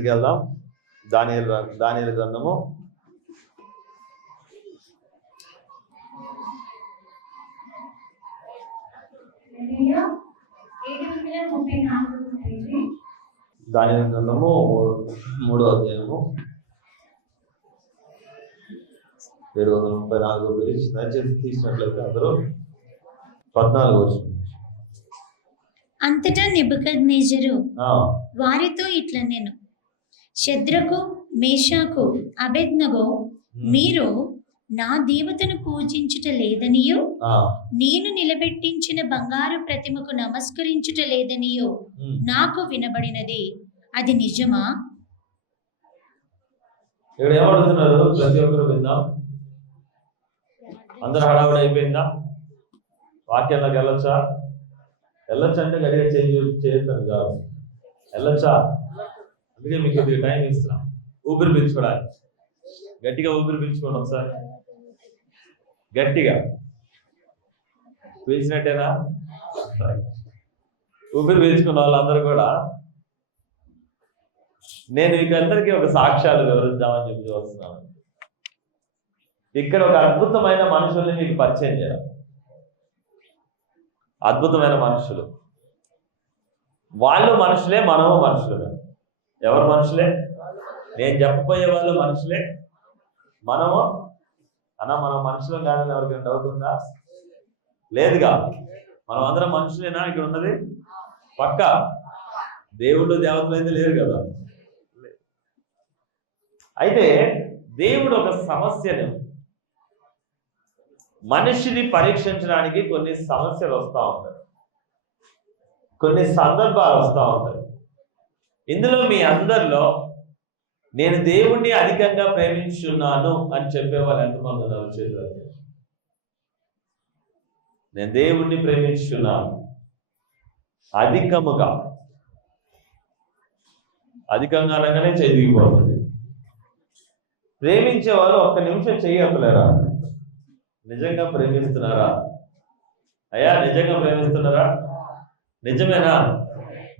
ముందుకెళ్దాం. దానియేలు గ్రంథము 3వ అధ్యాయము 734 పేజీ. దయచేసి తీసినట్లయితే అందరూ 14 వచనం. అంతటా నెబుకద్నెజరు వారితో ఇట్లా నేను, షద్రకు, మేషాకు, అబేద్నగో, మీరు నా దేవతను పూజించుట లేదనియో, నేను నిలబెట్టించిన బంగారు ప్రతిమకు నమస్కరించుట లేదనియో నాకు వినబడినది. అది నిజమా? ఇక్కడ ఏమడుతున్నారు? ప్రతి ఒక్కరు విందాం. అందరూ హడావుడి అయిపోయిందా? వాక్యంలోకి వెళ్ళొచ్చా? వెళ్ళొచ్చా అంటే గట్టిగా చేయొద్దాను కాదు. వెళ్ళొచ్చా? అందుకే మీకు కొద్దిగా టైం ఇస్తున్నా ఊపిరి పీల్చుకోవడానికి. గట్టిగా ఊపిరి పీల్చుకోండి ఒకసారి. గట్టిగా పీల్చినట్టేనా? ఊపిరి పీల్చుకున్న వాళ్ళందరూ కూడా నేను మీకు అందరికీ ఒక సాక్ష్యాలు వివరిద్దామని చెప్పి వస్తున్నాను. ఇక్కడ ఒక అద్భుతమైన మనుషుల్ని మీకు పరిచయం చేయాలి. అద్భుతమైన మనుషులు. వాళ్ళు మనుషులే, మనము మనుషులే. ఎవరు మనుషులే? నేను చెప్పబోయే వాళ్ళు మనుషులే, మనము మనం మనుషులం కాదని ఎవరికైనా డౌట్ ఉందా? లేదుగా. మనం అందరం మనుషులేనా? ఇక్కడ ఉన్నది పక్క. దేవుళ్ళు దేవతలు అయితే లేరు కదా. అయితే దేవుడు ఒక సమస్యను, మనిషిని పరీక్షించడానికి కొన్ని సమస్యలు వస్తూ ఉంటాయి, కొన్ని సందర్భాలు వస్తూ ఉంటాయి. ఇందులో మీ అందరిలో నేను దేవుణ్ణి అధికంగా ప్రేమించున్నాను అని చెప్పేవాళ్ళు ఎంతమంది ఉన్నారు? చేతులు. నేను దేవుణ్ణి ప్రేమించున్నాను అధికంగా అనగానే చెదిగిపోతుంది. ప్రేమించే వాళ్ళు ఒక్క నిమిషం చేయలేరా? నిజంగా ప్రేమిస్తున్నారా? అయ్యా నిజంగా ప్రేమిస్తున్నారా? నిజమేనా?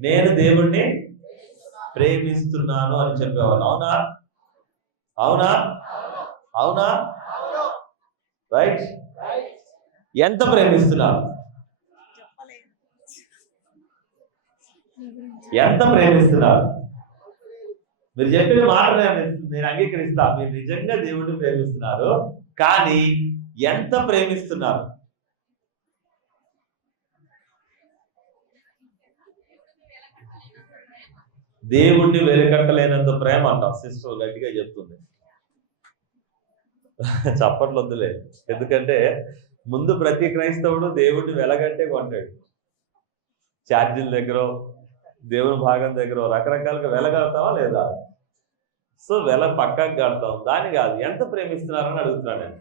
నేను దేవుణ్ణి ప్రేమిస్తున్నాను అని చెప్పేవాళ్ళు. అవునా? అవునా? అవునా? రైట్. ఎంత ప్రేమిస్తున్నారు? ఎంత ప్రేమిస్తున్నారు? మీరు చెప్పిన మాట నేను అంగీకరిస్తా. మీరు నిజంగా దేవుడిని ప్రేమిస్తున్నారు, కానీ ఎంత ప్రేమిస్తున్నారు? దేవుణ్ణి వెలకట్టలేనంత ప్రేమ అంటాం. సిస్టర్ గట్టిగా చెప్తుంది. చప్పట్లు వద్దులే. ఎందుకంటే ముందు ప్రతి క్రైస్తవుడు దేవుణ్ణి వెలగట్టే కొంటాడు. ఛార్జీల దగ్గర, దేవుని భాగం దగ్గర రకరకాలుగా వెలగడతావా లేదా? సో వెల పక్కకు కడతాం, దాన్ని కాదు. ఎంత ప్రేమిస్తున్నారని అడుగుతున్నాను నేను.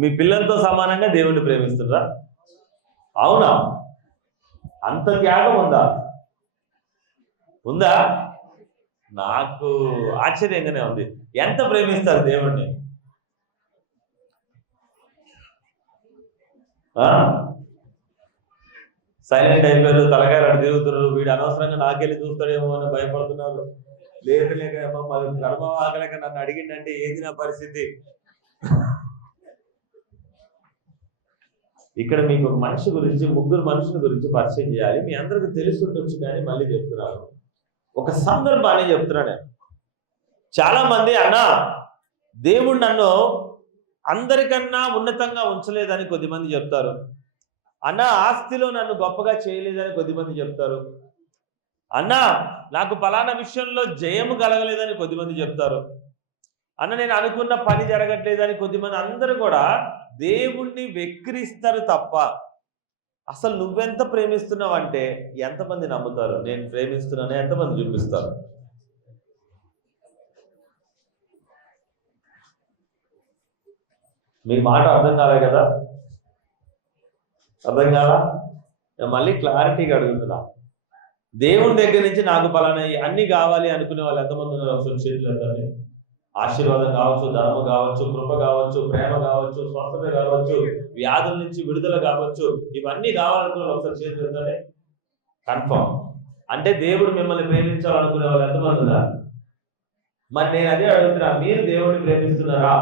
మీ పిల్లలతో సమానంగా దేవుణ్ణి ప్రేమిస్తున్నారా? అవునా? అంత త్యాగం ఉందా? ఉందా? నాకు ఆశ్చర్యంగానే ఉంది. ఎంత ప్రేమిస్తారు దేవుణ్ణి? సైలెంట్ అయిపోయారు, తలకాయలు అటు తిరుగుతున్నారు. వీడు అనవసరంగా నాకెళ్ళి చూస్తాడేమో అని భయపడుతున్నారు. లేదు లేక కర్మ ఆగలేక నన్ను అడిగిందంటే ఏది నా పరిస్థితి? ఇక్కడ మీకు ఒక మనిషి గురించి, ముగ్గురు మనుషుల గురించి పరిచయం చేయాలి. మీ అందరికీ తెలిసి ఉండొచ్చు, కానీ మళ్ళీ చెప్తున్నాను. ఒక సందర్భాన్ని చెప్తున్నాను నేను. చాలా మంది అన్నా దేవుడు నన్ను అందరికన్నా ఉన్నతంగా ఉంచలేదని కొద్దిమంది చెప్తారు. అన్నా ఆస్తిలో నన్ను గొప్పగా చేయలేదని కొద్దిమంది చెప్తారు. అన్నా నాకు ఫలానా విషయంలో జయము కలగలేదని కొద్దిమంది చెప్తారు. అన్న నేను అనుకున్న పని జరగట్లేదని కొద్దిమంది. అందరూ కూడా దేవుణ్ణి వెక్కిరిస్తారు తప్ప అసలు నువ్వెంత ప్రేమిస్తున్నావు అంటే ఎంతమంది నమ్ముతారు? నేను ప్రేమిస్తున్నాను ఎంతమంది చూపిస్తారు? మీ మాట అర్థం కాలే కదా? అర్థం కాలా? మళ్ళీ క్లారిటీగా అడుగుతున్నా. దేవుని దగ్గర నుంచి నాకు పలానా అన్ని కావాలి అనుకునే వాళ్ళు ఎంతమంది ఉన్నారు? అసలు చేతులు ఎంతండి? ఆశీర్వాదం కావచ్చు, ధర్మం కావచ్చు, కృప కావచ్చు, ప్రేమ కావచ్చు, స్వస్థత కావచ్చు, వ్యాధుల నుంచి విడుదల కావచ్చు, ఇవన్నీ కావాలనుకున్న ఒకసారి చేతులు ఎంతండి? కన్ఫర్మ్. అంటే దేవుడు మిమ్మల్ని ప్రేమించాలనుకునే వాళ్ళు ఎంతమంది ఉన్నారు? మరి నేను అదే అడుగుతున్నా, మీరు దేవుడిని ప్రేమిస్తున్నారా?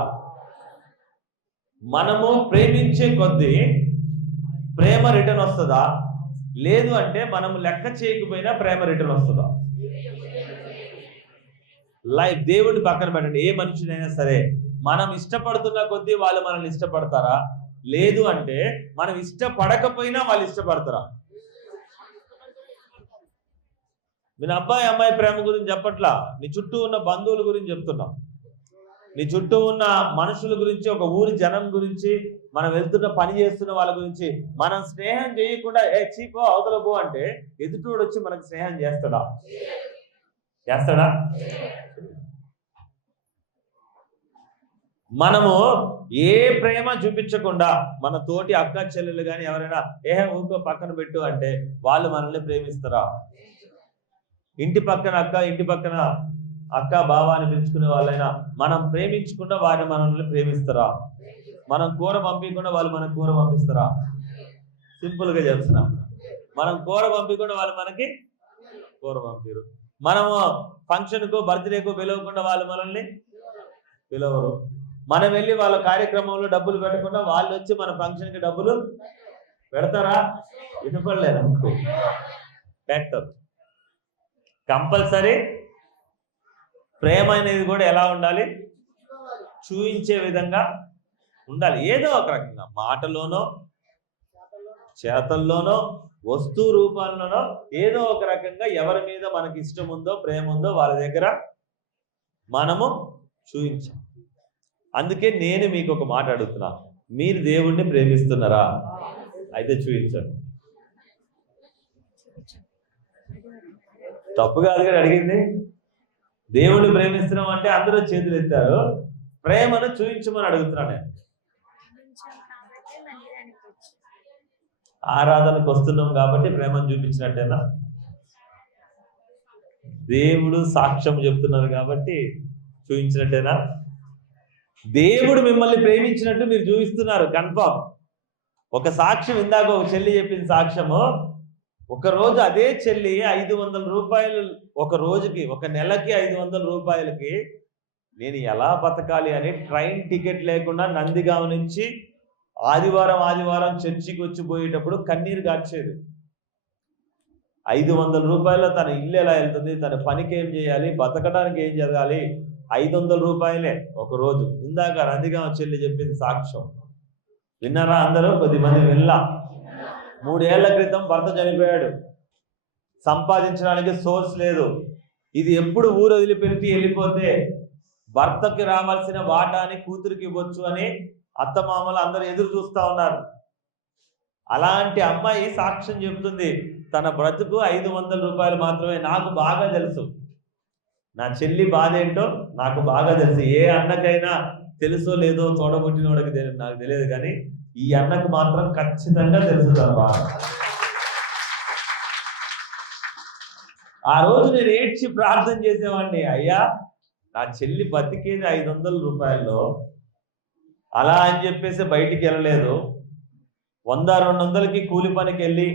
మనము ప్రేమించే కొద్దీ ప్రేమ రిటర్న్ వస్తుందా? లేదు అంటే మనము లెక్క చేయకపోయినా ప్రేమ రిటర్న్ వస్తుందా? లైఫ్ దేవుడిని పక్కన పెట్టండి, ఏ మనిషినైనా సరే మనం ఇష్టపడుతున్న కొద్దీ వాళ్ళు మనల్ని ఇష్టపడతారా? లేదు అంటే మనం ఇష్టపడకపోయినా వాళ్ళు ఇష్టపడతారా? నేను అబ్బాయి అమ్మాయి ప్రేమ గురించి చెప్పట్లా, నీ చుట్టూ ఉన్న బంధువుల గురించి చెప్తున్నా. నీ చుట్టూ ఉన్న మనుషుల గురించి, ఒక ఊరి జనం గురించి, మనం వెళ్తున్న పని చేస్తున్న వాళ్ళ గురించి. మనం స్నేహం చేయకుండా చీపో అవతల పో అంటే ఎదుటోడు వచ్చి మనకు స్నేహం చేస్తాడా? చేస్తాడా? మనము ఏ ప్రేమ చూపించకుండా మన తోటి అక్క చెల్లెలు కానీ ఎవరైనా ఊరికో పక్కన పెట్టు అంటే వాళ్ళు మనల్ని ప్రేమిస్తారా? ఇంటి పక్కన అక్క, ఇంటి పక్కన అక్క బావ అని పిలుచుకునే వాళ్ళైనా మనం ప్రేమించకుండా వారిని మనల్ని ప్రేమిస్తారా? మనం కూర పంపించకుండా వాళ్ళు మనకు కూర పంపిస్తారా? సింపుల్గా చెప్తున్నా, మనం కూర పంపించకుండా వాళ్ళు మనకి కూర పంపిరు. మనము ఫంక్షన్కు బర్త్డేకు పిలవకుండా వాళ్ళు మనల్ని పిలవరు. మనం వెళ్ళి వాళ్ళ కార్యక్రమంలో డబ్బులు పెట్టకుండా వాళ్ళు వచ్చి మన ఫంక్షన్కి డబ్బులు పెడతారా? వినపడలేదు అనుకో, పెట్టరు. కంపల్సరీ ప్రేమ అనేది కూడా ఎలా ఉండాలి? చూయించే విధంగా ఉండాలి. ఏదో ఒక రకంగా మాటలోనో, చేతల్లోనో, వస్తువు రూపాల్లోనో ఏదో ఒక రకంగా ఎవరి మీద మనకి ఇష్టం ఉందో, ప్రేమ ఉందో వాళ్ళ దగ్గర మనము చూయించాం. అందుకే నేను మీకు ఒక మాట అడుగుతున్నా, మీరు దేవుణ్ణి ప్రేమిస్తున్నారా? అయితే చూయించండి. తప్పు కాదు కానీ అడిగింది. దేవుణ్ణి ప్రేమిస్తున్నాం అంటే అందరూ చేతులు ఎత్తారు, ప్రేమను చూయించమని అడుగుతున్నాను నేను. ఆరాధనకు వస్తున్నాం కాబట్టి ప్రేమను చూపించినట్టేనా? దేవుడు సాక్ష్యం చెప్తున్నారు కాబట్టి చూపించినట్టేనా? దేవుడు మిమ్మల్ని ప్రేమించినట్టు మీరు చూపిస్తున్నారు, కన్ఫర్మ్. ఒక సాక్ష్యం ఇందాక ఒక చెల్లి చెప్పింది సాక్ష్యము. ఒక రోజు అదే చెల్లి 500 రూపాయలు ఒక రోజుకి, ఒక నెలకి 500 రూపాయలకి నేను ఎలా బతకాలి అని ట్రైన్ టికెట్ లేకుండా నందిగామ నుంచి ఆదివారం చర్చికి వచ్చి పోయేటప్పుడు కన్నీరు గార్చేది. 500 రూపాయలు తన ఇల్లు ఎలా వెళ్తుంది, తన పనికి ఏం చేయాలి, బతకడానికి ఏం జరగాలి? 500 రూపాయలే ఒక రోజు. ఇందాక నందిగామ చెల్లి చెప్పింది సాక్ష్యం, విన్నారా అందరూ? కొద్దిమంది వినలా. 3 ఏళ్ల క్రితం భర్త చనిపోయాడు, సంపాదించడానికి సోర్స్ లేదు. ఇది ఎప్పుడు ఊరు వదిలిపెట్టి వెళ్ళిపోతే భర్తకి రావాల్సిన వాటాని కూతురికి ఇవ్వచ్చు అని అత్తమామలు అందరూ ఎదురు చూస్తూ ఉన్నారు. అలాంటి అమ్మాయి సాక్ష్యం చెబుతుంది, తన బ్రతుకు 500 రూపాయలు మాత్రమే. నాకు బాగా తెలుసు, నా చెల్లి బాధ ఏంటో నాకు బాగా తెలుసు. ఏ అన్నకైనా తెలుసో లేదో తోడబుట్టినోడికి నాకు తెలియదు, కానీ ఈ అన్నకు మాత్రం ఖచ్చితంగా తెలుసు బాధ. ఆ రోజు నేను ఏడ్చి ప్రార్థన చేసేవాడిని, అయ్యా నా చెల్లి బతికేది 500 రూపాయల్లో, అలా అని చెప్పేసి బయటికి వెళ్ళలేదు. 100-200కి కూలి పనికి వెళ్ళి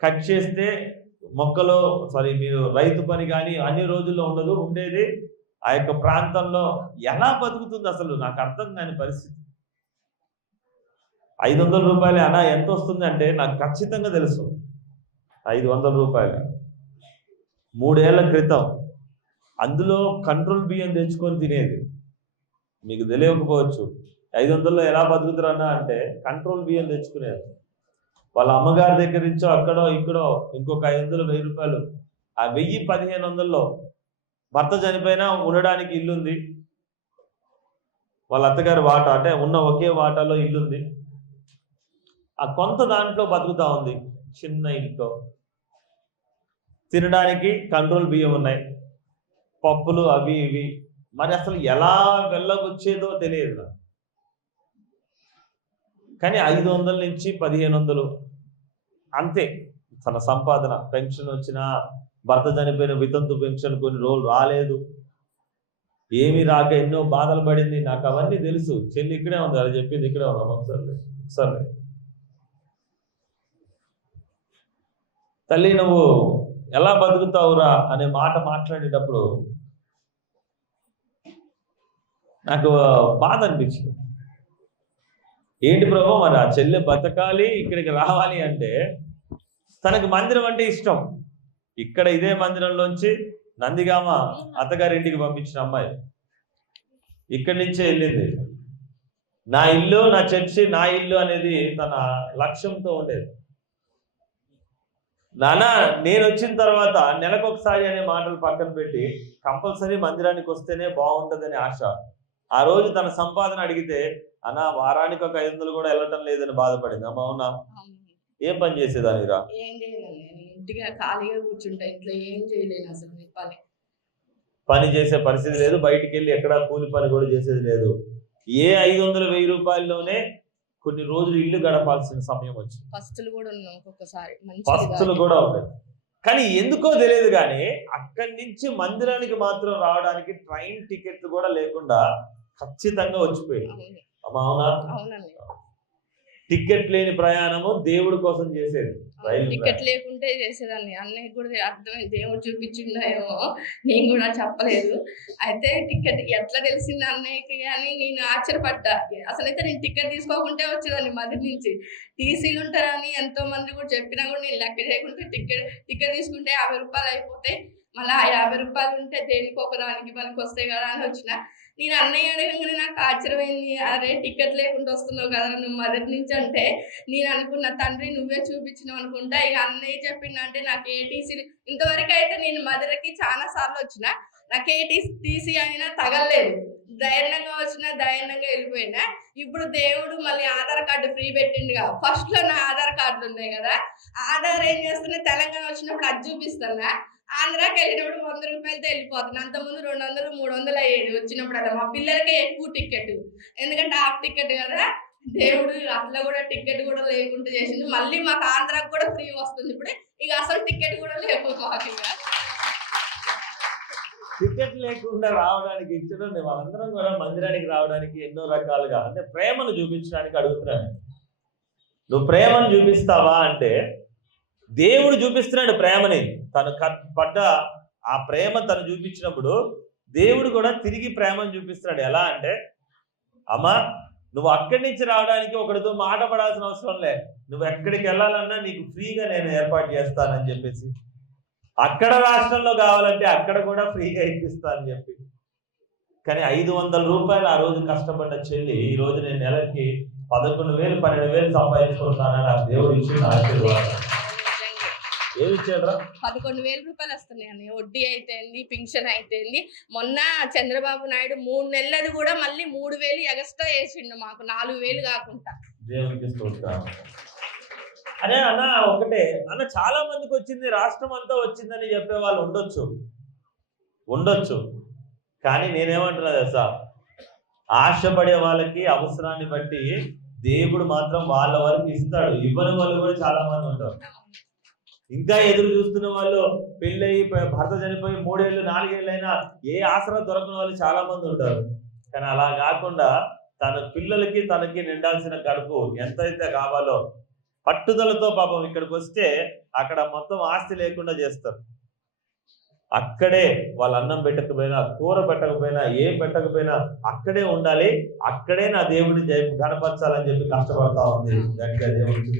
కట్ చేస్తే మొక్కలో మీరు రైతు పని కానీ అన్ని రోజుల్లో ఉండదు, ఉండేది ఆ యొక్క ప్రాంతంలో. ఎలా బతుకుతుంది అసలు నాకు అర్థం కాని పరిస్థితి. 500 రూపాయలే అన్నా, ఎంత వస్తుంది అంటే నాకు ఖచ్చితంగా తెలుసు 500 రూపాయలు. 3 ఏళ్ల క్రితం అందులో కంట్రోల్ బియ్యం తెచ్చుకొని తినేది. మీకు తెలియకపోవచ్చు 500లో ఎలా బతుకుతారన్నా అంటే కంట్రోల్ బియ్యం తెచ్చుకునేది. వాళ్ళ అమ్మగారి దగ్గర నుంచో అక్కడో ఇక్కడో ఇంకొక 500, 1000 రూపాయలు. ఆ 1000-1500లో భర్త చనిపోయినా ఉండడానికి ఇల్లుంది, వాళ్ళ అత్తగారి వాటా అంటే ఉన్న ఒకే వాటాలో ఇల్లుంది. ఆ కొంత దాంట్లో బతుకుతా ఉంది, చిన్న ఇంట్లో. తినడానికి కంట్రోల్ బియ్యం ఉన్నాయి, పప్పులు అవి ఇవి. మరి అసలు ఎలా వెళ్ళగొచ్చేదో తెలియదు. కానీ 500 నుంచి 1500 అంతే తన సంపాదన. పెన్షన్ వచ్చినా, భర్త చనిపోయిన వితంతు పెన్షన్ కొన్ని రోజులు రాలేదు, ఏమీ రాక ఎన్నో బాధలు పడింది. నాకు అవన్నీ తెలుసు. చెల్లి ఇక్కడే ఉంది, అది చెప్పింది ఇక్కడే ఉన్నాం. ఒకసారి తల్లి నువ్వు ఎలా బతుకుతావురా అనే మాట మాట్లాడేటప్పుడు నాకు బాధ అనిపించింది. ఏంటి ప్రభు, మరి ఆ చెల్లె బతకాలి, ఇక్కడికి రావాలి అంటే తనకు మందిరం అంటే ఇష్టం. ఇక్కడ ఇదే మందిరంలోంచి నందిగామ అత్తగారింటికి పంపించిన అమ్మాయి ఇక్కడి నుంచే వెళ్ళింది. నా ఇల్లు, నా చర్చి, నా ఇల్లు అనేది తన లక్ష్యంతో ఉండేది. నాన్న నేను వచ్చిన తర్వాత నెలకొకసారి అనే మాటలు పక్కన పెట్టి కంపల్సరీ మందిరానికి వస్తేనే బాగుంటుందని ఆశ. ఆ రోజు తన సంపాదన అడిగితే అన్న వారానికి ఒక 500 కూడా వెళ్ళటం లేదని బాధపడింది. అమ్మ అవునా? ఏం పని చేసేదానిరా? ఏం చేయలేను, నేను ఇంటిగా ఖాళీగా కూర్చుంటా, ఇంట్లో ఏం చేయలేను అసలు. పని చేసే పరిస్థితి లేదు, బయటికి వెళ్ళి ఎక్కడ కూలి పని కూడా చేసేది లేదు. ఏ 500-1000 రూపాయల్లోనే కొన్ని రోజులు ఇల్లు గడపాల్సిన సమయం వచ్చింది. పస్తులు కూడా ఉన్నాయి, ఒక్కొక్కసారి పస్తులు కూడా ఉన్నాయి. కానీ ఎందుకో తెలియదు కానీ అక్కడి నుంచి మందిరానికి మాత్రం రావడానికి ట్రైన్ టికెట్ కూడా లేకుండా ఖచ్చితంగా వచ్చిపోయింది. అమ్మా అవునా? అవునండి. టికెట్ లేని ప్రయాణము దేవుడి కోసం చేసేది. టికెట్ లేకుంటే చేసేదాన్ని. అన్నయ్య కూడా అర్థమైంది, దేవుడు చూపించిండేమో, నేను కూడా చెప్పలేదు. అయితే టికెట్ ఎట్లా తెలిసింది అన్నయ్యకి అని నేను ఆశ్చర్యపడ్డా. అసలైతే నేను టికెట్ తీసుకోకుంటే వచ్చేదాన్ని మధ్య నుంచి. టీసీలు ఉంటారని ఎంతో మంది కూడా చెప్పినా కూడా నేను లెక్క చేయకుంటే టికెట్ తీసుకుంటే 50 రూపాయలు అయిపోతాయి, మళ్ళీ ఆ 50 రూపాయలు ఉంటే దేనికి ఒకదానికి పనికి వస్తాయి కదా అని వచ్చిన. నేను అన్నయ్య అడగంగానే నాకు ఆశ్చర్యమైంది. అరే టికెట్ లేకుండా వస్తున్నావు కదా నువ్వు మొదటి నుంచి అంటే నేను అనుకున్న, తండ్రి నువ్వే చూపించినావు అనుకుంటా. ఇక అన్నయ్య చెప్పిందంటే నాకు ఏటీసీ ఇంతవరకు అయితే నేను మదర్కి చాలా సార్లు వచ్చిన, నాకు ఏటీసీ అయినా తగలలేదు. ధైర్యంగా వచ్చినా ధైర్యంగా వెళ్ళిపోయినా. ఇప్పుడు దేవుడు మళ్ళీ ఆధార్ కార్డు ఫ్రీ పెట్టిండుగా. ఫస్ట్ లో నా ఆధార్ కార్డులు ఉన్నాయి కదా, ఆధార్ ఏం చేస్తున్నా తెలంగాణ వచ్చినప్పుడు అది చూపిస్తున్నా, ఆంధ్రాకి వెళ్ళినప్పుడు 100 రూపాయలతో వెళ్ళిపోతుంది. అంతకుముందు 200, 300 అయ్యేది వచ్చినప్పుడు. అలా మా పిల్లలకే ఎక్కువ టికెట్, ఎందుకంటే హాఫ్ టికెట్ కదా. దేవుడు అట్లా కూడా టికెట్ కూడా లేకుండా చేసింది. మళ్ళీ మాకు ఆంధ్రాకి కూడా ఫ్రీ వస్తుంది ఇప్పుడు. ఇక అసలు టికెట్ కూడా లేకపోతే మాకు టికెట్ లేకుండా రావడానికి ఇచ్చడం, వాళ్ళందరం కూడా మందిరానికి రావడానికి ఎన్నో రకాలుగా అంటే ప్రేమను చూపించడానికి అడుగుతున్నాను. నువ్వు ప్రేమను చూపిస్తావా అంటే దేవుడు చూపిస్తున్నాడు ప్రేమని. తను పడ్డ ఆ ప్రేమ తను చూపించినప్పుడు దేవుడు కూడా తిరిగి ప్రేమను చూపిస్తున్నాడు. ఎలా అంటే, అమ్మా నువ్వు అక్కడి నుంచి రావడానికి ఒకరితో మాట పడాల్సిన అవసరం లే, నువ్వు ఎక్కడికి వెళ్ళాలన్నా నీకు ఫ్రీగా నేను ఏర్పాటు చేస్తానని చెప్పేసి, అక్కడ రాష్ట్రంలో కావాలంటే అక్కడ కూడా ఫ్రీగా ఇప్పిస్తానని చెప్పి. కానీ 500 రూపాయలు ఆ రోజు కష్టపడ్డ చెల్లి ఈ రోజు నేను నెలకి 11,000, 12,000 సంపాదించుకుంటానని నాకు దేవుడు ఇచ్చిన ఆశీర్వాదం. ఏమి ఇచ్చాడ్రా? 11,000 రూపాయలు వస్తున్నాయి అన్నయ్య. వడ్డీ అయితేంది, పింఛన్ అయితేంది. మొన్న చంద్రబాబు నాయుడు 3 నెలలది కూడా మళ్ళీ 3,000 ఎక్స్ట్రా వేసిండు మాకు, 4,000 కాకుండా. దేవునికి స్తోత్రం. అదే అన్న ఒకటే అన్న, చాలా మందికి వచ్చింది, రాష్ట్రం అంతా వచ్చిందని చెప్పే వాళ్ళు ఉండొచ్చు. కానీ నేనేమంటున్నా తెలుసా, ఆశపడే వాళ్ళకి అవసరాన్ని బట్టి దేవుడు మాత్రం వాళ్ళ వరకు ఇస్తాడు. ఇవ్వని వాళ్ళు కూడా చాలా మంది ఉంటారు. ఇంకా ఎదురు చూస్తున్న వాళ్ళు, పెళ్ళయి భర్త చనిపోయి 3 ఏళ్ళు 4 ఏళ్ళు అయినా ఏ ఆసరా దొరకని వాళ్ళు చాలా మంది ఉంటారు. కానీ అలా కాకుండా తన పిల్లలకి తనకి నిండాల్సిన కడుపు ఎంతైతే కావాలో పట్టుదలతో పాపం ఇక్కడికి వస్తే అక్కడ మొత్తం ఆస్తి లేకుండా చేస్తారు. అక్కడే వాళ్ళ అన్నం పెట్టకపోయినా, కూర పెట్టకపోయినా, ఏం పెట్టకపోయినా అక్కడే ఉండాలి, అక్కడే నా దేవుడిని గణపరచాలని చెప్పి కష్టపడతా ఉంది గట్టిగా దేవుడి.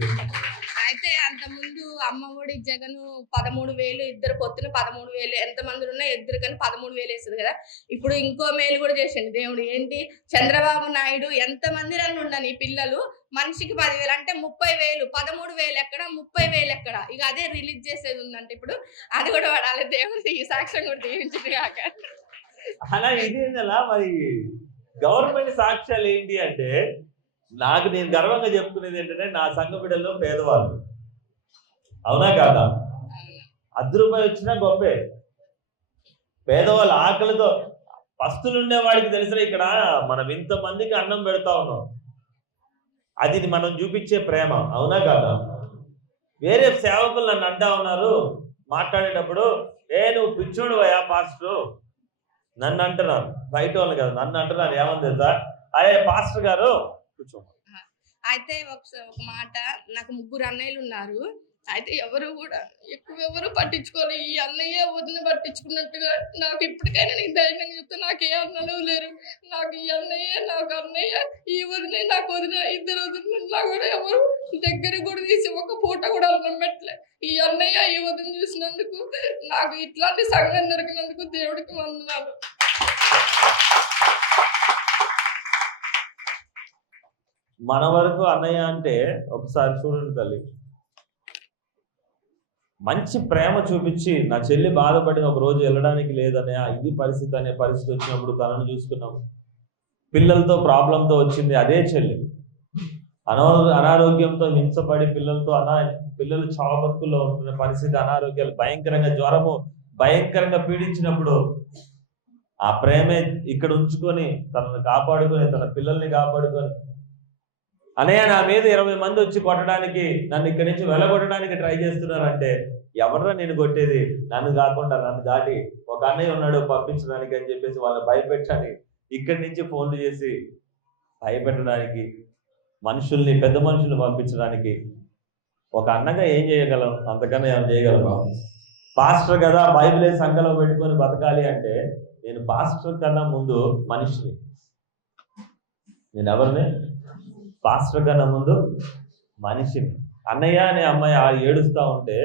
అయితే అంతకుముందు అమ్మ ఒడి జగన్ 13,000, ఇద్దరు పొత్తున 13,000, ఎంతమంది ఉన్నా ఇద్దరు కానీ 13,000 వేస్తుంది కదా. ఇప్పుడు ఇంకో మేలు కూడా చేసిండు దేవుడు. ఏంటి, చంద్రబాబు నాయుడు ఎంతమంది రన్ను ఉండని పిల్లలు మనిషికి 10,000 అంటే 30,000, 13,000 ఎక్కడ, 30,000 ఎక్కడ. ఇక అదే రిలీజ్ చేసేది ఉందంటే ఇప్పుడు అది కూడా వాడాలి. దేవుడు ఈ సాక్ష్యం కూడా దీవించింది కాక. అలా ఇదేందలా మరి గవర్నమెంట్ సాక్ష్యాలు ఏంటి అంటే, నాకు నేను గర్వంగా చెప్పుకునేది ఏంటంటే నా సంఘ బిడ్డల్లో పేదవాళ్ళు. అవునా కాదా? 10 రూపాయలు వచ్చినా గొప్పే. పేదవాళ్ళు ఆకలితో పస్తులుండే వాడికి తెలిసిన ఇక్కడ మనం ఇంతమందికి అన్నం పెడతా ఉన్నాం, అది మనం చూపించే ప్రేమ. అవునా కాదా? వేరే సేవకులు నన్ను అంటా ఉన్నారు మాట్లాడేటప్పుడు, నువ్వు పిచ్చోడు అయ్యా పాస్టర్ నన్ను అంటున్నారు. బయట వాళ్ళు కదా నన్ను అంటున్నారు. ఏమని తెలుసా, అరే పాస్టర్ గారు కూర్చో. అయితే ఒక మాట, నాకు 3 అన్నయ్యలు ఉన్నారు. అయితే ఎవరు కూడా ఎవరు పట్టించుకోరు. ఈ అన్నయ్య వదిన పట్టించుకున్నట్టుగా నాకు ఇప్పటికైనా నీకు ధైర్యంగా చెప్తే నాకు ఏ అన్నలు లేరు. నాకు ఈ అన్నయ్య, నాకు అన్నయ్య, ఈ వదిన, నాకు వదిన, ఇద్దరు వదిన కూడా ఎవరు దగ్గర కూడా తీసి ఒక పూట కూడా అన్నం పెట్టలే. ఈ అన్నయ్య, ఈ వదిన చూసినందుకు, నాకు ఇట్లాంటి సంఘం దొరికినందుకు దేవుడికి వందనాలు. మన వరకు అన్నయ్య అంటే ఒకసారి చూడండి తల్లి, మంచి ప్రేమ చూపించి నా చెల్లి బాధపడిన ఒక రోజు వెళ్ళడానికి లేదనే ఇది పరిస్థితి అనే పరిస్థితి వచ్చినప్పుడు తనను చూసుకున్నాము. పిల్లలతో ప్రాబ్లంతో వచ్చింది అదే చెల్లి, అనారోగ్యంతో హింసపడి పిల్లలు చావ బతుకుల్లో ఉంటున్న పరిస్థితి, అనారోగ్యాలు భయంకరంగా, జ్వరము భయంకరంగా పీడించినప్పుడు ఆ ప్రేమే ఇక్కడ ఉంచుకొని తనను కాపాడుకొని తన పిల్లల్ని కాపాడుకొని, అన్నయ్య నా మీద 20 మంది వచ్చి కొట్టడానికి, నన్ను ఇక్కడి నుంచి వెళ్ళగొట్టడానికి ట్రై చేస్తున్నారంటే ఎవర్రా నేను కొట్టేది, నన్ను కాకుండా నన్ను దాటి ఒక అన్నయ్య ఉన్నాడు పంపించడానికి అని చెప్పేసి వాళ్ళని భయపెట్టడానికి, ఇక్కడి నుంచి ఫోన్లు చేసి భయపెట్టడానికి, మనుషుల్ని పెద్ద మనుషుల్ని పంపించడానికి ఒక అన్నగా ఏం చేయగలం? అంతకన్నా ఏం చేయగలమా? పాస్టర్ కదా బైబిలే సంఘంలో పెట్టుకొని బతకాలి అంటే నేను పాస్టర్ కన్నా ముందు మనిషిని. నేను ఎవరిని? పాస్టర్ కన్నా ముందు మనిషిని. అన్నయ్య అనే అమ్మాయి ఏడుస్తూ ఉంటే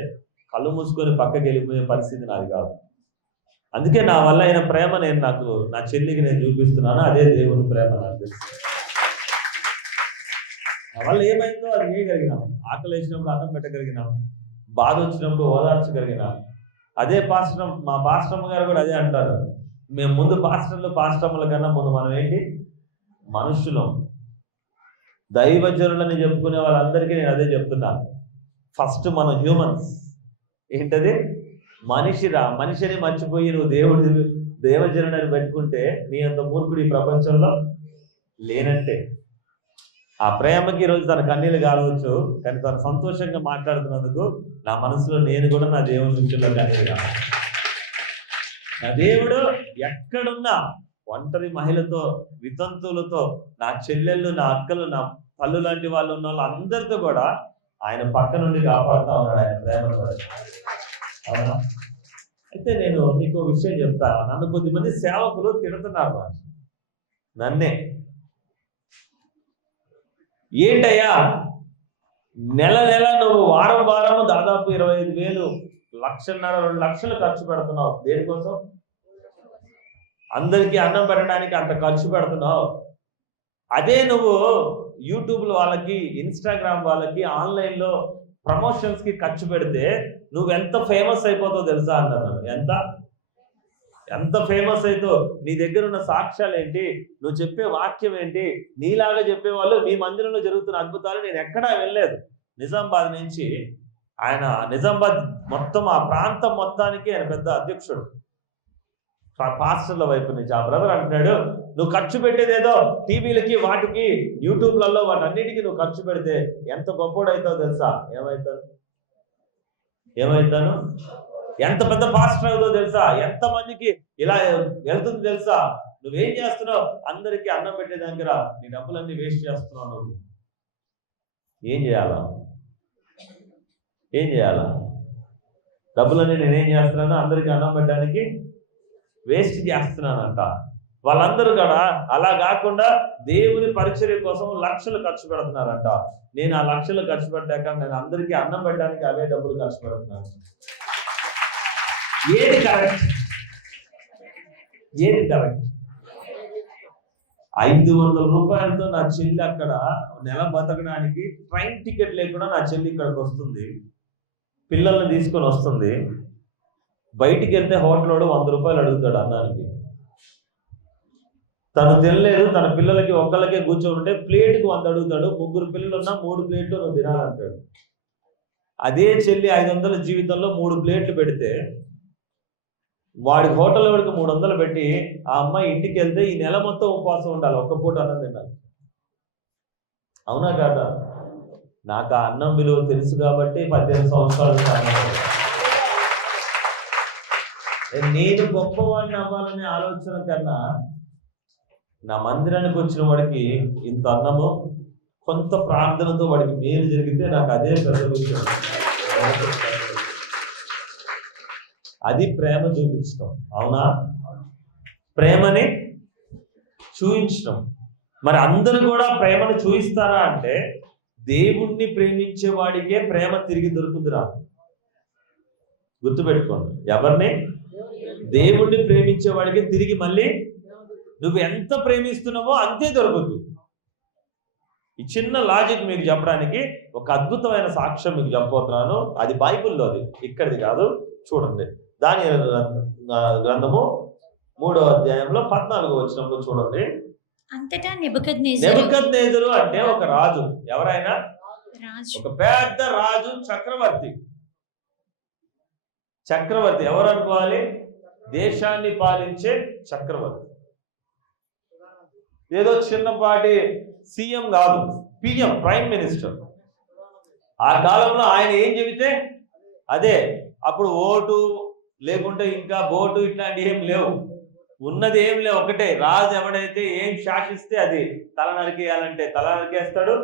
కళ్ళు మూసుకొని పక్కకి వెళ్ళిపోయే పరిస్థితి నాది కాదు. అందుకే నా వల్ల అయిన ప్రేమ నేను నా చెల్లికి నేను చూపిస్తున్నాను. అదే దేవుని ప్రేమ నాకు తెలుసు. నా వల్ల ఏమైందో అది చేయగలిగినాం. ఆకలి వేసినప్పుడు అన్నం పెట్టగలిగినాం, బాధ వచ్చినప్పుడు ఓదార్చగలిగినాం. అదే మా పాస్టమ్మ గారు కూడా అదే అంటారు, మేము ముందు పాస్టర్ల కన్నా ముందు మనం ఏంటి? మనుషులం. దైవజనులని చెప్పుకునే వాళ్ళందరికీ నేను అదే చెప్తున్నాను. ఫస్ట్ మనం హ్యూమన్స్. ఏంటది? మనిషిరా. మనిషిని మర్చిపోయి నువ్వు దేవజనుడని పెట్టుకుంటే నీ అంత మూర్ఖుడు ఈ ప్రపంచంలో లేనంటే. ఆ ప్రేమకి ఈరోజు తన కన్నీళ్ళు కావచ్చు, కానీ తను సంతోషంగా మాట్లాడుతున్నందుకు నా మనసులో నేను కూడా నా దేవుని దృష్టిలో కన్నీళ్ళు కావాలి. నా దేవుడు ఎక్కడున్నా ఒంటరి మహిళతో, వితంతువులతో, నా చెల్లెళ్ళు, నా అక్కలు, నా తల్లు లాంటి వాళ్ళు ఉన్న వాళ్ళందరితో కూడా ఆయన పక్క నుండి కాపాడుతూ ఉన్నాడు ఆయన ప్రేమ. అవునా? అయితే నేను నీకు విషయం చెప్తా. నన్ను కొద్దిమంది సేవకులు తిడుతున్నారు నన్నే. ఏంటయ్యా నెల నువ్వు వారం దాదాపు 25,000, 1,50,000, 2 లక్షలు ఖర్చు పెడుతున్నావు. దేనికోసం? అందరికీ అన్నం పెట్టడానికి అంత ఖర్చు పెడుతున్నావు. అదే నువ్వు యూట్యూబ్లో వాళ్ళకి, ఇన్స్టాగ్రామ్ వాళ్ళకి, ఆన్లైన్లో ప్రమోషన్స్కి ఖర్చు పెడితే నువ్వు ఎంత ఫేమస్ అయిపోతావు తెలుసా అన్నాను. ఎంత ఫేమస్ అవుతో, నీ దగ్గర ఉన్న సాక్ష్యాలు ఏంటి, నువ్వు చెప్పే వాక్యం ఏంటి, నీలాగా చెప్పేవాళ్ళు, మీ మందిరంలో జరుగుతున్న అద్భుతాలు నేను ఎక్కడా వెళ్ళలేదు. నిజామాబాద్ నుంచి నిజామాబాద్ మొత్తం ఆ ప్రాంతం మొత్తానికి ఆయన పెద్ద అధ్యక్షుడు పాస్టర్ల వైపు నుంచి. ఆ బ్రదర్ అంటున్నాడు, నువ్వు ఖర్చు పెట్టేదేదో టీవీలకి, వాటికి, యూట్యూబ్లలో, వాటన్నిటికీ నువ్వు ఖర్చు పెడితే ఎంత గొప్పోడవుతావు తెలుసా? ఏమవుతాను? ఎంత పెద్ద పాస్టర్ అవుతుందో తెలుసా? ఎంతమందికి ఇలా వెళ్తుంది తెలుసా? నువ్వేం చేస్తున్నావు? అందరికీ అన్నం పెట్టే దగ్గర నీ డబ్బులన్నీ వేస్ట్ చేస్తున్నావు. నువ్వు ఏం చేయాలా? డబ్బులన్నీ నేనేం చేస్తున్నాను? అందరికీ అన్నం పెట్టడానికి వేస్ట్ చేస్తున్నానంట. వాళ్ళందరూ కూడా అలా కాకుండా దేవుని పరిచర్య కోసం లక్షలు ఖర్చు పెడుతున్నారంట. నేను ఆ లక్షలు ఖర్చు పెట్టాక నేను అందరికీ అన్నం పెట్టడానికి అవే డబ్బులు ఖర్చు పెడుతున్నాను. ఏది కరెక్ట్? 500 రూపాయలతో నా చెల్లి అక్కడ నెల బతకడానికి ట్రైన్ టికెట్ లేకుండా నా చెల్లి ఇక్కడికి వస్తుంది, పిల్లల్ని తీసుకొని వస్తుంది. బయటికి వెళ్తే హోటల్లోడు 100 రూపాయలు అడుగుతాడు అన్నానికి. తను తినలేదు, తన పిల్లలకి ఒక్కళ్ళకే కూర్చోంటే ప్లేట్కి 100 అడుగుతాడు. 3 పిల్లలు ఉన్నా 3 ప్లేట్లు నువ్వు తినాలంటాడు. అదే చెల్లి 500 జీవితంలో 3 ప్లేట్లు పెడితే వాడి హోటల్ వాడికి 300 పెట్టి ఆ అమ్మాయి ఇంటికి వెళ్తే ఈ నెల మొత్తం ఉపవాసం ఉండాలి, ఒక్క పూట అన్నం తినాలి. అవునా కాదా? నాకు ఆ అన్నం విలువ తెలుసు కాబట్టి 18 సంవత్సరాలు నేను గొప్పవాడిని అవ్వాలనే ఆలోచన కన్నా నా మందిరానికి వచ్చిన వాడికి ఇంత అన్నము, కొంత ప్రార్థనతో వాడికి మేలు జరిగితే నాకు అదే పెద్ద విషయం. అది ప్రేమ చూపించడం. అవునా? ప్రేమని చూపించడం. మరి అందరూ కూడా ప్రేమను చూపిస్తారా అంటే దేవుణ్ణి ప్రేమించే వాడికే ప్రేమ తిరిగి దొరుకుతురా. గుర్తుపెట్టుకోండి, ఎవరిని? దేవుణ్ణి ప్రేమించే వాడికి తిరిగి మళ్ళీ నువ్వు ఎంత ప్రేమిస్తున్నావో అంతే దొరుకుతుంది. ఈ చిన్న లాజిక్ మీకు చెప్పడానికి ఒక అద్భుతమైన సాక్ష్యం మీకు చెప్పబోతున్నాను. అది బైబిల్లోది, ఇక్కడిది కాదు. చూడండి, దానియేలు గ్రంథము 3వ అధ్యాయంలో 14వ వచనంలో చూడండి. అంతటా నెబుకద్నెజరు అంటే ఒక రాజు. ఎవరైనా? రాజు. ఒక పెద్ద రాజు, చక్రవర్తి. చక్రవర్తి ఎవరు అనుకోవాలి? దేశాన్ని పాలించే చక్రవర్తి. ఏదో చిన్నపాటి సీఎం కాదు, పిఎం, ప్రైమ్ మినిస్టర్. ఆ కాలంలో ఆయన ఏం చెబితే అదే. అప్పుడు ఓటు లేకుంటే ఇంకా బోటు ఇట్లాంటివి ఏం లేవు, ఉన్నది ఏం లేవు, ఒకటే రాజు. ఎవడైతే ఏం శాసిస్తే అది. తల నరికేయాలంటే తల నరికేస్తాడు,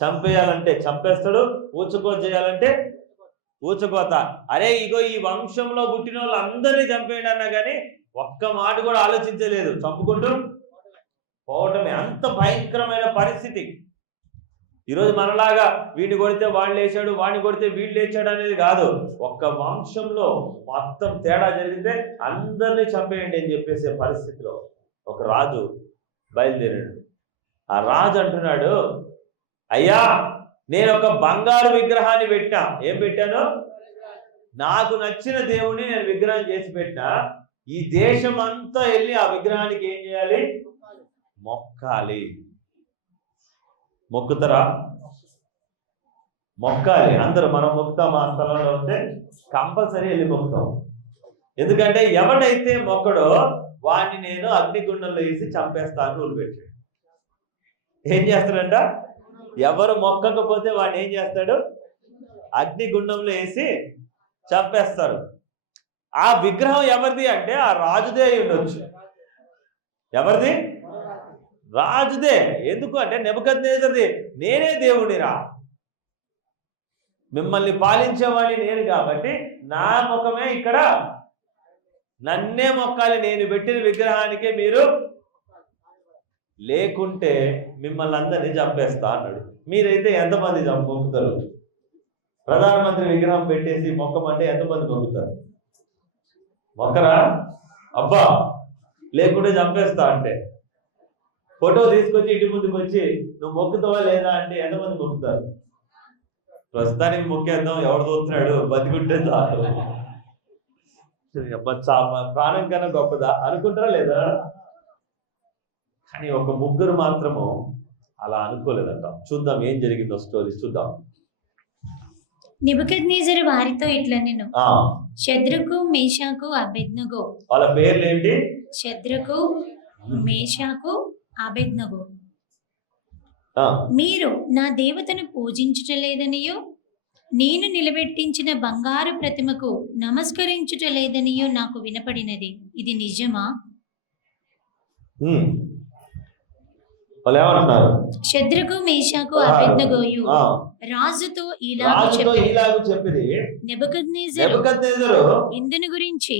చంపేయాలంటే చంపేస్తాడు, ఊచకోత చేయాలంటే ఊచకోత. అరే ఇగో ఈ వంశంలో పుట్టిన వాళ్ళు అందరినీ చంపేయండి అన్నా కానీ ఒక్క మాట కూడా ఆలోచించలేదు, చంపుకుంటూ పోవటమే. అంత భయంకరమైన పరిస్థితి. ఈరోజు మనలాగా వీడిని కొడితే వాడు లేచాడు, వాడిని కొడితే వీడు లేచాడు అనేది కాదు. ఒక్క వంశంలో మొత్తం తేడా జరిగితే అందరినీ చంపేయండి అని చెప్పేసే పరిస్థితిలో ఒక రాజు బయలుదేరాడు. ఆ రాజు అంటున్నాడు, అయ్యా నేను ఒక బంగారు విగ్రహాన్ని పెట్టా. ఏం పెట్టాను? నాకు నచ్చిన దేవుడిని నేను విగ్రహం చేసి పెట్టినా. ఈ దేశం అంతా వెళ్ళి ఆ విగ్రహానికి ఏం చేయాలి? మొక్కాలి. మొక్కుతారా? మొక్కాలి. అందరూ మనం మొక్కుతాం. ఆ స్థలంలో ఉంటే కంపల్సరీ వెళ్ళి మొక్కుతాం. ఎందుకంటే ఎవడైతే మొక్కడో వాడిని నేను అగ్నిగుండంలో వేసి చంపేస్తాను రూల్ పెట్టాడు. ఏం చేస్తాడంట? ఎవరు మొక్కకపోతే వాడిని ఏం చేస్తాడు? అగ్నిగుండంలో వేసి చంపేస్తారు. ఆ విగ్రహం ఎవరిది అంటే ఆ రాజుదే అయి ఉండొచ్చు. ఎవరిది? రాజుదే. ఎందుకు అంటే నెబుకద్నెజరుది. నేనే దేవుడిరా, మిమ్మల్ని పాలించేవాడిని నేను కాబట్టి నా ముఖమే ఇక్కడ, నన్నే మొక్కాలి. నేను పెట్టిన విగ్రహానికే మీరు, లేకుంటే మిమ్మల్ని అందరినీ చంపేస్తా అన్నాడు. మీరైతే ఎంతమంది మొక్కుతారు? ప్రధానమంత్రి విగ్రహం పెట్టేసి మొక్కమంటే ఎంతమంది మొక్కుతారు? మొక్కరా? అబ్బా లేకుంటే చంపేస్తా అంటే. ఫోటో తీసుకొచ్చి ఇంటి ముందుకు వచ్చి నువ్వు మొక్కుతావా లేదా అంటే ఎంతమంది మొక్కుతారు? ప్రస్తుతానికి మొక్కేద్దాం, ఎవడు చూస్తున్నాడు, బతికుంటే చాలు, ప్రాణం కన్నా గొప్పదా అనుకుంటారా లేదా? కానీ ఒక ముగ్గురు మాత్రము అలా అనుకోలేదంట. చూద్దాం ఏం జరిగిందో స్టోరీ చూద్దాం. నెబుకద్నెజరు వారితో ఇట్లనెను, షద్రకు, మేషాకు, అబేద్నెగో. వాళ్ళ పేర్లు ఏంటి? షద్రకు, మేషాకు, అబేద్నెగో. మీరు నా దేవతను పూజించుటలేదనియో, నేను నిలబెట్టించిన బంగారు ప్రతిమకు నమస్కరించుటలేదనియో నాకు వినపడినది. ఇది నిజమా? వాళ్ళు ఏమంటున్నారు? షద్రకు, మేషాకు, అబేద్నెగోయు రాజుతో ఇలాగు చెప్పిరి, నెబుకద్నెజరు ఇందుని గురించి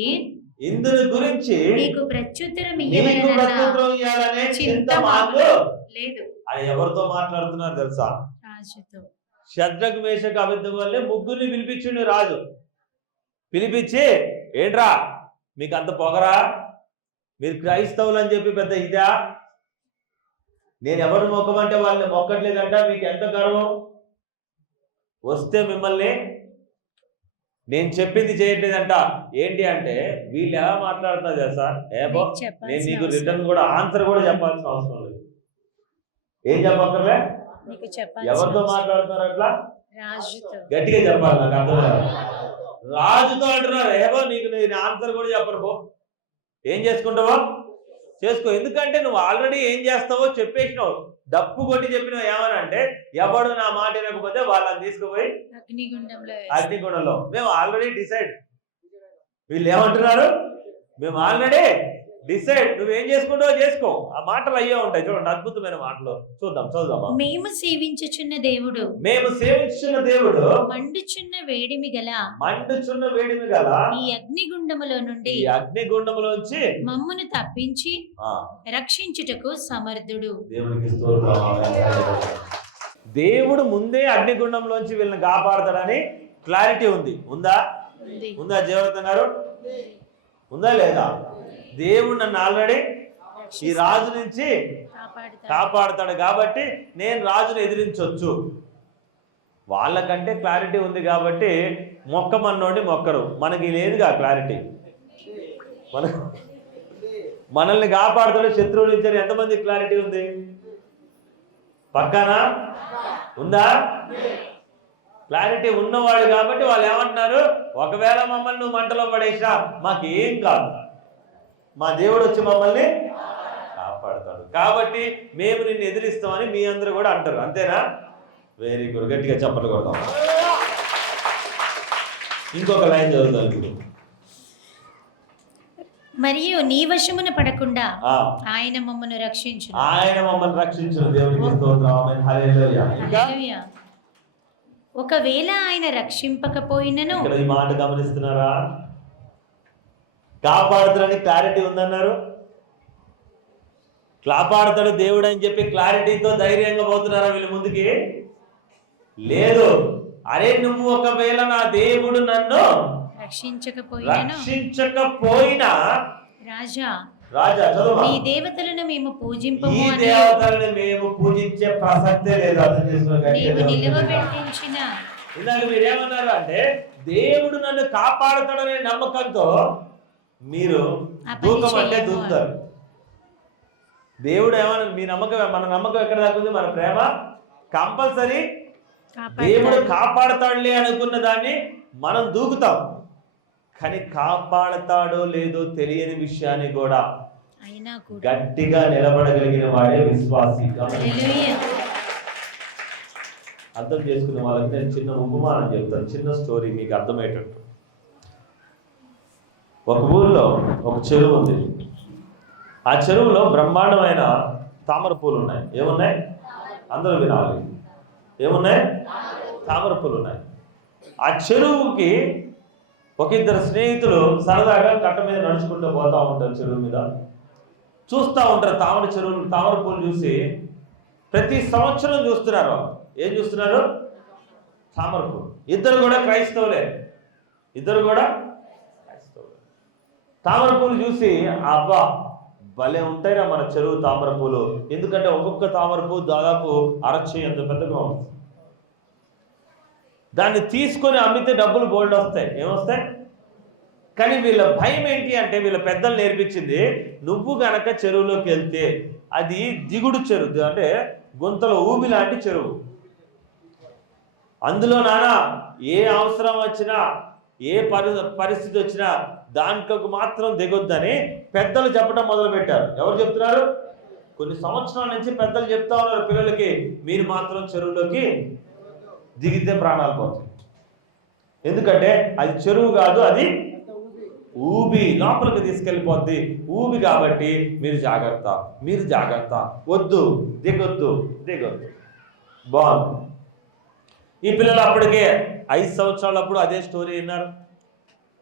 నీకు ప్రత్యుత్తరం ఇయ్యాలనే చింత మాకు లేదు. అది ఎవరితో మాట్లాడుతున్నారు తెలుసా? రాజుతో. షద్రకు, మేషకు, అబేద్నెగో వల్లే ముగ్గురిని పిలిపించిండు రాజు. పిలిపించి, ఏంట్రా మీకు అంత పొగరా? మీరు క్రైస్తవులు అని చెప్పి పెద్ద ఇదా? నేను ఎవరిని మొక్కమంటే వాళ్ళని మొక్కట్లేదంట, మీకు ఎంత గర్వం? వస్తే మిమ్మల్ని నేను చెప్పింది చేయట్లేదంట. ఏంటి అంటే వీళ్ళు ఎలా మాట్లాడుతున్నారు తెలుసా? ఏబో నేను నీకు రిటర్న్ కూడా ఆన్సర్ కూడా చెప్పాల్సిన అవసరం లేదు. ఏం చెప్పక్కర్లే? ఎవరితో మాట్లాడుతున్నారు అట్లా? గట్టిగా చెప్పాలి, నాకు అర్థం కాదు. రాజుతో అంటున్నారు. ఏబో నీకు నేను ఆన్సర్ కూడా చెప్పరు. పో, ఏం చేసుకుంటావో చేసుకో. ఎందుకంటే నువ్వు ఆల్రెడీ ఏం చేస్తావో చెప్పేసినావు. డప్పు కొట్టి చెప్పినావు. ఏమని అంటే ఎవడు నా మాట వినకపోతే వాళ్ళని తీసుకుపోయి అగ్నిగుండంలో. మేము ఆల్రెడీ డిసైడ్. వీళ్ళు ఏమంటున్నారు? మేము ఆల్రెడీ డిసైడ్, నువ్వేం చేసుకుంటావో చేసుకో. ఆ మాటలు అయ్యే ఉంటాయి చూడండి, అద్భుతమైన మాటలు. చదువుదామా. మేము సేవించుచున్న దేవుడు మండుచున్న వేడిమి గల ఈ అగ్నిగుండములోంచి మమ్మును తప్పించి రక్షించుటకు సమర్థుడు. దేవునికి స్తోత్రం. దేవుడు ముందే అగ్నిగుండంలోంచి వీళ్ళని కాపాడతాడని క్లారిటీ ఉంది. ఉందా జీవరత్న గారు? ఉందా లేదా? దేవుడు నన్ను ఆల్రెడీ ఈ రాజు నుంచి కాపాడుతాడు కాబట్టి నేను రాజును ఎదిరించవచ్చు. వాళ్ళకంటే క్లారిటీ ఉంది కాబట్టి మొక్కమన్నోడి మొక్కరు. మనకి లేదుగా క్లారిటీ. మనల్ని కాపాడుతాడు శత్రువులు ఇచ్చారు. ఎంతమంది క్లారిటీ ఉంది? పక్కన ఉందా? క్లారిటీ ఉన్నవాడు కాబట్టి వాళ్ళు ఏమంటున్నారు, ఒకవేళ మమ్మల్ని నువ్వు మంటలో పడేసినా మాకేం కాదు, మా దేవుడు వచ్చి మమ్మల్ని కాపాడుతాడు కాబట్టి మేము నిన్ను ఎదిరిస్తామని మీ అందరూ కూడా అంటారు. అంతేనా? వెరీ గుడ్, గట్టిగా చప్పట్లు కొడతాం. ఇంకొక లైన్ చదువుతాను ఇప్పుడు. మరియు నీ వశమున పడకుండా ఆయన మమ్మల్ని రక్షించును. దేవునికి స్తోత్రం. ఆమేన్. హల్లెలూయా. హల్లెలూయా. ఒకవేళ ఆయన రక్షింపకపోయినను, ఇక్కడ ఈ మాట గమనిస్తున్నారా? కాపాడుతాడని క్లారిటీ ఉందన్నారు. కాపాడుతాడు దేవుడు అని చెప్పి క్లారిటీతో ధైర్యంగా పోతున్నారా వీళ్ళు ముందుకి? లేదు. అరే నువ్వు ఒకవేళ నా దేవుడు నన్ను రక్షించకపోయినా రాజా ఈ దేవతలను మేము పూజించే ప్రసక్తే లేదు. ఇందాక మీరేమన్నారు అంటే దేవుడు నన్ను కాపాడుతాడనే నమ్మకంతో మీరు దూకం అంటే దూకుతారు. దేవుడు ఏమన్నా మీ నమ్మకం, మన నమ్మకం ఎక్కడ దాకా ఉంది? మన ప్రేమ కంపల్సరీ దేవుడు కాపాడుతాడులే అనుకున్న దాన్ని మనం దూకుతాం. కానీ కాపాడతాడో లేదో తెలియని విషయాన్ని కూడా గట్టిగా నిలబడగలిగిన వాడే విశ్వాసి. అర్థం చేసుకునే వాళ్ళకి నేను చిన్న ఉపమానం చెప్తాను, చిన్న స్టోరీ మీకు అర్థమయ్యేటట్టు. ఒక ఊర్లో ఒక చెరువు ఉంది. ఆ చెరువులో బ్రహ్మాండమైన తామర పూలు ఉన్నాయి. ఏమున్నాయి? అందరూ వినాలి. ఏమున్నాయి? తామర పూలు ఉన్నాయి. ఆ చెరువుకి ఒక ఇద్దరు స్నేహితులు సరదాగా కట్ట మీద నడుచుకుంటూ పోతా ఉంటారు. చెరువు మీద చూస్తూ ఉంటారు. తామర పూలు చూసి ప్రతి సంవత్సరం చూస్తున్నారు. ఏం చూస్తున్నారు? తామర పూలు. ఇద్దరు కూడా క్రైస్తవులే. తామర పూలు చూసి అబ్బా భలే ఉంటాయినా మన చెరువు తామర పూలు. ఎందుకంటే ఒక్కొక్క తామర పువ్వు దాదాపు అరచేయంత పెద్దగా ఉంటుంది. దాన్ని తీసుకొని అమ్మితే డబ్బులు బోల్డ్ వస్తాయి. ఏమొస్తాయి? కానీ వీళ్ళ భయం ఏంటి అంటే వీళ్ళ పెద్దలు నేర్పించింది, నువ్వు గనక చెరువులోకి వెళ్తే అది దిగుడు చెరువు, అంటే గుంతల ఊబి లాంటి చెరువు. అందులో నానా ఏ అవసరం వచ్చినా ఏ పరిస్థితి వచ్చినా దాంట్లోకి మాత్రం దిగొద్దని పెద్దలు చెప్పడం మొదలు పెట్టారు. ఎవరు చెప్తున్నారు? కొన్ని సంవత్సరాల నుంచి పెద్దలు చెప్తా ఉన్నారు పిల్లలకి, మీరు మాత్రం చెరువులోకి దిగితే ప్రాణాలు పోతాయి. ఎందుకంటే అది చెరువు కాదు, అది ఊబి, లోపలికి తీసుకెళ్ళిపోద్ది. ఊబి కాబట్టి మీరు జాగ్రత్త, వద్దు, దిగొద్దు. బాగుంది. ఈ పిల్లలు అప్పటికే 5 సంవత్సరాలప్పుడు అదే స్టోరీ విన్నారు,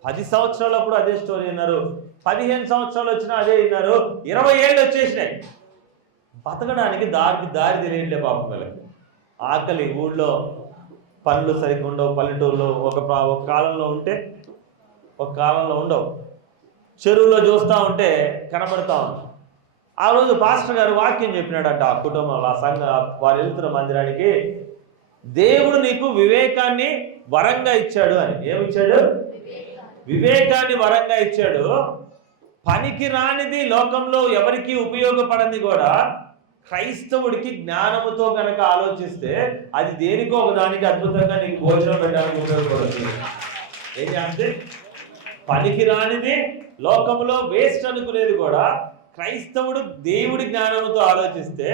10 సంవత్సరాలప్పుడు అదే స్టోరీ విన్నారు, 15 సంవత్సరాలు వచ్చినా అదే విన్నారు, 20 ఏళ్ళు వచ్చేసినాయి. బతకడానికి దారి తెలియట్లే పాపం పిల్లలకి. ఆకలి, ఊళ్ళో పనులు సరిగ్గా ఉండవు, పల్లెటూరులో ఒక కాలంలో ఉంటే ఒక కాలంలో ఉండవు. చెరువులో చూస్తూ ఉంటే కనబడతా ఉంది. ఆ రోజు పాస్టర్ గారు వాక్యం చెప్పినాడంట ఆ కుటుంబంలో, ఆ సంఘ వారు వెళ్తున్న మందిరానికి, దేవుడు నీకు వివేకాన్ని వరంగా ఇచ్చాడు అని. ఏమిచ్చాడు? వివేకాన్ని వరంగా ఇచ్చాడు. పనికి రానిది లోకంలో ఎవరికి ఉపయోగపడింది కూడా క్రైస్తవుడికి జ్ఞానముతో కనుక ఆలోచిస్తే అది దేనికో ఒక దానికి అద్భుతంగా నీకు భోజనం పెట్టడానికి ఉపయోగపడుతుంది. ఏం చేస్తే పనికి రానిది లోకంలో వేస్ట్ అనుకునేది కూడా క్రైస్తవుడు దేవుడి జ్ఞానంతో ఆలోచిస్తే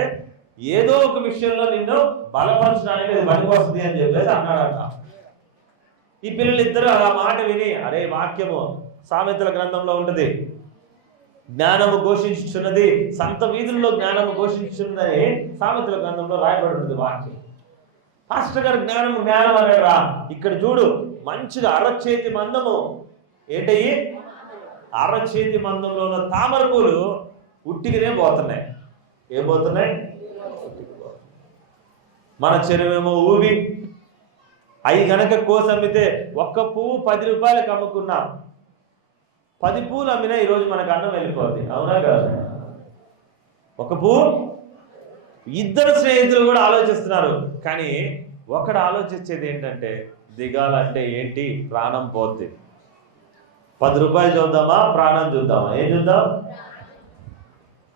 ఏదో ఒక విషయంలో నిన్ను బలపరచడానికి అది పనికొస్తుంది అని చెప్పేసి అన్నాడంట. ఈ పిల్లలు ఇద్దరు ఆ మాట విని, అరే వాక్యము సామెతల గ్రంథంలో ఉంటుంది, జ్ఞానము ఘోషించుచున్నది, సంత వీధుల్లో జ్ఞానము ఘోషించుచున్నదని సామెతల గ్రంథంలో రాయబడి ఉంటుంది వాక్యం. పాస్టర్ గారు జ్ఞానం జ్ఞానం అనేరా, ఇక్కడ చూడు మంచిగా అరచేతి మందము, ఏంటయ్యి అరచేతి మందంలో ఉన్న తామర పూలు ఉట్టిగానే పోతున్నాయి. ఏం పోతున్నాయి? మన చెరువేమో ఊవి అవి గనక కోసి అమ్మితే ఒక్క పువ్వు 10 రూపాయలకు అమ్ముకున్నాం. 10 పువ్వులు అమ్మినా ఈరోజు మనకు అన్నం వెళ్ళిపోద్ది. అవునా కాదు? ఒక పువ్వు. ఇద్దరు స్నేహితులు కూడా ఆలోచిస్తున్నారు, కానీ ఒకడు ఆలోచించేది ఏంటంటే దిగాలంటే ఏంటి, ప్రాణం పోద్ది. 10 రూపాయలు చూద్దామా, ప్రాణం చూద్దామా? ఏం చూద్దాం?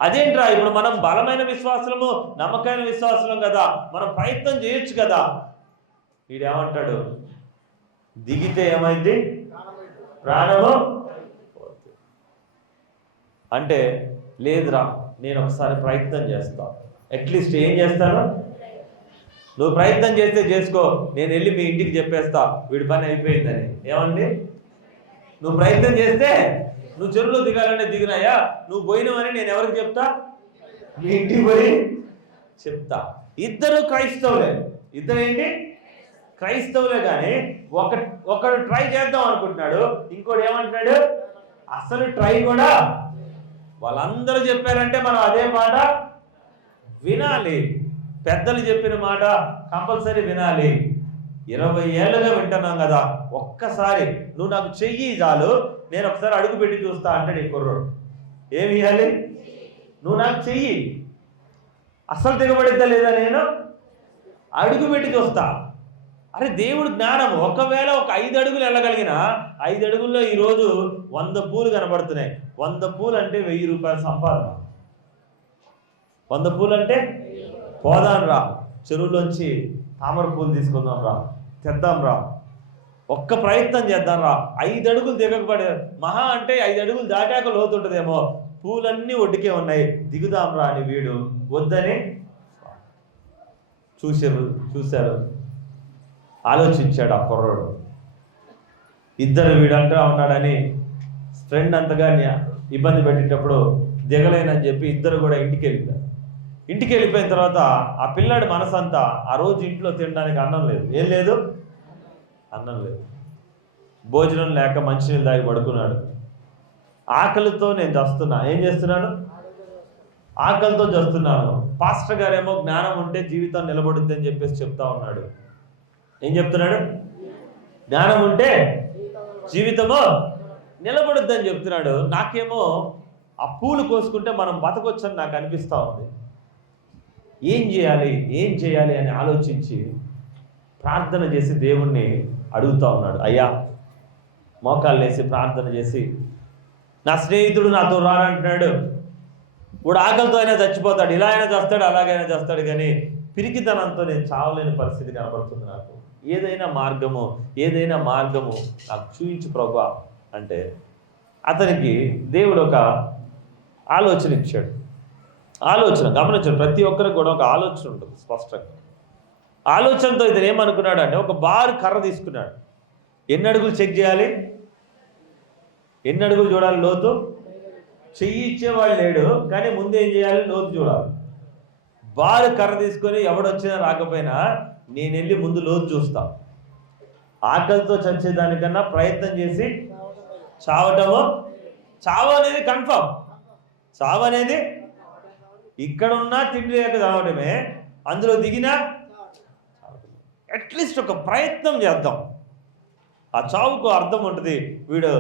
అదేంట్రా, ఇప్పుడు మనం బలమైన విశ్వాసము, నమ్మకమైన విశ్వాసం కదా, మనం ప్రయత్నం చేయొచ్చు కదా. వీడేమంటాడు, దిగితే ఏమైంది, ప్రాణము అంటే లేదురా, నేను ఒకసారి ప్రయత్నం చేస్తా. అట్లీస్ట్ ఏం చేస్తాను, నువ్వు ప్రయత్నం చేస్తే చేసుకో, నేను వెళ్ళి మీ ఇంటికి చెప్పేస్తా వీడి పని అయిపోయిందని. ఏమండి, నువ్వు ప్రయత్నం చేస్తే నువ్వు చెరువులో దిగాలంటే దిగినాయా, నువ్వు పోయినావని నేను ఎవరికి చెప్తా, మీ ఇంటికి పోయి చెప్తా. ఇద్దరు క్రైస్తవులే, ఇద్దరు ఏంటి క్రైస్తవులే, కానీ ఒకడు ట్రై చేద్దాం అనుకుంటున్నాడు, ఇంకోటి ఏమంటున్నాడు అసలు ట్రై కూడా. వాళ్ళందరూ చెప్పారంటే మనం అదే మాట వినాలి, పెద్దలు చెప్పిన మాట కంపల్సరీ వినాలి. 20 ఏళ్ళుగా వింటున్నాం కదా, ఒక్కసారి నువ్వు నాకు చెయ్యి చాలు, నేను ఒకసారి అడుగు పెట్టి చూస్తా అంటాడు ఈ కుర్రోడు. ఏమి ఇవ్వాలి, నువ్వు నాకు చెయ్యి, అసలు దిగబడిద్దా లేదా, నేను అడుగు పెట్టి చూస్తా. అరే దేవుడు జ్ఞానం. ఒకవేళ ఒక 5 అడుగులు వెళ్ళగలిగిన, 5 అడుగుల్లో ఈరోజు 100 పూలు కనబడుతున్నాయి. 100 పూలు అంటే 1000 రూపాయల సంపాదన. 100 పూలు అంటే పోదాం రా, చెరువులోంచి తామర పూలు తీసుకుందాం రా, తెద్దాం రా, ఒక్క ప్రయత్నం చేద్దాం రా. 5 అడుగులు దిగకపడే, మహా అంటే 5 అడుగులు దాటాక లోతుంటుందేమో, పూలన్నీ ఒడ్డుకే ఉన్నాయి, దిగుదాం రా అని వీడు వద్దని చూశారు, ఆలోచించాడు ఆ కుర్రోడు. ఇద్దరు వీడంటా ఉన్నాడని ఫ్రెండ్ అంతగా ఇబ్బంది పెట్టేటప్పుడు దిగలేనని చెప్పి ఇద్దరు కూడా ఇంటికి వెళ్ళిపోయారు. ఇంటికి వెళ్ళిపోయిన తర్వాత ఆ పిల్లాడి మనసంతా ఆ రోజు ఇంట్లో తినడానికి అన్నం లేదు. ఏం లేదు, అన్నం లేదు, భోజనం లేక మంచినీళ్ళు తాగి పడుకున్నాడు. ఆకలితో నేను చస్తున్నా. ఏం చేస్తున్నాను, ఆకలితో చస్తున్నాను. పాస్టర్ గారేమో జ్ఞానం ఉంటే జీవితం నిలబడుద్ది అని చెప్పేసి చెప్తా ఉన్నాడు. ఏం చెప్తున్నాడు, జ్ఞానం ఉంటే జీవితము నిలబడుద్ది అని చెప్తున్నాడు. నాకేమో ఆ పూలు కోసుకుంటే మనం బతకొచ్చని నాకు అనిపిస్తూ ఉంది. ఏం చేయాలి అని ఆలోచించి ప్రార్థన చేసి దేవుణ్ణి అడుగుతూ ఉన్నాడు. అయ్యా, మోకాళ్ళు వేసి ప్రార్థన చేసి, నా స్నేహితుడు నాతో రానంటున్నాడు, వాడు ఆకలితో అయినా చచ్చిపోతాడు, ఇలా అయినా చేస్తాడు, అలాగైనా చేస్తాడు, కానీ పిరికితనంతో నేను చావలేని పరిస్థితి కనపడుతుంది. నాకు ఏదైనా మార్గము నాకు చూయించు ప్రభువా అంటే అతనికి దేవుడు ఒక ఆలోచన ఇచ్చాడు. ఆలోచన గమనించాడు. ప్రతి ఒక్కరికి కూడా ఒక ఆలోచన ఉంటుంది స్పష్టంగా. ఆలోచనతో ఇతను ఏమనుకున్నాడు అంటే, ఒక బారు కర్ర తీసుకున్నాడు. ఎన్ని అడుగులు చెక్ చేయాలి, ఎన్ని అడుగులు చూడాలి లోతు, చెయ్యి ఇచ్చేవాళ్ళు లేడు, కానీ ముందు ఏం చేయాలి, లోతు చూడాలి. బారు కర్ర తీసుకొని ఎవడొచ్చినా రాకపోయినా నేను వెళ్ళి ముందు లోతు చూస్తా. ఆకలితో చచ్చేదానికన్నా ప్రయత్నం చేసి చావు అనేది కన్ఫర్మ్. చావు అనేది ఇక్కడున్నా తిండి లేక చావడమే, అందులో దిగినా అట్లీస్ట్ ఒక ప్రయత్నం చేద్దాం. ఆ చావుకు అర్థం ఉంటుంది. వీడు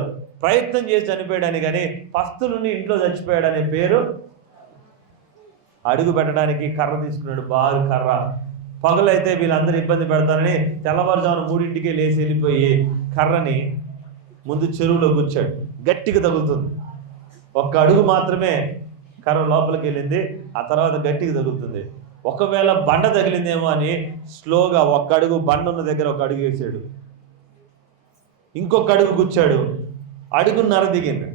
ప్రయత్నం చేసి చనిపోయాడని, కానీ ఫస్ట్ నుండి ఇంట్లో చచ్చిపోయాడనే పేరు. అడుగు పెట్టడానికి కర్ర తీసుకున్నాడు, బారు కర్ర. పగలైతే వీళ్ళందరూ ఇబ్బంది పెడతారని తెల్లవారుజామున 3ంటికే లేచి వెళ్ళిపోయి కర్రని ముందు చెరువులో కూర్చాడు. గట్టిగా తగులుతుంది. ఒక్క అడుగు మాత్రమే కర్ర లోపలికి వెళ్ళింది, ఆ తర్వాత గట్టిగా తగులుతుంది. ఒకవేళ బండ తగిలిందేమో అని స్లోగా ఒక్క అడుగు, బండ ఉన్న దగ్గర ఒక అడుగు వేసాడు. ఇంకొక అడుగు కూర్చాడు, అడుగున్నర దిగింది.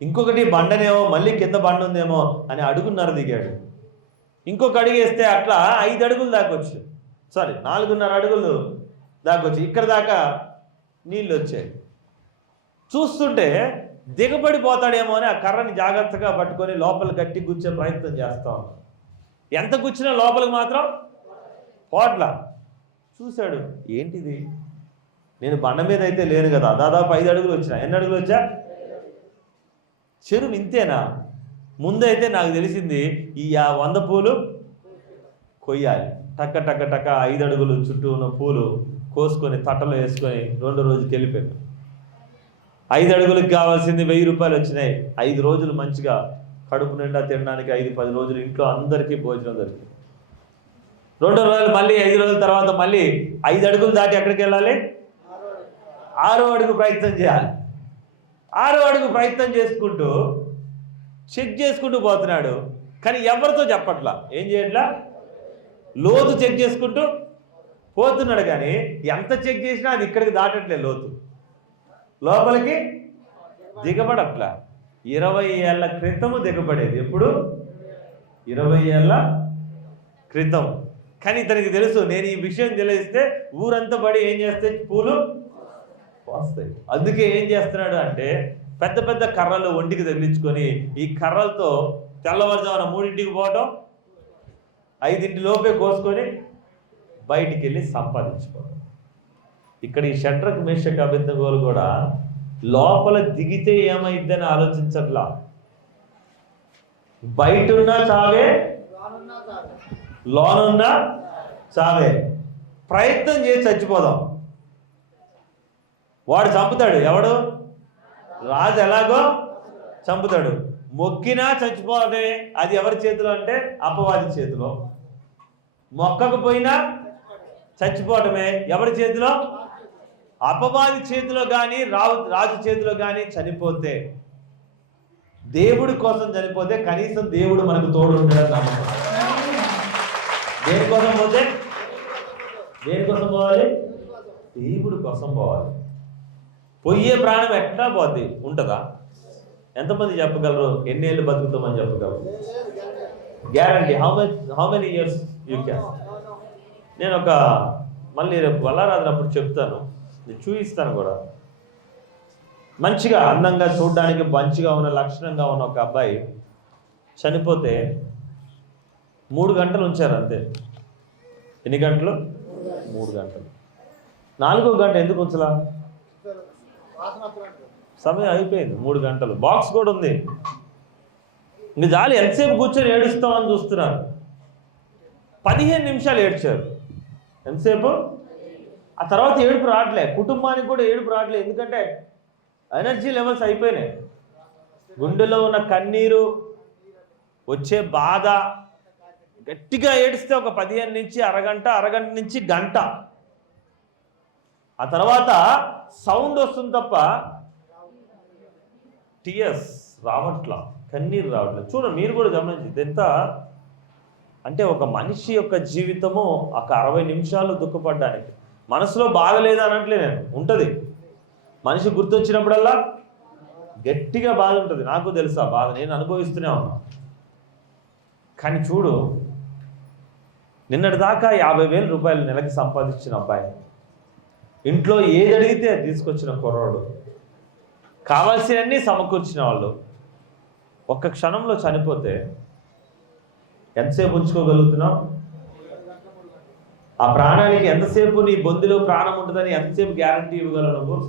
ఇంకొకటి బండనేమో, మళ్ళీ కింద బండ ఉందేమో అని అడుగున్నర దిగాడు. ఇంకొక అడుగు వేస్తే అట్లా 5 అడుగులు దాకొచ్చు, 4.5 అడుగులు దాకొచ్చు. ఇక్కడ దాకా నీళ్ళు వచ్చాయి. చూస్తుంటే దిగబడిపోతాడేమో అని ఆ కర్రని జాగ్రత్తగా పట్టుకొని లోపల గట్టి గుచ్చే ప్రయత్నం చేస్తా ఉన్నాడు. ఎంత గుచ్చినా లోపలికి మాత్రం పోట్ల. చూశాడు, ఏంటిది, నేను బండ మీద అయితే లేను కదా, దాదాపు 5 అడుగులు వచ్చినా. ఎన్ని అడుగులు వచ్చా? చెరువు ఇంతేనా? ముందైతే నాకు తెలిసింది ఈ 100 పూలు కొయ్యాలి, టక్క టక్క టక్క 5 అడుగులు చుట్టూ ఉన్న పూలు కోసుకొని తట్టలో వేసుకొని 2 రోజులకి వెళ్ళిపోయాను. 5 అడుగులకు కావాల్సింది 1000 రూపాయలు వచ్చినాయి. 5 రోజులు మంచిగా కడుపు నిండా తినడానికి 5-10 రోజులు ఇంట్లో అందరికీ భోజనం దొరికింది. 2 రోజులు మళ్ళీ 5 రోజుల తర్వాత మళ్ళీ 5 అడుగులు దాటి ఎక్కడికి వెళ్ళాలి? 6వ అడుగు ప్రయత్నం చేయాలి. 6వ అడుగు ప్రయత్నం చేసుకుంటూ చెక్ చేసుకుంటూ పోతున్నాడు. కానీ ఎవరితో చెప్పట్లా, ఏం చేయట్లా, లోతు చెక్ చేసుకుంటూ పోతున్నాడు. కానీ ఎంత చెక్ చేసినా అది ఇక్కడికి దాటట్లేదు, లోతు లోపలికి దిగబడట్లా. 20 ఏళ్ల క్రితము దిగబడేది, ఎప్పుడు? 20 ఏళ్ల క్రితం. కానీ ఇతనికి తెలుసు, నేను ఈ విషయం తెలిస్తే ఊరంతా పడి ఏం చేస్తే పూలు వస్తాయి. అందుకే ఏం చేస్తున్నాడు అంటే పెద్ద పెద్ద కర్రలు ఒంటికి తగిలించుకొని ఈ కర్రలతో తెల్లవారుజామున 3ంటికి పోవటం, 5 లోపే కోసుకొని బయటికి వెళ్ళి సంపాదించుకోవడం. ఇక్కడ ఈ షడ్రక్ మేషక్ అబేద్నెగోలు కూడా లోపల దిగితే ఏమైద్దని ఆలోచించట్లా. బయటున్నా చావే, లోనున్నా చావే, ప్రయత్నం చేసి చచ్చిపోదాం. వాడు చంపుతాడు, ఎవడు? రాజు ఎలాగో చంపుతాడు. మొక్కినా చచ్చిపోవడమే, అది ఎవరి చేతిలో అంటే అపవాది చేతిలో. మొక్కకపోయినా చచ్చిపోవటమే, ఎవరి చేతిలో? అపవాది చేతిలో. కానీ రాజు చేతిలో కానీ చనిపోతే, దేవుడి కోసం చనిపోతే కనీసం దేవుడు మనకు తోడు ఉంటాడని నమ్మకం. దేనికోసం పోతే? దేనికోసం పోవాలి? దేవుడి కోసం పోవాలి. పోయే ప్రాణం ఎట్లా పోద్ది? ఉంటుందా? ఎంతమంది చెప్పగలరు ఎన్ని ఏళ్ళు బతుకుతామని చెప్పగలరు? Guarantee. How many years you can? నేను మళ్ళీ రేపు వల్లారాదినప్పుడు చెప్తాను, నేను చూపిస్తాను కూడా. మంచిగా అందంగా చూడడానికి మంచిగా ఉన్న లక్షణంగా ఉన్న ఒక అబ్బాయి చనిపోతే 3 గంటలు ఉంచారు అంతే. ఎన్ని గంటలు? 3 గంటలు. 4వ గంట ఎందుకు ఉంచలా? సమయం అయిపోయింది. 3 గంటలు. బాక్స్ కూడా ఉంది. ఇంక చాలు, ఎంతసేపు కూర్చొని ఏడుస్తామని చూస్తున్నారు. 15 నిమిషాలు ఏడ్చారు. ఎంతసేపు? ఆ తర్వాత ఏడుపు రావట్లే, కుటుంబానికి కూడా ఏడుపు రావట్లే. ఎందుకంటే ఎనర్జీ లెవెల్స్ అయిపోయినాయి. గుండెలో ఉన్న కన్నీరు, వచ్చే బాధ, గట్టిగా ఏడిస్తే ఒక 15 నుంచి అరగంట, అరగంట నుంచి గంట. ఆ తర్వాత సౌండ్ వస్తుంది తప్ప టీయర్స్ రావట్లా, కన్నీరు రావట్లేదు. చూడండి, మీరు కూడా గమనించి ఎంత అంటే ఒక మనిషి యొక్క జీవితము ఒక 60 నిమిషాలు దుఃఖపడ్డానికి. మనసులో బాధ లేదా అనట్లే నేను, ఉంటుంది. మనిషి గుర్తొచ్చినప్పుడల్లా గట్టిగా బాధ ఉంటుంది. నాకు తెలుసా బాధ, నేను అనుభవిస్తూనే ఉన్నా. కానీ చూడు, నిన్నటి దాకా 50,000 రూపాయలు నెలకి సంపాదించిన అబ్బాయి, ఇంట్లో ఏది అడిగితే అది తీసుకొచ్చిన కుర్రాడు, కావాల్సినవన్నీ సమకూర్చిన వాళ్ళు, ఒక్క క్షణంలో చనిపోతే ఎంతసేపు ఉంచుకోగలుగుతున్నావు? ఆ ప్రాణానికి ఎంతసేపు నీ బొందిలో ప్రాణం ఉంటుందని ఎంతసేపు గ్యారంటీ ఇవ్వగలవు? నువ్వు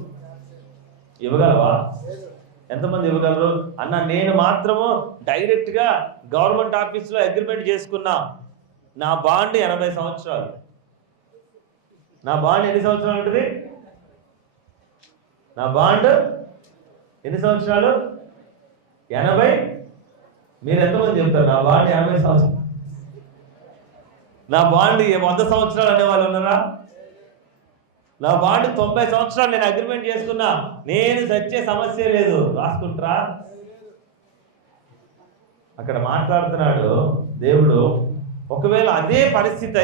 ఇవ్వగలవా? ఎంతమంది ఇవ్వగలరు? అన్న నేను మాత్రము డైరెక్ట్గా గవర్నమెంట్ ఆఫీస్లో అగ్రిమెంట్ చేసుకున్నా, నా బాండ్ 80 సంవత్సరాలు. నా బాండ్ ఎన్ని సంవత్సరాలు ఉంటుంది? నా బాండ్ ఎన్ని సంవత్సరాలు? 80. మీరు ఎంతమంది చెప్తారు నా బాండ్ 80 సంవత్సరాలు? నా బాండ్ 100 సంవత్సరాలు అనే వాళ్ళు ఉన్నారా? నా బాండ్ 90 సంవత్సరాలు. నేను అగ్రిమెంట్ చేసుకున్నా, నేను చచ్చే సమస్య లేదు. రాసుకుంటారా? అక్కడ మాట్లాడుతున్నాడు దేవుడు. ఒకవేళ అదే పరిస్థితి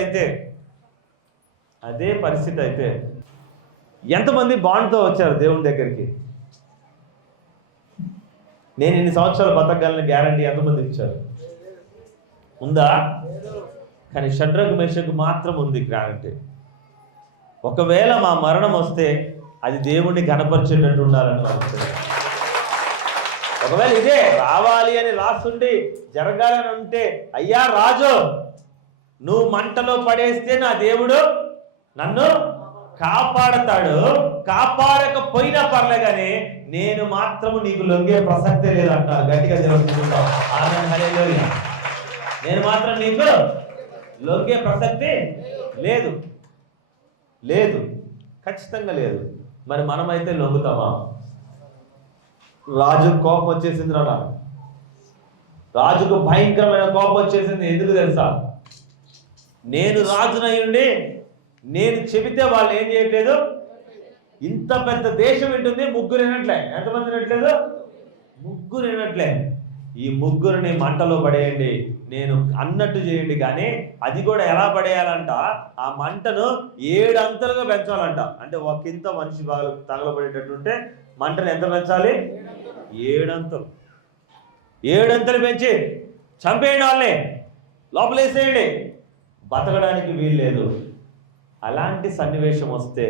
అయితే ఎంతమంది బాండ్తో వచ్చారు దేవుని దగ్గరికి? నేను ఇన్ని సంవత్సరాలు బతకగలని గ్యారంటీ ఎంతమంది ఇచ్చారు? ఉందా? కానీ షడ్రక్ మేషకు మాత్రం ఉంది గ్యారంటీ. ఒకవేళ మా మరణం వస్తే అది దేవుణ్ణి కనపరిచేటట్టు ఉండాలని అనుకుంటున్నాను. ఒకవేళ ఇదే రావాలి అని రాస్తుండి జరగాలని ఉంటే, అయ్యా రాజు నువ్వు మంటలో పడేస్తే నా దేవుడు నన్ను కాపాడతాడు, కాపాడకపోయినా పర్లే కానీ నేను మాత్రము నీకు లొంగే ప్రసక్తే లేదంటారు. గట్టిగా జరుగుతుంటాం. నేను మాత్రం నీకు లొంగే ప్రసక్తి లేదు, లేదు, ఖచ్చితంగా లేదు. మరి మనమైతే లొంగుతామా? రాజు కోపం వచ్చేసింది రా, రాజుకు భయంకరమైన కోపం వచ్చేసింది. ఎందుకు తెలుసా? నేను రాజునయ్యుండి నేను చెబితే వాళ్ళు ఏం చేయట్లేదు. ఇంత పెద్ద దేశం ఉంటుంది, ముగ్గురు వినట్లే. ఎంతమంది వినట్లేదు? ముగ్గురు వినట్లే. ఈ ముగ్గురిని మంటలో పడేయండి, నేను అన్నట్టు చేయండి. కానీ అది కూడా ఎలా పడేయాలంట? ఆ మంటను 7 అంతలుగా పెంచాలంట. అంటే ఒకంత మనిషి బాగా తగలబడేటట్టుంటే మంటను ఎంత పెంచాలి? 7 అంతలు. 7 అంతలు పెంచి చంపేయండి, వాళ్ళని లోపలేసేయండి, బతకడానికి వీల్లేదు. అలాంటి సన్నివేశం వస్తే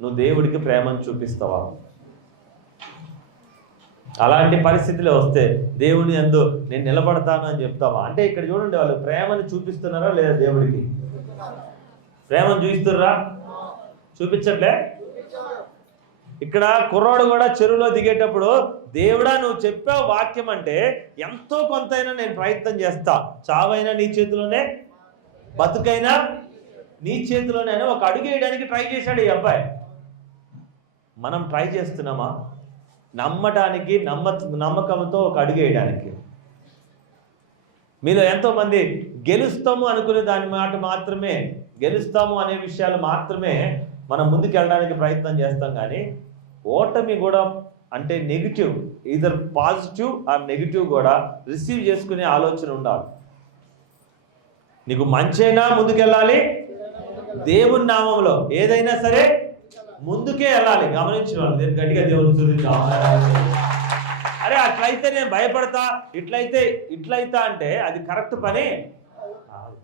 నువ్వు దేవుడికి ప్రేమను చూపిస్తావా? అలాంటి పరిస్థితులు వస్తే దేవుని యందు నేను నిలబడతాను అని చెప్తావా? అంటే ఇక్కడ చూడండి, వాళ్ళు ప్రేమను చూపిస్తున్నారా లేదా? దేవుడికి ప్రేమను చూపిస్తున్నారా? చూపించట్లే. ఇక్కడ కుర్రాడు కూడా చెరువులో దిగేటప్పుడు, దేవుడా నువ్వు చెప్పావు వాక్యం అంటే ఎంతో కొంతైనా నేను ప్రయత్నం చేస్తా, చావైనా నీ చేతిలోనే, బతుకైనా నీ చేతిలోనే అని ఒక అడుగు వేయడానికి ట్రై చేశాడు ఈ అబ్బాయి. మనం ట్రై చేస్తున్నామా? నమ్మటానికి, నమ్మకంతో ఒక అడుగు వేయడానికి. మీలో ఎంతోమంది గెలుస్తాము అనుకునే దాని మాట మాత్రమే, గెలుస్తాము అనే విషయాలు మాత్రమే మనం ముందుకు వెళ్ళడానికి ప్రయత్నం చేస్తాం. కానీ ఓటమి కూడా అంటే negative, either positive or negative కూడా రిసీవ్ చేసుకునే ఆలోచన ఉండాలి. నీకు మంచైనా ముందుకెళ్ళాలి, దేవుని నామంలో ఏదైనా సరే ముందుకే వెళ్ళాలి. గమనించిన వాళ్ళు నేను గట్టిగా దేవుని స్తుతించాలి. అరే అట్లయితే నేను భయపడతా, ఇట్లయితా అంటే అది కరెక్ట్ పని కాదు.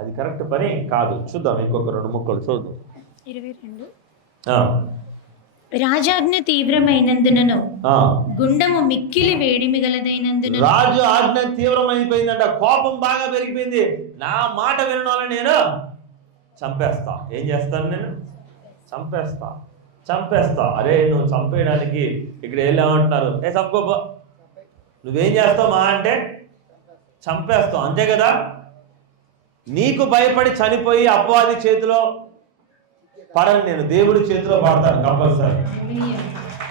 అది కరెక్ట్ పని కాదు. చూద్దాం ఇంకొక 2 ముక్కలు చూద్దాం. 22 రాజాజ్ఞ తీవ్రమైనందునను గుండము మిక్కిలి వేడిమి గలదైనందున. రాజు ఆజ్ఞ తీవ్రమైపోయిందంట, కోపం బాగా పెరిగిపోయింది. నా మాట వినడం వల్ల నేను చంపేస్తా. ఏం చేస్తాను? నేను చంపేస్తా. అరే నువ్వు చంపేయడానికి ఇక్కడ వెళ్ళామంటున్నారు, చంపుకో, నువ్వేం చేస్తావు మా అంటే చంపేస్తావు, అంతే కదా. నీకు భయపడి చనిపోయి అపవాది చేతిలో పడను, నేను దేవుడి చేతిలో పడతాను కంపల్సరీ.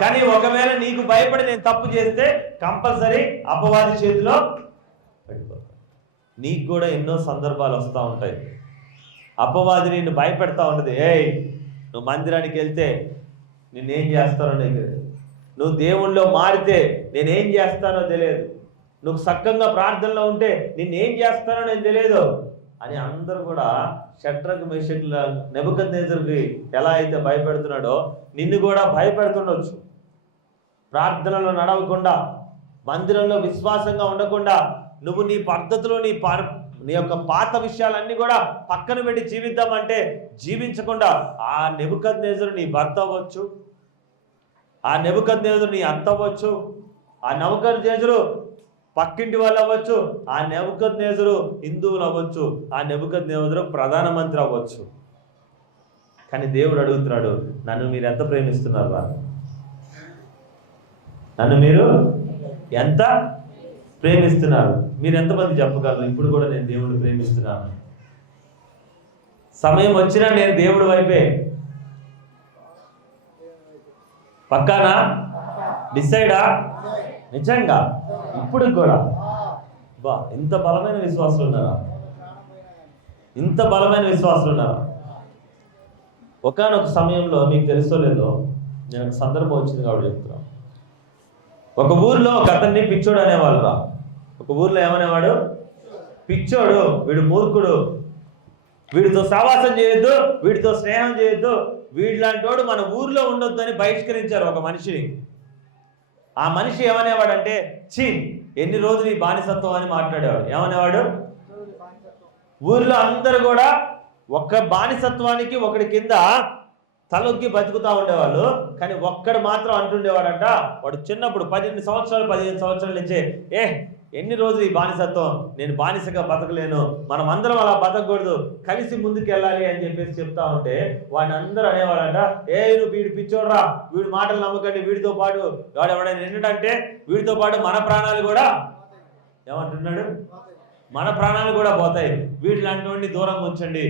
కానీ ఒకవేళ నీకు భయపడి నేను తప్పు చేస్తే కంపల్సరీ అపవాది చేతిలో పడిపోతాను. నీకు కూడా ఎన్నో సందర్భాలు వస్తూ ఉంటాయి. అపవాది నిన్ను భయపెడతా ఉంటుంది. నువ్వు మందిరానికి వెళ్తే నేనేం చేస్తానో తెలియదు, నువ్వు దేవుళ్ళో మారితే నేనేం చేస్తానో తెలియదు, నువ్వు సక్కంగా ప్రార్థనలో ఉంటే నిన్నేం చేస్తానో నేను తెలియదు అని అందరూ కూడా షడ్రకు మేషకుల నెబుకద్నెజరుకి ఎలా అయితే భయపెడుతున్నాడో నిన్ను కూడా భయపెడుతుండొచ్చు. ప్రార్థనలో నడవకుండా, మందిరంలో విశ్వాసంగా ఉండకుండా, నువ్వు నీ పద్ధతిలో నీ యొక్క పాత విషయాలన్నీ కూడా పక్కన పెట్టి జీవిద్దామంటే జీవించకుండా ఆ నెబుకద్నెజరు నీ భర్త అవ్వచ్చు, ఆ నెబుకద్నెజరు నీ అత్త అవ్వచ్చు, ఆ నెబుకద్నెజరు పక్కింటి వాళ్ళు అవ్వచ్చు, ఆ నెబుకద్నెజరు హిందువులు అవ్వచ్చు, ఆ నెబుకద్నెజరు ప్రధానమంత్రి అవ్వచ్చు. కానీ దేవుడు అడుగుతున్నాడు, నన్ను మీరు ఎంత ప్రేమిస్తున్నారు? నన్ను మీరు ఎంత ప్రేమిస్తున్నారు? మీరు ఎంతమంది చెప్పగలరు ఇప్పుడు కూడా నేను దేవుడిని ప్రేమిస్తున్నాను? సమయం వచ్చినా నేను దేవుడి వైపే. పక్కానా? డిసైడా? నిజంగా ఇప్పుడు కూడా ఇంత బలమైన విశ్వాసులు ఉన్నారా? ఇంత బలమైన విశ్వాసులు ఉన్నారా? ఒకానొక సమయంలో మీకు తెలుసో లేదో, నేను ఒక సందర్భం వచ్చింది కాబట్టి చెప్తున్నా. ఒక ఊర్లో ఒక అతన్ని పిచ్చోడు అనేవాళ్ళు రా. ఒక ఊర్లో ఏమనేవాడు? పిచ్చోడు, వీడు మూర్ఖుడు, వీడితో సహవాసం చేయొద్దు, వీడితో స్నేహం చేయొద్దు, వీడిలాంటి వాడు మన ఊర్లో ఉండొద్దని బహిష్కరించారు ఒక మనిషిని. ఆ మనిషి ఏమనేవాడంటే, ఛీ ఎన్ని రోజులు ఈ బానిసత్వం అని మాట్లాడేవాడు. ఏమనేవాడు? ఊర్లో అందరూ కూడా ఒక్క బానిసత్వానికి ఒకటి కింద తలొగ్గి బతుకుతూ ఉండేవాళ్ళు. కానీ ఒక్కడు మాత్రం అంటుండేవాడంట, వాడు చిన్నప్పుడు 15 సంవత్సరాలు 15 సంవత్సరాల నుంచే ఎన్ని రోజులు ఈ బానిసత్వం, నేను బానిసగా బతకలేను, మనం అందరం అలా బతకూడదు, కలిసి ముందుకు వెళ్ళాలి అని చెప్పేసి చెప్తా ఉంటే వాడిని అందరూ అనేవాడంట, నువ్వు వీడు పిచ్చోడ్రా, వీడి మాటలు నమ్మకండి, వీడితో పాటు వాడు ఎవడైనా నిన్నడంటే వీడితో పాటు మన ప్రాణాలు కూడా ఏమంటున్నాడు, మన ప్రాణాలు కూడా పోతాయి, వీడిలాంటి వాడిని దూరంగా ఉంచండి,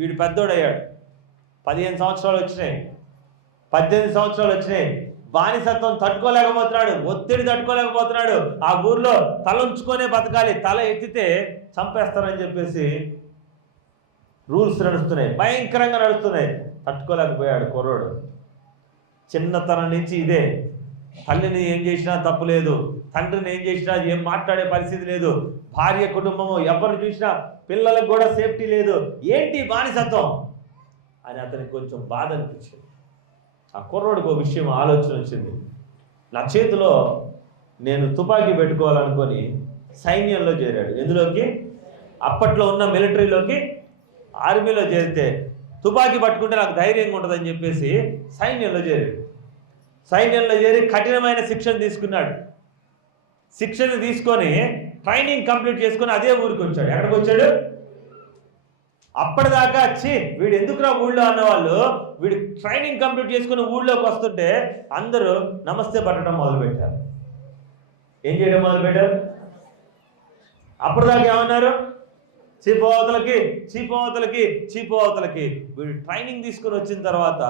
వీడు పెద్దోడయ్యాడు. 15 సంవత్సరాలు వచ్చినాయి, 18 సంవత్సరాలు వచ్చినాయి. బానిసత్వం తట్టుకోలేకపోతున్నాడు, ఒత్తిడి తట్టుకోలేకపోతున్నాడు. ఆ ఊర్లో తల ఉంచుకొనే బతకాలి, తల ఎత్తితే చంపేస్తారని చెప్పేసి రూల్స్ నడుస్తున్నాయి, భయంకరంగా నడుస్తున్నాయి. తట్టుకోలేకపోయాడు కుర్రోడు. చిన్నతనం నుంచి ఇదే, తల్లిని ఏం చేసినా తప్పు లేదు, తండ్రిని ఏం చేసినా ఏం మాట్లాడే పరిస్థితి లేదు, భార్య కుటుంబము ఎవరిని చూసినా పిల్లలకు కూడా సేఫ్టీ లేదు, ఏంటి బానిసత్వం అని అతనికి కొంచెం బాధ అనిపించింది. ఆ కుర్రోడికి ఒక విషయం ఆలోచన వచ్చింది, నా చేతిలో నేను తుపాకీ పెట్టుకోవాలనుకొని సైన్యంలో చేరాడు. ఎందులోకి? అప్పట్లో ఉన్న మిలిటరీలోకి, ఆర్మీలో చేరితే తుపాకీ పట్టుకుంటే నాకు ధైర్యంగా ఉంటుందని చెప్పేసి సైన్యంలో చేరాడు. సైన్యంలో చేరి కఠినమైన శిక్షణ తీసుకున్నాడు. శిక్షణ తీసుకొని ట్రైనింగ్ కంప్లీట్ చేసుకొని అదే ఊరికి వచ్చాడు. ఎక్కడికి వచ్చాడు? అప్పటిదాకా వీడు ఎందుకురా ఊళ్ళో అన్నవాళ్ళు, వీడు ట్రైనింగ్ కంప్లీట్ చేసుకుని ఊళ్ళోకి వస్తుంటే అందరూ నమస్తే పట్టడం మొదలుపెట్టారు. ఏం చేయడం మొదలుపెట్టారు? అప్పటిదాకా ఏమన్నారు? చీపోవతలకి చీపోవతలకి చీపోవతలకి. వీడు ట్రైనింగ్ తీసుకుని వచ్చిన తర్వాత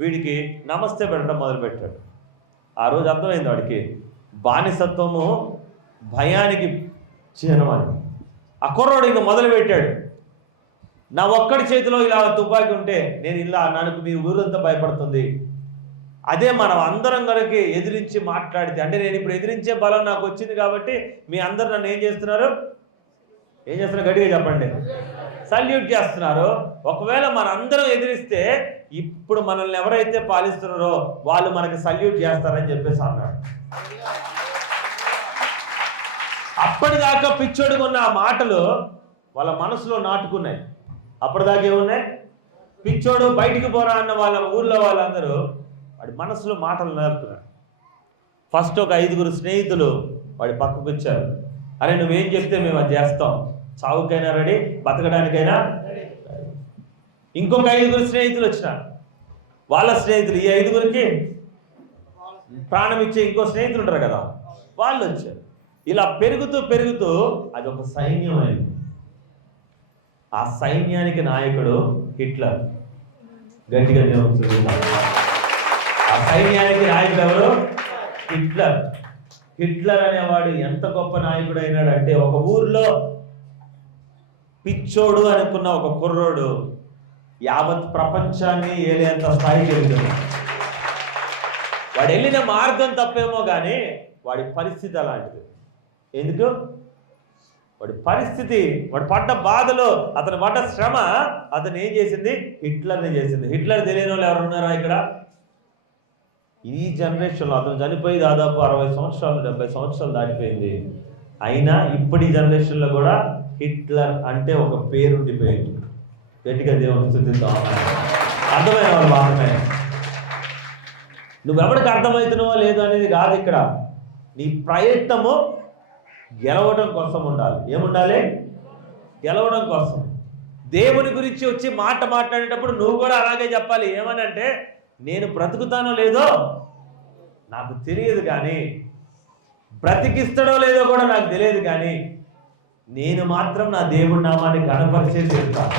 వీడికి నమస్తే పెట్టడం మొదలుపెట్టాడు. ఆ రోజు అర్థమైంది వాడికి, బానిసత్వము భయానికి చిహ్నం అని. ఆ కుర్రోడు ఇక మొదలుపెట్టాడు, నా ఒక్కడి చేతిలో ఇలా తుపాకీ ఉంటే నేను ఇలా నాకు మీ ఊరంతా భయపడుతుంది, అదే మనం అందరం కనుక ఎదిరించి మాట్లాడితే, అంటే నేను ఇప్పుడు ఎదిరించే బలం నాకు వచ్చింది కాబట్టి మీ అందరు నన్ను ఏం చేస్తున్నారు, గట్టిగా చెప్పండి, సల్యూట్ చేస్తున్నారు. ఒకవేళ మన అందరం ఎదిరిస్తే ఇప్పుడు మనల్ని ఎవరైతే పాలిస్తున్నారో వాళ్ళు మనకి సల్యూట్ చేస్తారని చెప్పేసి అన్నాడు. అప్పటిదాకా పిచ్చోడుకున్న ఆ మాటలు వాళ్ళ మనసులో నాటుకున్నాయి. అప్పటిదాకా ఏమున్నాయి? పిచ్చోడు బయటికి పోరా అన్న వాళ్ళ ఊర్లో వాళ్ళందరూ వాడి మనసులో మాటలు నేర్పుతున్నారు. ఫస్ట్ ఒక 5 స్నేహితులు వాడి పక్కకు వచ్చారు. అరే నువ్వేం చెప్తే మేము అది చేస్తాం, చావుకైనా రెడీ, బతకడానికైనా. ఇంకొక 5 స్నేహితులు వచ్చినారు. వాళ్ళ స్నేహితులు, ఈ 5కి ప్రాణం ఇచ్చే ఇంకో స్నేహితులు ఉంటారు కదా, వాళ్ళు వచ్చారు. ఇలా పెరుగుతూ పెరుగుతూ అది ఒక సైన్యం అయింది. ఆ సైన్యానికి నాయకుడు హిట్లర్. గట్టిగా ఆ సైన్యానికి నాయకుడు ఎవరు? హిట్లర్. హిట్లర్ అనేవాడు ఎంత గొప్ప నాయకుడు అయినాడంటే, ఒక ఊర్లో పిచ్చోడు అనుకున్న ఒక కుర్రోడు యావత్ ప్రపంచాన్ని ఏలేంత స్థాయికి వెళ్తుంది. వాడు వెళ్ళిన మార్గం తప్పేమో కానీ వాడి పరిస్థితి అలాంటిది. ఎందుకు? వాడి పరిస్థితి, వాడు పడ్డ బాధలో, అతను పడ్డ శ్రమ అతను ఏం చేసింది? హిట్లర్ని చేసింది. హిట్లర్ తెలియని వాళ్ళు ఎవరు ఉన్నారా ఇక్కడ? ఈ జనరేషన్లో అతను చనిపోయి దాదాపు 60 సంవత్సరాలు 70 సంవత్సరాలు దాటిపోయింది. అయినా ఇప్పటి జనరేషన్లో కూడా హిట్లర్ అంటే ఒక పేరు ఉండిపోయింది. గట్టిగా దేవుని స్తుతిద్దాం. అర్థమైన వాళ్ళు మాత్రమే. నువ్వెవరికి అర్థమవుతున్నావో లేదో అనేది కాదు ఇక్కడ. నీ ప్రయత్నము గెలవడం కోసం ఉండాలి. ఏముండాలి? గెలవడం కోసం. దేవుని గురించి వచ్చి మాట్లాడేటప్పుడు నువ్వు కూడా అలాగే చెప్పాలి. ఏమనంటే, నేను బ్రతుకుతానో లేదో నాకు తెలియదు కానీ, బ్రతికిస్తాడో లేదో కూడా నాకు తెలియదు కానీ, నేను మాత్రం నా దేవుడి నామాన్ని గణపరిచే తీరుతాను.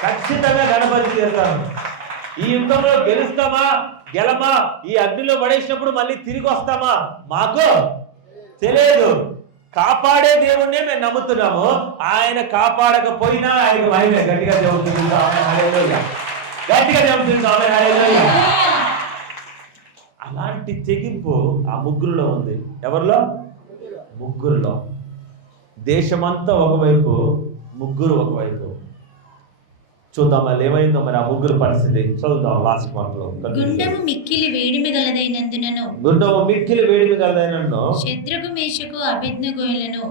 ఖచ్చితంగా గణపరిచి తీరుతాను. ఈ యుద్ధంలో గెలుస్తామా గెలమా, ఈ అగ్నిలో పడేసినప్పుడు మళ్ళీ తిరిగి వస్తామా మాకు తెలియదు. కాపాడే దేవుణ్ణే మేము నమ్ముతున్నాము. ఆయన కాపాడకపోయినా ఆయనకు మహిమే. గట్టిగా దేవుడు గట్టిగా దేవుడు. అలాంటి తెగింపు ఆ ముగ్గురులో ఉంది. ఎవరిలో? ముగ్గురులో. దేశమంతా ఒకవైపు, ముగ్గురు ఒకవైపు. చూద్దాం మళ్ళీ ఏమైందో మరి ఆ ముగ్గురు పరిస్థితి. చదువుదాం లాస్ట్ మాటలో. గుండము మిక్కిలి వేడిమి గలదైనందునను గుండము మిక్కిలి వేడిమి గలదైనను శద్రకు మేషకు అబేద్నెగోలను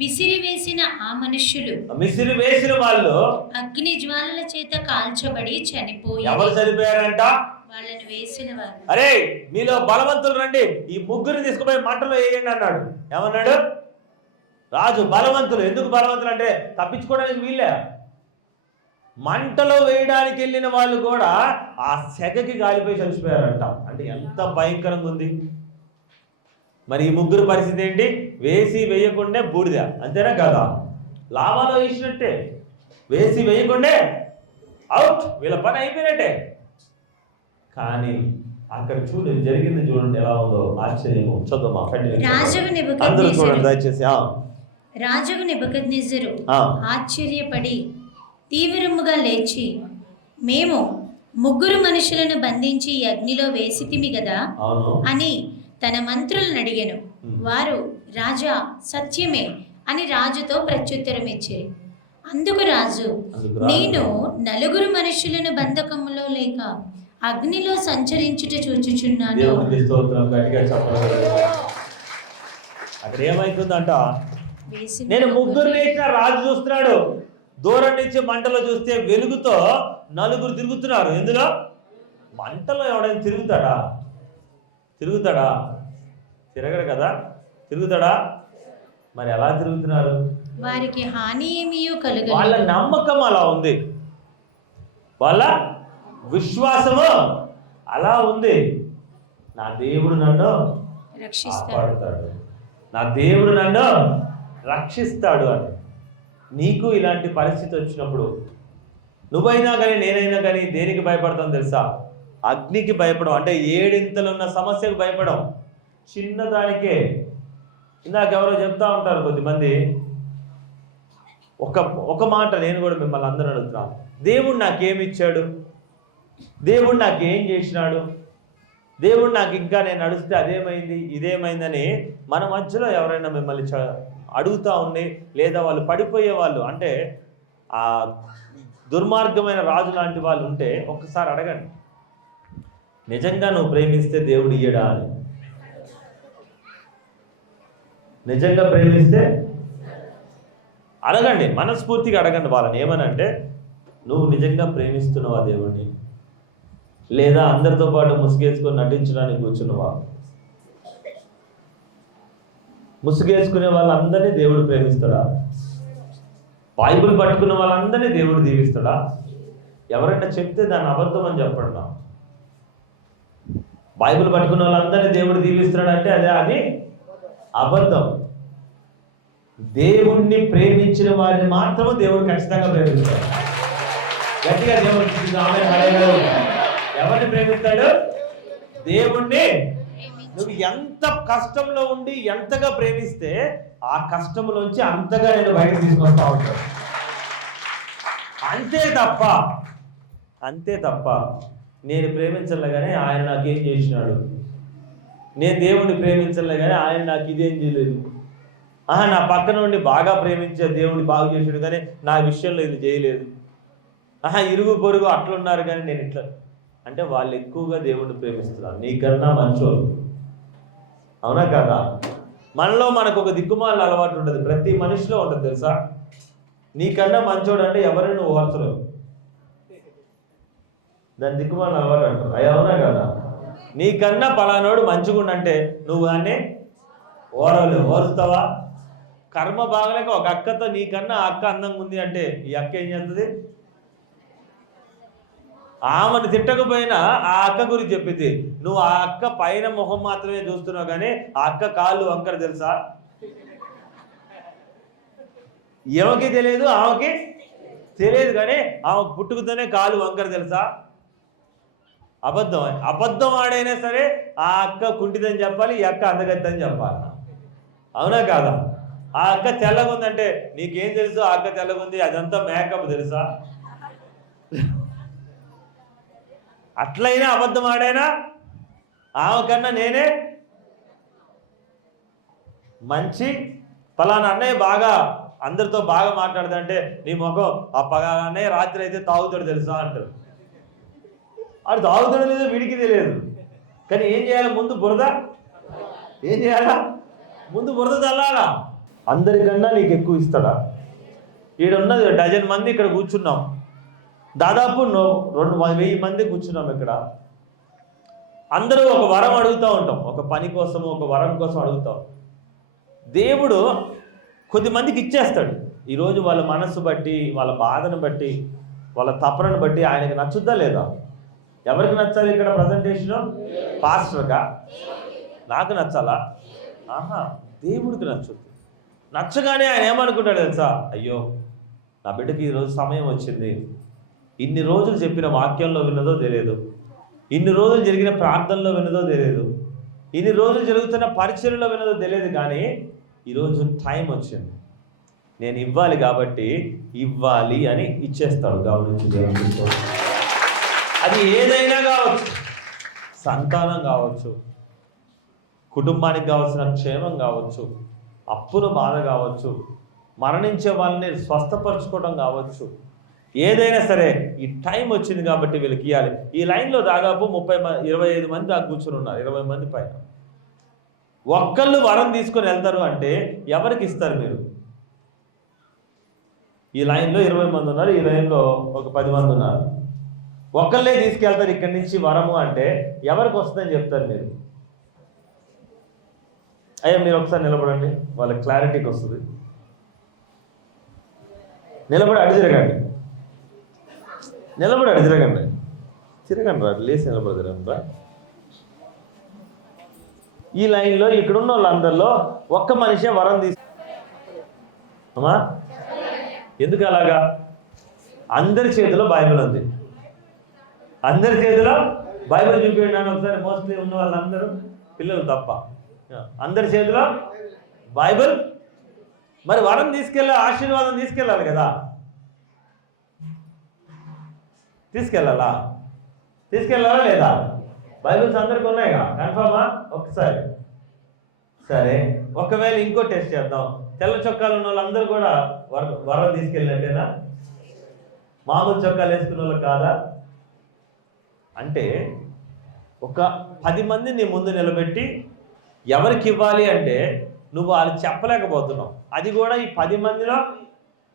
విసిరివేసిన ఆ మనుష్యులు విసిరి వేసిన వాళ్ళు అగ్ని జ్వాలల చేత కాల్చబడి చనిపోయి. ఎవరు చనిపోయారంట? వాళ్ళని వేసిన వారు. అరే మీలో బలవంతులు రండి, ఈ ముగ్గురిని తీసుకుపోయి మంటలో వేయండి అన్నాడు. ఏమన్నాడు రాజు? బలవంతులు. ఎందుకు బలవంతులు అంటే తప్పించుకోవడానికి వీళ్ళే. మంటలో వేయడానికి వెళ్ళిన వాళ్ళు కూడా ఆ సెగకి గాలిపోయి చచ్చిపోయారంట. అంటే ఎంత భయంకరంగా ఉంది. మరి ఈ ముగ్గురు పరిస్థితి ఏంటి? వేసి వేయకుండే బూడిద, అంతేనా కదా? లాభాలు వేసినట్టే, వేసి వేయకుండే అవుట్, వీళ్ళ పని అయిపోయినట్టే. కానీ అక్కడ చూడండి, జరిగింది చూడండి ఎలా ఉందో, ఆశ్చర్యము. చదువుమా, అందరూ చూడండి దయచేసి. రాజుకు నెబుకద్నెజరు ఆశ్చర్యపడి తీవ్రముగా లేచి, మేము ముగ్గురు మనుషులను బంధించి అగ్నిలో వేసితిమి గదా అని తన మంత్రులను అడిగాను. వారు రాజా సత్యమే అని రాజుతో ప్రత్యుత్తరం ఇచ్చారు. అందుకు రాజు, నేను నలుగురు మనుషులను బంధకములో లేక అగ్నిలో సంచరించుట చూచుచున్నాను. అక్కడ ఏమైతుందంట? నేను ముగ్గురు లేచిన రాజు చూస్తున్నాడు. దూరం నుంచి మంటలో చూస్తే వెలుగుతో నలుగురు తిరుగుతున్నారు. ఎందులో? మంటలో ఎవడైనా తిరుగుతాడా? తిరగడు కదా. తిరుగుతాడా? మరి ఎలా తిరుగుతున్నారు? వారికి హాని ఏమీ కలుగలేదు. వాళ్ళ నమ్మకం అలా ఉంది, వాళ్ళ విశ్వాసము అలా ఉంది. నా దేవుడు నన్ను కాపాడుతాడు, నా దేవుడు నన్ను రక్షిస్తాడు అని. నీకు ఇలాంటి పరిస్థితి వచ్చినప్పుడు నువ్వైనా కానీ నేనైనా కానీ దేనికి భయపడతాం తెలుసా? అగ్నికి భయపడం. అంటే ఏడింతలు ఉన్న సమస్యకు భయపడం, చిన్నదానికే. ఇందాక ఎవరో చెప్తా ఉంటారు కొద్దిమంది, ఒక మాట నేను కూడా మిమ్మల్ని అందరూ అడుగుతున్నాను. దేవుడు నాకేమి ఇచ్చాడు? దేవుడు నాకేం చేసినాడు? దేవుడు నాకు ఇంకా నేను నడుస్తే అదేమైంది ఇదేమైందని మన మధ్యలో ఎవరైనా మిమ్మల్ని అడుగుతూ ఉండి, లేదా వాళ్ళు పడిపోయే వాళ్ళు, అంటే ఆ దుర్మార్గమైన రాజు లాంటి వాళ్ళు ఉంటే ఒక్కసారి అడగండి, నిజంగా నువ్వు ప్రేమిస్తే దేవుడు ఇయ్యడా అని. నిజంగా ప్రేమిస్తే అడగండి, మనస్ఫూర్తిగా అడగండి వాళ్ళని. ఏమనంటే, నువ్వు నిజంగా ప్రేమిస్తున్నావా దేవుడిని, లేదా అందరితో పాటు ముసుగేసుకొని నటించడానికి కూర్చున్నావా? ముసుగేసుకునే వాళ్ళందరినీ దేవుడు ప్రేమిస్తాడా? బైబిల్ పట్టుకున్న వాళ్ళందరినీ దేవుడు దీవిస్తాడా? ఎవరైనా చెప్తే దాన్ని అబద్ధం అని చెప్పండి. బైబిల్ పట్టుకున్న వాళ్ళందరినీ దేవుడు దీవిస్తాడంటే అది అబద్ధం. దేవుణ్ణి ప్రేమించిన వారిని మాత్రమే దేవుడు ఖచ్చితంగా ప్రేమిస్తాడు. గట్టిగా దేవుడు ఎవరిని ప్రేమిస్తాడు? దేవుణ్ణి. నువ్వు ఎంత కష్టంలో ఉండి ఎంతగా ప్రేమిస్తే ఆ కష్టంలోంచి అంతగా నేను బయట తీసుకొస్తా ఉంటాను. అంతే తప్ప నేను ప్రేమించలేగానే ఆయన నాకేం చేసినాడు, నేను దేవుణ్ణి ప్రేమించలేగానే ఆయన నాకు ఇదేం చేయలేదు, నా పక్కన ఉండి బాగా ప్రేమించే దేవుడిని బాగు చేసాడు కానీ నా విషయంలో ఇది చేయలేదు, ఇరుగు పొరుగు అట్లున్నారు కానీ నేను ఇట్లా అంటే వాళ్ళు ఎక్కువగా దేవుడిని ప్రేమిస్తున్నారు నీకన్నా మంచోళ్ళు. అవునా కదా? మనలో మనకు ఒక దిక్కుమాల అలవాటు ఉంటుంది, ప్రతి మనిషిలో ఉంటుంది తెలుసా? నీకన్నా మంచోడు అంటే ఎవరైనా నువ్వు ఓర్చలేవు, దాని దిక్కుమాల అలవాటు అంటారు. అయ్యా అవునా కదా? నీకన్నా పలానోడు మంచిగుండంటే నువ్వు దాన్ని ఓరలేవు. ఓరుస్తావా? కర్మ బాగలేక ఒక అక్కతో నీకన్నా ఆ అక్క అందంగా ఉంది అంటే ఈ అక్క ఏం చేస్తుంది? ఆమెను తిట్టకపోయినా ఆ అక్క గురించి చెప్పింది. నువ్వు ఆ అక్క పైన మొహం మాత్రమే చూస్తున్నావు కానీ ఆ అక్క కాళ్ళు వంకర తెలుసా? ఎవరికి తెలియదు, ఆమెకి తెలియదు కానీ ఆమెకు పుట్టుకతోనే కాలు వంకర తెలుసా? అబద్ధం ఆడైనా సరే ఆ అక్క కుంటిదని చెప్పాలి, ఈ అక్క అందగత్తని చెప్పాలి. అవునా కాదా? ఆ అక్క తెల్లగా ఉందంటే నీకేం తెలుసు? ఆ అక్క తెల్లగా ఉంది, అదంతా మేకప్ తెలుసా? అట్లయినా అబద్ధం ఆడైనా ఆమె కన్నా నేనే మంచి, ఫలానా అన్నయ్య బాగా అందరితో బాగా మాట్లాడదా అంటే నీ ముఖం ఆ పగానే రాత్రి అయితే తాగుతాడు తెలుసా అంటారు. వాడు తాగుతాడు లేదో వీడికి తెలియదు. కానీ ఏం చేయాలి? ముందు బురద ఏం చేయాలా? ముందు బురద చల్లాలా. అందరికన్నా నీకు ఎక్కువ ఇస్తాడా? ఈడున్నది 12 మంది ఇక్కడ కూర్చున్నాం, దాదాపు 2,000 మంది కూర్చున్నాం ఇక్కడ. అందరూ ఒక వరం అడుగుతూ ఉంటాం, ఒక పని కోసం ఒక వరం కోసం అడుగుతాం. దేవుడు కొద్దిమందికి ఇచ్చేస్తాడు. ఈరోజు వాళ్ళ మనస్సు బట్టి, వాళ్ళ బాధను బట్టి, వాళ్ళ తపనను బట్టి ఆయనకి నచ్చుద్దా లేదా? ఎవరికి నచ్చాలి ఇక్కడ ప్రజెంటేషను? పాస్టర్గా? నాకు నచ్చాలా? ఆహా, దేవుడికి నచ్చుద్ది. నచ్చగానే ఆయన ఏమనుకుంటాడు తెలుసా? అయ్యో నా బిడ్డకి ఈరోజు సమయం వచ్చింది, ఇన్ని రోజులు చెప్పిన వాక్యంలో విన్నదో తెలియదు, ఇన్ని రోజులు జరిగిన ప్రార్థనలో విన్నదో తెలియదు, ఇన్ని రోజులు జరుగుతున్న పరిచర్యలో విన్నదో తెలియదు, కానీ ఈరోజు టైం వచ్చింది, నేను ఇవ్వాలి కాబట్టి ఇవ్వాలి అని ఇచ్చేస్తాడు. గమనించి అది ఏదైనా కావచ్చు, సంతానం కావచ్చు, కుటుంబానికి కావాల్సిన క్షేమం కావచ్చు, అప్పుల బాధ కావచ్చు, మరణించే వాళ్ళని స్వస్థపరచుకోవడం కావచ్చు, ఏదైనా సరే ఈ టైం వచ్చింది కాబట్టి వీళ్ళకి ఇవ్వాలి. ఈ లైన్లో దాదాపు 25 మంది దాకా కూర్చొని ఉన్నారు, 20 మంది పైన. ఒక్కళ్ళు వరం తీసుకొని వెళ్తారు అంటే ఎవరికి ఇస్తారు మీరు? ఈ లైన్లో 20 మంది ఉన్నారు, ఈ లైన్లో ఒక 10 మంది ఉన్నారు. ఒక్కళ్ళే తీసుకెళ్తారు ఇక్కడి నుంచి వరము అంటే ఎవరికి వస్తుందని చెప్తారు మీరు? అయ్యా మీరు ఒకసారి నిలబడండి, వాళ్ళ క్లారిటీకి వస్తుంది. నిలబడి అడిదిరగండి, నిలబడి అడిదిరగండి, తిరగండి రా, లేచి నిలబడి తిరగండి రా. ఈ లైన్లో ఇక్కడున్న వాళ్ళందరిలో ఒక్క మనిషే వరం అమ్మా. ఎందుకు అలాగా? అందరి చేతిలో బైబిల్ ఉంది, అందరి చేతిలో బైబిల్ చూపించాను ఒకసారి. మోస్ట్లీ ఉన్న వాళ్ళందరూ పిల్లలు తప్ప అందరి చేతిలో బైబిల్. మరి వరం ఆశీర్వాదం తీసుకెళ్ళాలి కదా, తీసుకెళ్ళాలా లేదా? బైబిల్స్ అందరికి ఉన్నాయిగా, కన్ఫర్మా? ఒకసారి సరే, ఒకవేళ ఇంకో టెస్ట్ చేద్దాం. తెల్ల చొక్కాలు ఉన్న వాళ్ళందరూ కూడా వరం తీసుకెళ్ళినట్టేనా? మామూలు చొక్కాలు వేసుకున్న వాళ్ళు కాదా? అంటే ఒక 10 మంది నీ ముందు నిలబెట్టి ఎవరికి ఇవ్వాలి అంటే నువ్వు వాళ్ళు చెప్పలేకపోతున్నావు. అది కూడా ఈ 10 మందిలో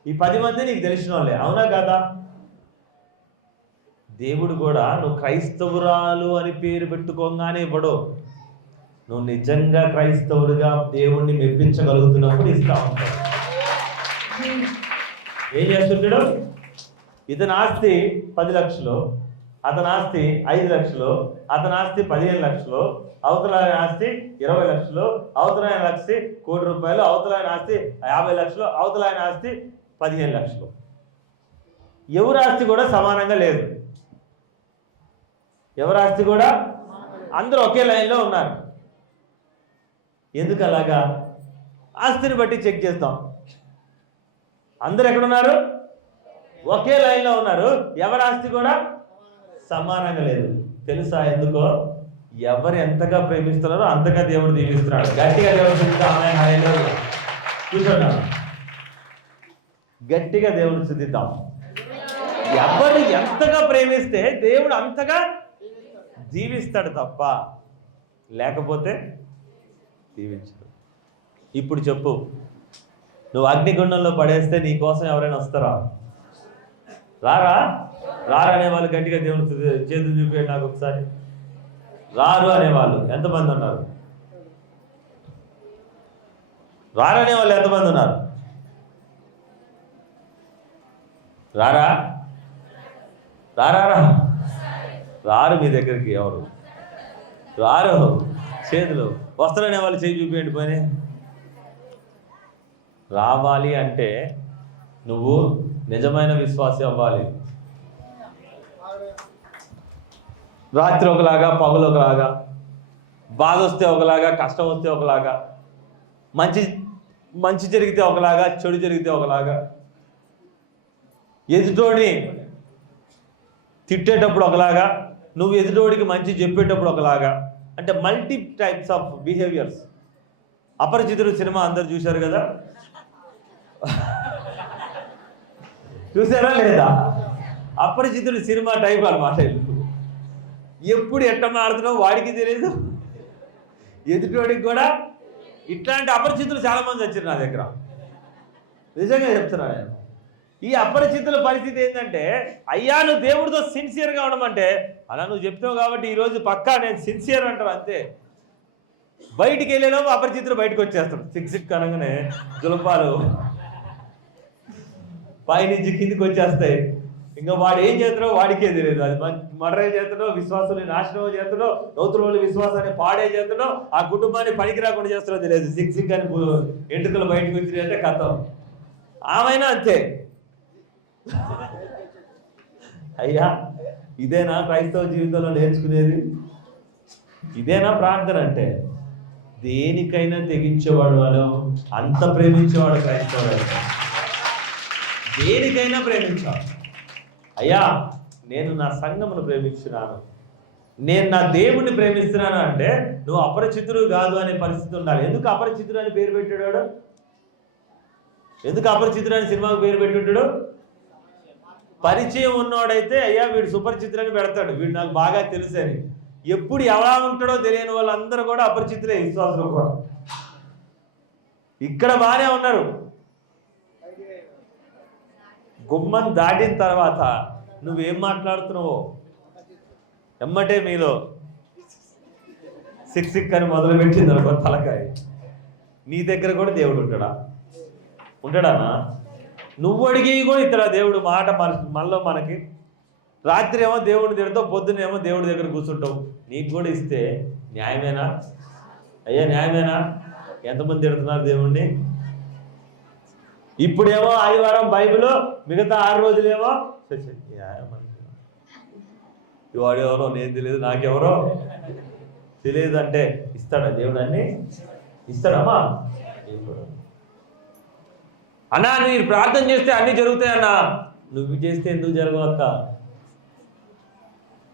ఈ 10 మంది నీకు తెలిసిన వాళ్ళే, అవునా కాదా? దేవుడు కూడా నువ్వు క్రైస్తవురాలు అని పేరు పెట్టుకోగానే ఇవ్వడు. నువ్వు నిజంగా క్రైస్తవుడిగా దేవుణ్ణి మెప్పించగలుగుతున్నప్పుడు ఇస్తా ఉంటావు. ఏం చేస్తుంటాడు? ఇతని ఆస్తి 10 లక్షలు, అతని ఆస్తి 5 లక్షలు, అతని ఆస్తి 15 లక్షలు, అవతల ఆస్తి 20 లక్షలు, అవతల ఆస్తి 1 కోటి రూపాయలు, అవతల ఆస్తి 50 లక్షలు, అవతల ఆస్తి 15 లక్షలు. ఎవరి ఆస్తి కూడా సమానంగా లేదు. ఎవరి ఆస్తి కూడా అందరూ ఒకే లైన్లో ఉన్నారు. ఎందుకు అలాగా? ఆస్తిని బట్టి చెక్ చేస్తాం. అందరు ఎక్కడున్నారు? ఒకే లైన్లో ఉన్నారు. ఎవరి ఆస్తి కూడా సమానంగా లేదు. తెలుసా ఎందుకో? ఎవరు ఎంతగా ప్రేమిస్తున్నారో అంతగా దేవుడు దీవిస్తున్నాడు. గట్టిగా దేవుడు కూర్చుంటాం, గట్టిగా దేవుడు సిద్ధిద్దాం. ఎవరు ఎంతగా ప్రేమిస్తే దేవుడు అంతగా దీవిస్తాడు తప్ప లేకపోతే దీవించడు. ఇప్పుడు చెప్పు, నువ్వు అగ్నిగుండంలో పడేస్తే నీ కోసం ఎవరైనా వస్తారా? రారు అనేవాళ్ళు గట్టిగా దేవుడు చేతులు చూపించండి నాకు ఒకసారి. రారు అనేవాళ్ళు ఎంతమంది ఉన్నారు? రారు అనేవాళ్ళు ఎంతమంది ఉన్నారు? రారు మీ దగ్గరికి ఎవరు రారు. చేతులు వస్తారనే వాళ్ళు చేయి చూపించండి పోనీ. రావాలి అంటే నువ్వు నిజమైన విశ్వాసి అవ్వాలి. రాత్రి ఒకలాగా, పగులు ఒకలాగా, బాధ వస్తే ఒకలాగా, కష్టం వస్తే ఒకలాగా, మంచి జరిగితే ఒకలాగా, చెడు జరిగితే ఒకలాగా, ఎదుటోడిని తిట్టేటప్పుడు ఒకలాగా, నువ్వు ఎదుటోడికి మంచి చెప్పేటప్పుడు ఒకలాగా. అంటే multi types of behaviours. Aparichitudu cinema అందరు చూశారు కదా. చూసారా లేదా? అపరిచితుడు సినిమా టైప్ అన్నమాట. ఎప్పుడు ఎట్ట మాడుతున్నావు వాడికి తెలియదు, ఎదుటివాడికి కూడా. ఇట్లాంటి అపరిచితులు చాలా మంది వచ్చారు నా దగ్గర, నిజంగా చెప్తున్నా నేను. ఈ అపరిచితుల పరిస్థితి ఏంటంటే, అయ్యా నువ్వు దేవుడితో సిన్సియర్గా ఉండమంటే, అలా నువ్వు చెప్తావు కాబట్టి ఈరోజు పక్కా నేను సిన్సియర్ అంటారు అంతే. బయటికి వెళ్ళేలోపు అపరిచితులు బయటకు వచ్చేస్తాడు. సిక్స్ అనగానే జులపాలు పైనుంచి కిందికి వచ్చేస్తాయి. ఇంకా వాడు ఏం చేస్తాడో వాడికే తెలియదు. అది మర్రే చేస్తాడో, విశ్వాసాన్ని నాశనం చేస్తాడో, నౌతుల విశ్వాసాన్ని పాడే చేస్తాడో, ఆ కుటుంబాన్ని పనికి రాకుండా చేస్తాడో తెలియదు. సిక్స్ అని ఎంటుకలు బయటకు వచ్చినాయంటే కథం. ఆమెనా అంతే. అయ్యా ఇదేనా క్రైస్తవ జీవితంలో నేర్చుకునేది? ఇదేనా ప్రార్థన అంటే? దేనికైనా తెగించేవాడు వాడు, అంత ప్రేమించేవాడు క్రైస్తవుడు. దేనికైనా ప్రేమించాలి. అయ్యా నేను నా సంఘమును ప్రేమిస్తున్నాను, నేను నా దేవుణ్ణి ప్రేమిస్తున్నాను అంటే నువ్వు అపరిచితుడు కాదు అనే పరిస్థితి ఉండాలి. ఎందుకు అపరిచితుడు అని పేరు పెట్టాడు? ఎందుకు అపరిచితుడు అని సినిమాకు పేరు పెట్టుంటాడు? పరిచయం ఉన్నవాడైతే అయ్యా వీడు సుపరిచితుడు అని పెడతాడు, వీడు నాకు బాగా తెలుసు అని. ఎప్పుడు ఎలా ఉంటాడో తెలియని వాళ్ళందరూ కూడా అపరిచితులే, విశ్వాసులు కూడా. ఇక్కడ బాగానే ఉన్నారు. గుమ్మం దాటిన తర్వాత నువ్వేం మాట్లాడుతున్నావో ఎమ్మటే మీలో సిక్ అని మొదలు పెట్టింది అనుకో తలకాయ. నీ దగ్గర కూడా దేవుడు ఉంటాడా? ఉంటాడానా? నువ్వు అడిగి కూడా ఇతరా దేవుడు మాట మనలో మనకి. రాత్రి ఏమో దేవుడిని తిడతావు, పొద్దునేమో దేవుడి దగ్గర కూర్చుంటావు. నీకు కూడా ఇస్తే న్యాయమేనా? అయ్యా న్యాయమేనా? ఎంతమంది తిడుతున్నారు దేవుణ్ణి? ఇప్పుడేమో ఆదివారం బైబిల్, మిగతా 6 రోజులేమో వాడెవరో నేను తెలియదు, నాకెవరో తెలియదు అంటే ఇస్తాడా దేవుడు? అన్ని ఇస్తాడమ్మా? అన్నా మీరు ప్రార్థన చేస్తే అన్ని జరుగుతాయన్నా. నువ్వు చేస్తే ఎందుకు జరగవక్క?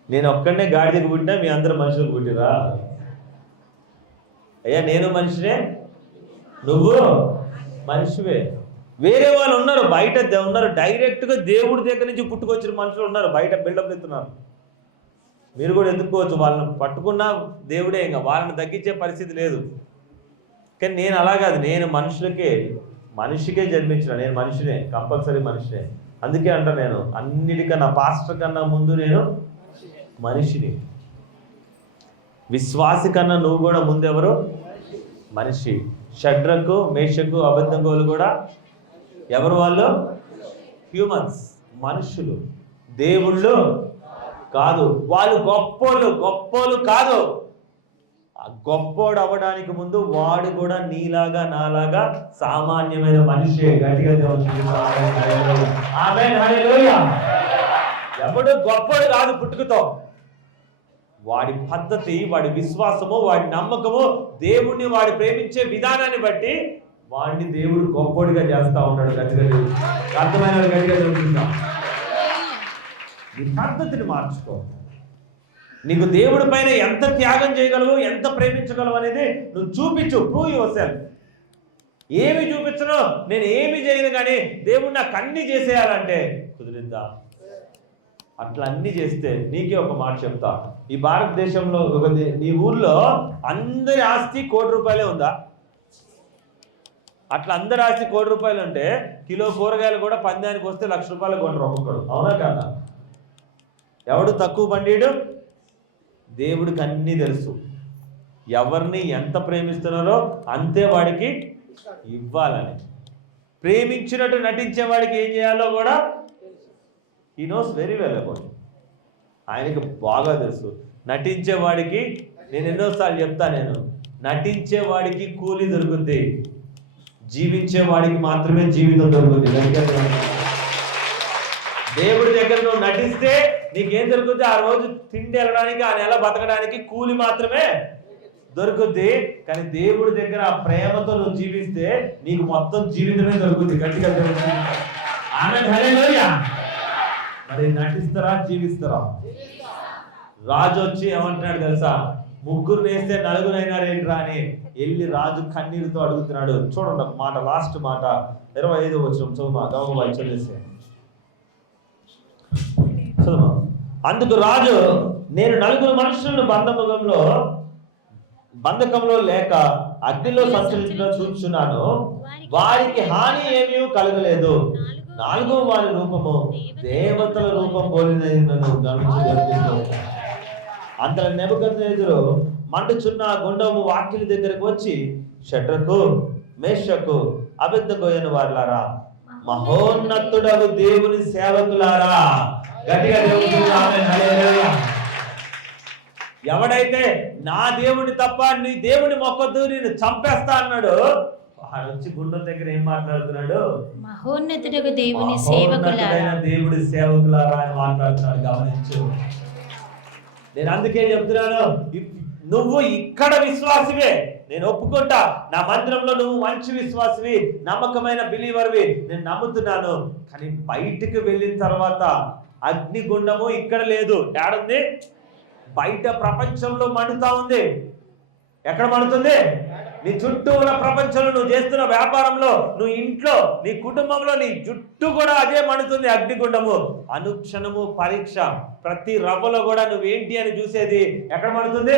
నేను ఒక్కడనే గాడిదకు పుట్టినా, మీ అందరు మనుషులకు పుట్టిరా? అయ్యా నేను మనిషినే, నువ్వు మనిషివే. వేరే వాళ్ళు ఉన్నారు, బయట ఉన్నారు, డైరెక్ట్గా దేవుడి దగ్గర నుంచి పుట్టుకొచ్చిన మనుషులు ఉన్నారు, బయట బిల్డప్ ఎత్తున్నారు. మీరు కూడా ఎత్తుకోవచ్చు. వాళ్ళని పట్టుకున్నా దేవుడే, ఇంకా వాళ్ళని తగ్గించే పరిస్థితి లేదు. కానీ నేను అలా కాదు, నేను మనిషికే జన్మించిన, నేను మనిషినే, కంపల్సరీ మనిషినే. అందుకే అంట నేను అన్నిటికన్నా పాస్టర్ కన్నా ముందు నేను మనిషిని. విశ్వాసి కన్నా నువ్వు కూడా ముందెవరు? మనిషి. షడ్రకు, మేషకు, అబద్ధంగోలు కూడా ఎవరు? వాళ్ళు హ్యూమన్స్, మనుషులు, దేవుళ్ళు కాదు. వాళ్ళు గొప్పోళ్ళు కాదు. గొప్పోడు అవ్వడానికి ముందు వాడు కూడా నీలాగా నాలాగా సామాన్యమైన మనిషి. గట్టిగా ఎవడు గొప్పోడు కాదు పుట్టుకతో. వాడి పద్ధతి, వాడి విశ్వాసము, వాడి నమ్మకము, దేవుణ్ణి వాడి ప్రేమించే విధానాన్ని బట్టి వాడిని దేవుడు గొప్పోడిగా చేస్తా ఉంటాడు. గట్టిగా అర్థమైన గట్టిగా తెలుసుకుందాం. నీ పద్ధతిని మార్చుకో. నీకు దేవుడి పైన ఎంత త్యాగం చేయగలవు, ఎంత ప్రేమించగలవు అనేది నువ్వు చూపించు. Prove your self. ఏమి చూపించను, నేను ఏమి చేయను, కానీ దేవుడు నాకు అన్ని చేసేయాలంటే కుదిరిద్దా? అట్లా అన్ని చేస్తే నీకే ఒక మాట చెప్తా. ఈ భారతదేశంలో నీ ఊర్లో అందరి ఆస్తి ₹1,00,00,000 ఉందా? అట్లా అందరి ఆస్తి ₹1,00,00,000 ఉంటే కిలో కూరగాయలు కూడా పందానికి వస్తే ₹1,00,000 కొంటారు ఒక్కొక్కడు. అవునా కాదా? ఎవడు తక్కువ పండిడు? దేవుడికి అన్నీ తెలుసు. ఎవరిని ఎంత ప్రేమిస్తున్నారో అంతే వాడికి ఇవ్వాలని. ప్రేమించినట్టు నటించే వాడికి ఏం చేయాలో కూడా he knows very well about. ఆయనకి బాగా తెలుసు. నటించేవాడికి నేను ఎన్నోసార్లు చెప్తా, నేను నటించేవాడికి కూలి దొరుకుతుంది, జీవించేవాడికి మాత్రమే జీవితం దొరుకుతుంది. దేవుడి దగ్గర నువ్వు నటిస్తే నీకేం దొరుకుతుంది? ఆ రోజు తిండి వెళ్ళడానికి, ఆ నెల బతకడానికి కూలి మాత్రమే దొరుకుద్ది. కానీ దేవుడి దగ్గర ఆ ప్రేమతో నువ్వు జీవిస్తే నీకు మొత్తం జీవితమే దొరుకుతుంది. గట్టిగా మరి నటిస్తారా, జీవిస్తారా? రాజు వచ్చి ఏమంటున్నాడు తెలుసా? 3 వేస్తే 4 అయినారేంట్రా అని వెళ్ళి రాజు కన్నీరుతో అడుగుతున్నాడు. చూడండి ఒక మాట, లాస్ట్ మాట 25వ వచనం చదువు. చదివేస్తే చదువు. అందుకు రాజు, నేను 4 మనుషులను బంధకంలో లేక అగ్నిలో సంచరించడం చూచున్నాను, వారికి హాని ఏమీ కలగలేదు. 4వ వారి రూపము దేవతల రూపం పోలినను గమనించగలిగాను. అంతలో నెబుకద్నెజరు మండుచున్న గుండము వాకిలి దగ్గరకు వచ్చి, షడ్రకు, మేషకు, అబేద్నెగోయైన వారులారా, మహోన్నతుడగు దేవుని సేవకులారా, గట్టిగా దేవుని ఆమేన్ హల్లెలూయా. ఎవడైతే నా దేవుని తప్ప నీ దేవుని మొక్కద్దు నేను చంపేస్తా అన్నాడు, వాడు వచ్చి గుండం దగ్గర ఏం మాట్లాడుతున్నాడు? మహోన్నతుడగు దేవుని సేవకులారా, దేవుడి సేవకులారా అని మాట్లాడుతున్నాడు. గమనించు. నేను అందుకే చెప్తున్నాను, నువ్వు ఇక్కడ విశ్వాసివే, నేను ఒప్పుకుంటా. నా మందిరంలో నువ్వు మంచి విశ్వాసివి, నమ్మకమైన బిలీవర్వి, నేను నమ్ముతున్నాను. కానీ బయటికి వెళ్ళిన తర్వాత అగ్నిగుండము ఇక్కడ లేదు. ఏడుంది? బయట ప్రపంచంలో మండుతా ఉంది. ఎక్కడ మండుతుంది? నీ చుట్టూ ఉన్న ప్రపంచంలో, నువ్వు చేస్తున్న వ్యాపారంలో, నువ్వు ఇంట్లో, నీ కుటుంబంలో, నీ చుట్టూ కూడా అదే మండుతుంది అగ్నిగుండము. అనుక్షణము పరీక్ష. ప్రతి రవ్వలో కూడా నువ్వేంటి అని చూసేది ఎక్కడ మండుతుంది?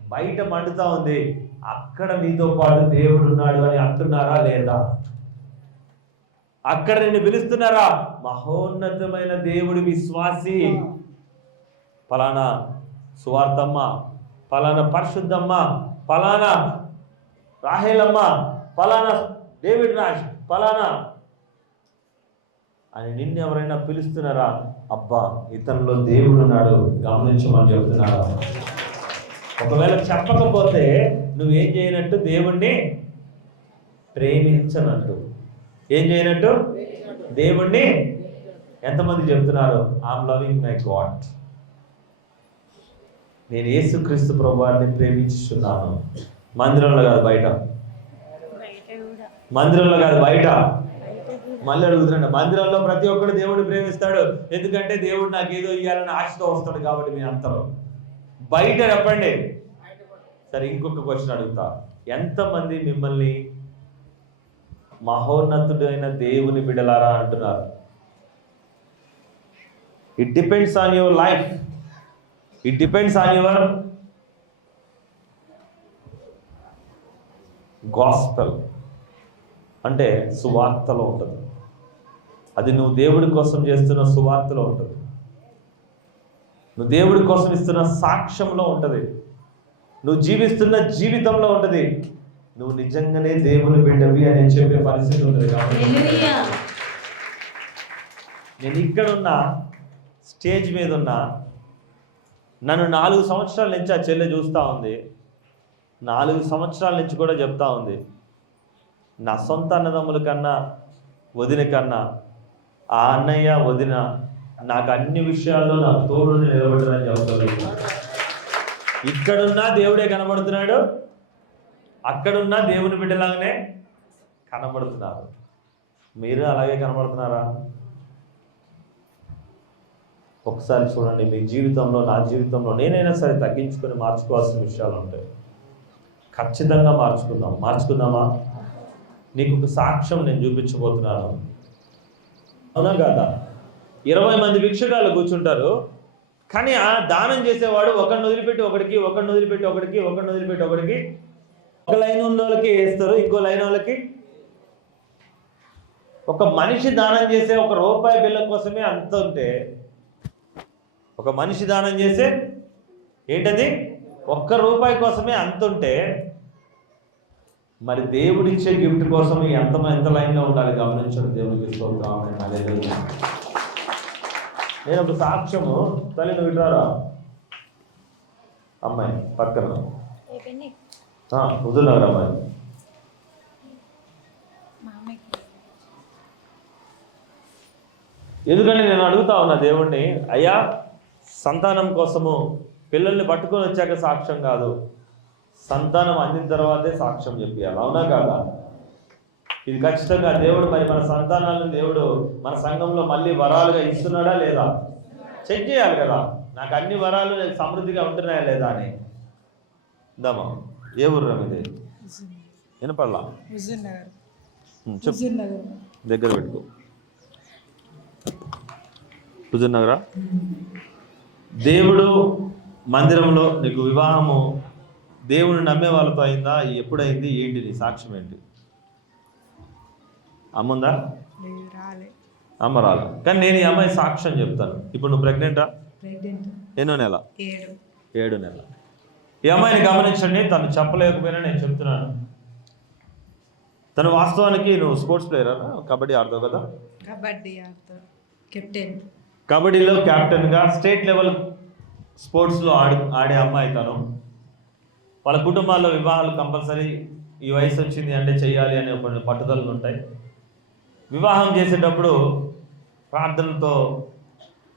బయట మండుతా ఉంది. అక్కడ నీతో పాటు దేవుడు ఉన్నాడు అని అంటున్నారా లేదా? అక్కడ నిన్ను పిలుస్తున్నారా? మహోన్నతమైన దేవుడి విశ్వాసి, ఫలానా సువార్తమ్మ, ఫలానా పరిశుద్ధమ్మ, ఫలానా రాహేలమ్మ, ఫలానా డేవిడ్ రాజ్, ఫలానా అని నిన్ను ఎవరైనా పిలుస్తున్నారా? అబ్బా, ఇతనిలో దేవుడు ఉన్నాడు, గమనించమని చెబుతున్నారా? ఒకవేళ చెప్పకపోతే నువ్వేం చేయనట్టు? దేవుణ్ణి ప్రేమించనట్టు. ఏం చేయనట్టు? దేవుణ్ణి. ఎంతమంది చెప్తున్నారు? ఐఎమ్ లవింగ్ మై గాడ్, నేను యేసుక్రీస్తు ప్రభువారిని ప్రేమించున్నాను. మందిరంలో కాదు, బయట. మందిరంలో కాదు, బయట. మళ్ళీ అడుగుతున్నాడు. మందిరంలో ప్రతి ఒక్కడు దేవుడిని ప్రేమిస్తాడు, ఎందుకంటే దేవుడు నాకు ఏదో ఇవ్వాలని ఆశతో వస్తాడు కాబట్టి. మీ అంతరం బయట చెప్పండి. సరే, ఇంకొక క్వశ్చన్ అడుగుతా. ఎంతమంది మిమ్మల్ని మహోన్నతుడైన దేవుని బిడ్డలారా అంటున్నారు? It depends on your life, it depends on your gospel. అంటే సువార్తలో ఉంటుంది. అది నువ్వు దేవుడి కోసం చేస్తున్న సువార్తలో ఉంటుంది, నువ్వు దేవుడి కోసం ఇస్తున్న సాక్ష్యంలో ఉంటుంది, నువ్వు జీవిస్తున్న జీవితంలో ఉంటుంది. నువ్వు నిజంగానే దేవుని బిడ్డవి అని చెప్పే పరిస్థితి ఉంటుంది. కాబట్టి నేను ఇక్కడున్న స్టేజ్ మీద ఉన్నా, నన్ను 4 సంవత్సరాల నుంచి ఆ చెల్లె చూస్తూ ఉంది. 4 సంవత్సరాల నుంచి కూడా చెప్తా ఉంది, నా సొంత అన్నదమ్ముల కన్నా, వదిన కన్నా, ఆ అన్నయ్య వదిన నాకు అన్ని విషయాల్లో నాకు తోడు నిలబడదని చెప్తారు. ఇక్కడున్నా దేవుడే కనబడుతున్నాడు, అక్కడున్నా దేవుని బిడ్డలాగానే కనబడుతున్నారు. మీరు అలాగే కనబడుతున్నారా? ఒకసారి చూడండి. మీ జీవితంలో, నా జీవితంలో, నేనైనా సరే తగ్గించుకొని మార్చుకోవాల్సిన విషయాలు ఉంటాయి. ఖచ్చితంగా మార్చుకుందామా? నీకు ఒక సాక్ష్యం నేను చూపించబోతున్నాను. అవునా కాదా? 20 మంది భిక్షగాళ్ళు కూర్చుంటారు, కానీ ఆ దానం చేసేవాడు ఒకరిని వదిలిపెట్టి ఒకడికి, ఒకరిని వదిలిపెట్టి ఒకడికి, ఒకరిని వదిలిపెట్టి ఒకడికి, ఒక లైన్ ఉన్న వాళ్ళకి వేస్తారు, ఇంకో లైన్ వాళ్ళకి. ఒక మనిషి దానం చేసే ₹1 బిళ్ళ కోసమే అంత ఉంటే, ఒక మనిషి దానం చేసే ఏంటది ₹1 కోసమే అంత ఉంటే, మరి దేవుడిచ్చే గిఫ్ట్ కోసం ఎంత లైన్లో ఉండాలి? గమనించండి. దేవుడికి స్తోత్రం. హల్లెలూయా. నేను ఒక సాక్ష్యము. తల్లి నువ్వు ఇట్లారా, అమ్మాయి పక్కన హుజూర్నగర్ అమ్మాయి. ఎందుకంటే నేను అడుగుతా ఉన్నా దేవుణ్ణి, అయ్యా సంతానం కోసము పిల్లల్ని పట్టుకొని వచ్చాక సాక్ష్యం కాదు, సంతానం అందిన తర్వాతే సాక్ష్యం చెప్పాలి. అవునా కాదా? ఇది ఖచ్చితంగా దేవుడు మరి మన సంతానాలను దేవుడు మన సంఘంలో మళ్ళీ వరాలుగా ఇస్తున్నాడా లేదా చెక్ చేయాలి కదా. నాకు అన్ని వరాలు సమృద్ధిగా ఉంటున్నాయా లేదా అని. ఇందామా, ఏ ఊర్రా మీది? వినపడలా? దగ్గర పెట్టుకో. హుజూర్నగరా? దేవుడు మందిరంలో నీకు వివాహము దేవుని నమ్మే వాళ్ళతో అయిందా? ఎప్పుడైంది? ఏంటి నీ సాక్ష్యం ఏంటి? అమ్ముందా? అమ్మ రాలే. కానీ నేను ఈ అమ్మాయి సాక్ష్యం చెప్తాను. ఇప్పుడు నువ్వు ప్రెగ్నెంటా? ఎన్నో నెల? 7 నెలల. ఈ అమ్మాయిని గమనించండి. తను చెప్పలేకపోయినా నేను చెప్తున్నాను. తను వాస్తవానికి నువ్వు స్పోర్ట్స్ ప్లేయరా? కబడ్డీ ఆడతావు కదా? కబడ్డీ ఆడతావు, కెప్టెన్. కబడ్డీలో క్యాప్టెన్గా స్టేట్ లెవెల్ స్పోర్ట్స్లో ఆడే అమ్మాయి తను. వాళ్ళ కుటుంబాల్లో వివాహాలు కంపల్సరీ ఈ వయసు వచ్చింది అంటే చెయ్యాలి అనే కొన్ని పట్టుదలలు ఉంటాయి. వివాహం చేసేటప్పుడు ప్రార్థనలతో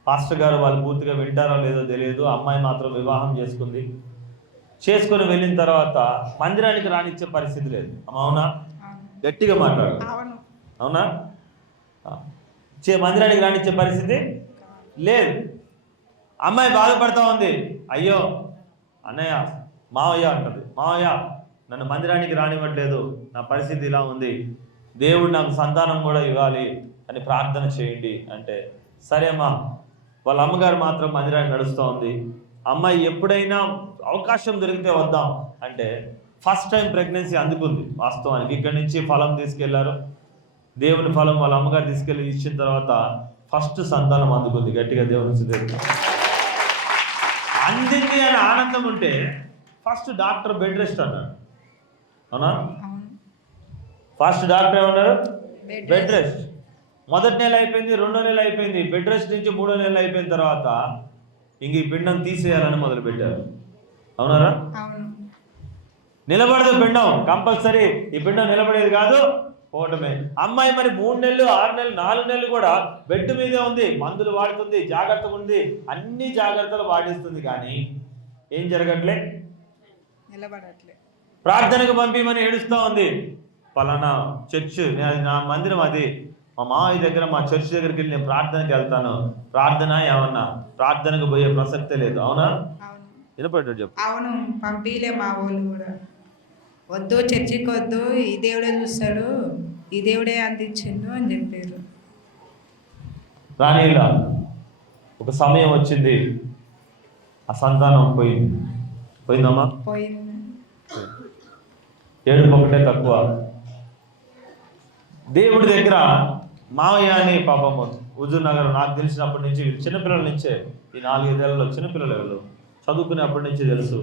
పాస్టర్ గారు వాళ్ళు పూర్తిగా వింటారో లేదో తెలియదు. అమ్మాయి మాత్రం వివాహం చేసుకొని వెళ్ళిన తర్వాత మందిరానికి రానిచ్చే పరిస్థితి లేదు. అవునా? గట్టిగా మాట్లాడు. అవునా? మందిరానికి రానిచ్చే పరిస్థితి లేదు. అమ్మాయి బాధపడతా ఉంది. అయ్యో అన్నయ్య, మావయ్య అంటది, మావయ్య నన్ను మందిరానికి రానివ్వట్లేదు, నా పరిస్థితి ఇలా ఉంది, దేవుడు నాకు సంతానం కూడా ఇవ్వాలి అని ప్రార్థన చేయండి అంటే, సరేమ్మా. వాళ్ళ అమ్మగారు మాత్రం మందిరానికి నడుస్తూ ఉంది. అమ్మాయి ఎప్పుడైనా అవకాశం దొరికితే వద్దాం అంటే ఫస్ట్ టైం ప్రెగ్నెన్సీ అందుకుంది. వాస్తవానికి ఇక్కడి నుంచి ఫలం తీసుకెళ్లారు, దేవుని ఫలం వాళ్ళ అమ్మగారు తీసుకెళ్ళి ఇచ్చిన తర్వాత ఫస్ట్ సంతానం అందుకుంది. గట్టిగా దేవుని స్తుతిద్దాం. అందింది అని ఆనందం ఉంటే ఫస్ట్ డాక్టర్ బెడ్ రెస్ట్ అన్నాడు. అవునా? ఫస్ట్ డాక్టర్ ఏమన్నారు? Bed rest. మొదటి నెల అయిపోయింది, 2వ నెల అయిపోయింది, బెడ్ రెస్ట్ నుంచి 3వ నెల అయిపోయిన తర్వాత ఇంక ఈ పిండం తీసేయాలని మొదలు పెట్టారు. అవునారా? నిలబడదు పిండం, కంపల్సరీ ఈ పిండం నిలబడేది కాదు, పోవటమే. అమ్మాయి మరి 3 నెలలు, 6 నెలలు, 4 నెలలు కూడా బెడ్ మీదే ఉంది, మందులు వాడుతుంది, జాగ్రత్తగా ఉంది, అన్ని జాగ్రత్తలు వాడిస్తుంది, కానీ ఏం జరగట్లే, నిలబడట్లే. ప్రార్థనకు పంపిమని ఏడుస్తూ ఉంది. పలానా చర్చ్, నా మందిరం అది, మా మావయ్య దగ్గర, మా చర్చ్ దగ్గరికి వెళ్ళి నేను ప్రార్థనకి వెళ్తాను. ప్రార్థన ఏమన్నా ప్రార్థనకు పోయే ప్రసక్తే లేదు. అవునా? వినపడ్డాడు చెప్పు. అవును, పంపిలే మా వాళ్ళు కూడా. వద్దు, చర్చికి వద్దు, ఈ దేవుడే చూస్తాడు, ఈ దేవుడే అందించిండు అని చెప్పారు. కానీ ఇలా ఒక సమయం వచ్చింది, ఆ సంతానం పోయిందమ్మా. పోయింది. ఏడుపు ఒకటే తక్కువ. దేవుడి దగ్గర మావయ్య అని పాపం హుజూర్నగర్ నాకు తెలిసినప్పటి నుంచి, చిన్నపిల్లల నుంచే, ఈ 4-5 ఏళ్ళలో చిన్నపిల్లలు ఎవరు చదువుకునేప్పటి నుంచి తెలుసు,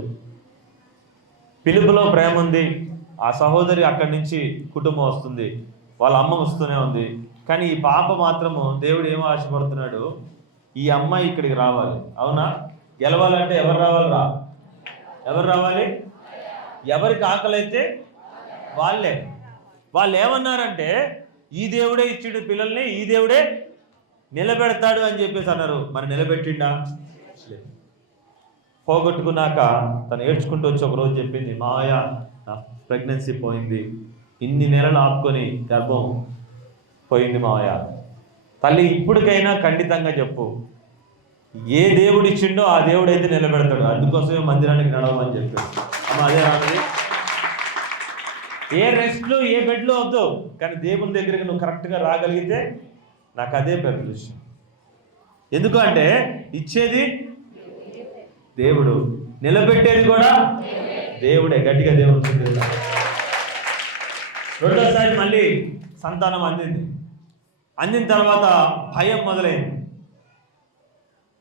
పిలుపులో ప్రేమ ఉంది. ఆ సహోదరి అక్కడి నుంచి కుటుంబం వస్తుంది, వాళ్ళ అమ్మ వస్తూనే ఉంది. కానీ ఈ పాప మాత్రము దేవుడు ఏమో ఆశపడుతున్నాడు, ఈ అమ్మాయి ఇక్కడికి రావాలి. అవునా? గెలవాలంటే ఎవరు రావాలి? ఎవరు రావాలి? ఎవరికి ఆకలైతే వాళ్ళే. వాళ్ళు ఏమన్నారంటే, ఈ దేవుడే ఇచ్చిండు పిల్లల్ని, ఈ దేవుడే నిలబెడతాడు అని చెప్పేసి అన్నారు. మరి నిలబెట్టిండా? పోగొట్టుకున్నాక తను ఏడ్చుకుంటూ వచ్చి ఒకరోజు చెప్పింది, మావయ్య నా ప్రెగ్నెన్సీ పోయింది, ఇన్ని నెలలు ఆపుకొని గర్భం పోయింది మావయ్య. తల్లి ఇప్పటికైనా ఖండితంగా చెప్పు, ఏ దేవుడు ఇచ్చిండో ఆ దేవుడు అయితే నిలబెడతాడు, అందుకోసమే మందిరానికి నడవమని చెప్పాడు. అమ్మ అదే రాదు, ఏ రెస్ట్లో ఏ బెడ్లో వద్దు, కానీ దేవుని దగ్గరికి నువ్వు కరెక్ట్గా రాగలిగితే నాకు అదే పెద్ద విషయం. ఎందుకంటే ఇచ్చేది దేవుడు, నిలబెట్టేది కూడా దేవుడే. గట్టిగా దేవుడు. రెండోసారి మళ్ళీ సంతానం అందిన తర్వాత భయం మొదలైంది.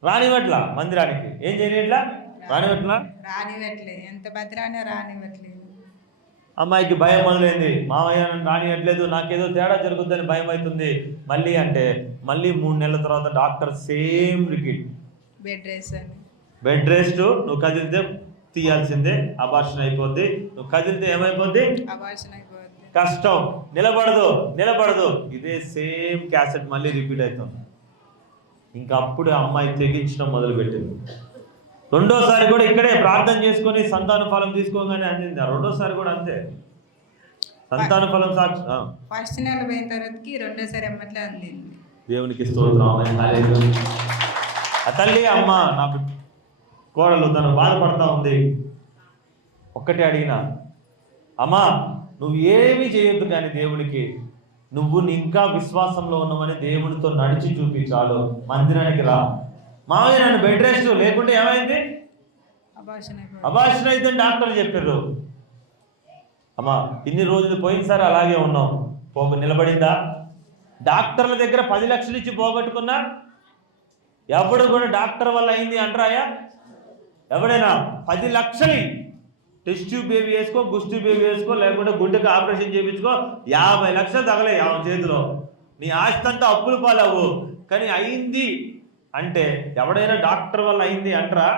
రానివట్ల మందిరానికి, ఏం చేయనిట్లా, రానివ్వట్లే, ఎంత భద్రానే రానివ్వట్లేదు. అమ్మాయికి భయం మొదలైంది, మామయ్య రానియట్లేదు, నాకేదో తేడా జరుగుద్దని భయం అవుతుంది. మళ్ళీ 3 నెలల తర్వాత doctor same repeat, bed rest, నువ్వు కదిలితే తీయాల్సిందే, అబార్షన్ అయిపోద్ది, నువ్వు కదిలితే ఏమైపోద్ది, కష్టం, నిలబడదు. ఇదే సేమ్ క్యాసెట్ మళ్ళీ రిపీట్ అవుతుంది. ఇంకా అప్పుడు అమ్మాయి తెగించడం మొదలుపెట్టింది. రెండోసారి కూడా ఇక్కడే ప్రార్థన చేసుకొని సంతాన ఫలం తీసుకోగానే అందింది. రెండోసారి కూడా అంతే, సంతాన ఫలం సాక్షి. ఫస్ట్ నెల పోయిన తర్వాతకి రెండోసారి అమ్మట్లే అందింది. దేవునికి స్తోత్రం. ఆ తల్లి, అమ్మ నా కోడలు తను బాధపడతా ఉంది. ఒక్కటే అడిగినా, అమ్మా నువ్వు ఏమీ చేయొద్దు, కానీ దేవునికి నువ్వు ఇంకా విశ్వాసంలో ఉన్నామని దేవుడితో నడిచి చూపించాలు. మందిరానికి రా. మామయ్య నన్ను బెడ్ రెస్ట్, లేకుంటే ఏమైంది? అబార్షన్ అయితే డాక్టర్లు చెప్పారు. అమ్మా ఇన్ని రోజులు పోయినసారి అలాగే ఉన్నాం, నిలబడిందా? డాక్టర్ల దగ్గర 10 లక్షలు ఇచ్చి పోగొట్టుకున్నా ఎవడు కూడా డాక్టర్ వల్ల అయింది అంటారాయా? ఎవడైనా 10 లక్షలు టెస్ట్ ట్యూబ్ బేబీ వేసుకో, గుస్ట్ బేబీ వేసుకో, లేకుంటే గుండెకి ఆపరేషన్ చేయించుకో, 50 లక్షలు తగలే ఆమె చేతిలో. నీ ఆస్తి అంతా అప్పులు పాలవు. కానీ అయింది అంటే ఎవడైనా డాక్టర్ వల్ల అయింది అంటారా?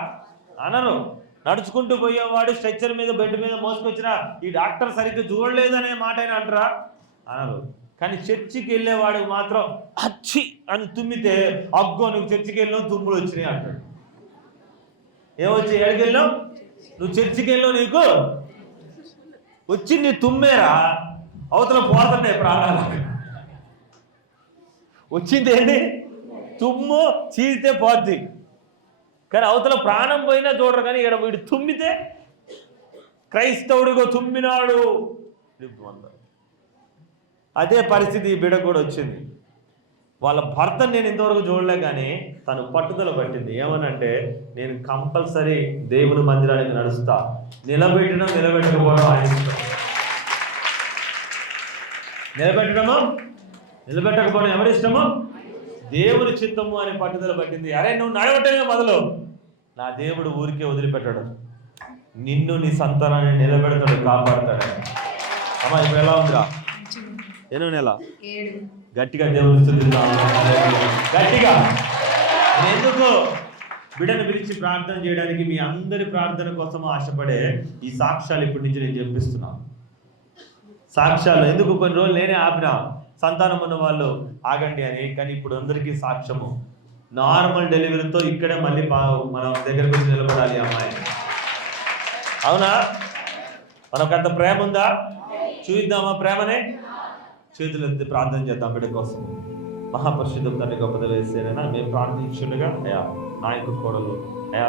అనరు. నడుచుకుంటూ పోయేవాడు స్ట్రెచ్చర్ మీద బెడ్ మీద మోసుకొచ్చినా ఈ డాక్టర్ సరిగ్గా చూడలేదనే మాట అయినా అంటారా? అనరు. కానీ చర్చికి వెళ్ళేవాడికి మాత్రం అచ్చి అని తుమ్మితే అగ్గో నువ్వు చర్చికి వెళ్ళావు, తుమ్ములు వచ్చినాయి అంటాడు. ఏమొచ్చి ఎక్కడికి వెళ్ళావు? నువ్వు చర్చికి వెళ్ళావు, నీకు వచ్చి నీ తుమ్మేరా, అవతల పోతుండే ప్రాణాలు. వచ్చింది ఏంటి? తుమ్ము చీరితే పోద్ది, కానీ అవతల ప్రాణం పోయినా చూడరు. కానీ ఇక్కడ వీడు తుమ్మితే క్రైస్తవుడిగా తుమ్మినాడు. అదే పరిస్థితి ఈ బిడ్డ కూడా వచ్చింది. వాళ్ళ భర్తను నేను ఇంతవరకు చూడలే, కానీ తను పట్టుదల పట్టింది. ఏమనంటే నేను కంపల్సరీ దేవుని మందిరానికి నడుస్తా. నిలబెట్టకపోవడం ఆయన ఇష్టం. నిలబెట్టకపోవడం ఎవరి ఇష్టము? దేవుని చిత్తము అని పట్టుదల పట్టింది. అరే నువ్వు నడవటమే మొదలు, నా దేవుడు ఊరికే వదిలిపెట్టాడు. నిన్ను నీ సంతానాన్ని నిలబెడతాడు, కాపాడతాడు. అమ్మా ఇప్పుడు ఎలా ఉందిరా? ఎన్నో నెల? గట్టిగా దేవుని స్తుతిద్దాం. గట్టిగా. నేను ఎందుకు బిడ్డను పిలిచి ప్రార్థన చేయడానికి, మీ అందరి ప్రార్థన కోసం ఆశపడే ఈ సాక్ష్యాలు ఇప్పటి నుంచి నేను చెప్పిస్తున్నాను. సాక్ష్యాలు ఎందుకు కొన్ని రోజులు నేనే ఆపినా, సంతానం ఉన్న వాళ్ళు ఆగండి అని. కానీ ఇప్పుడు అందరికీ సాక్ష్యము. నార్మల్ డెలివరీతో ఇక్కడే మళ్ళీ మన దగ్గరకు వచ్చి నిలబడాలి అమ్మాయి. అవునా? మనకంత ప్రేమ ఉందా? చూద్దామా ప్రేమనే? చేతులు ఎత్తి ప్రార్థన చేద్దాం బిడ్డ కోసం. మహాపరిశుద్ధ తండ్రి గొప్పద వేసేనైనా మేము ప్రార్థించుండగా అయ్యా నాయకు కోడలు అయ్యా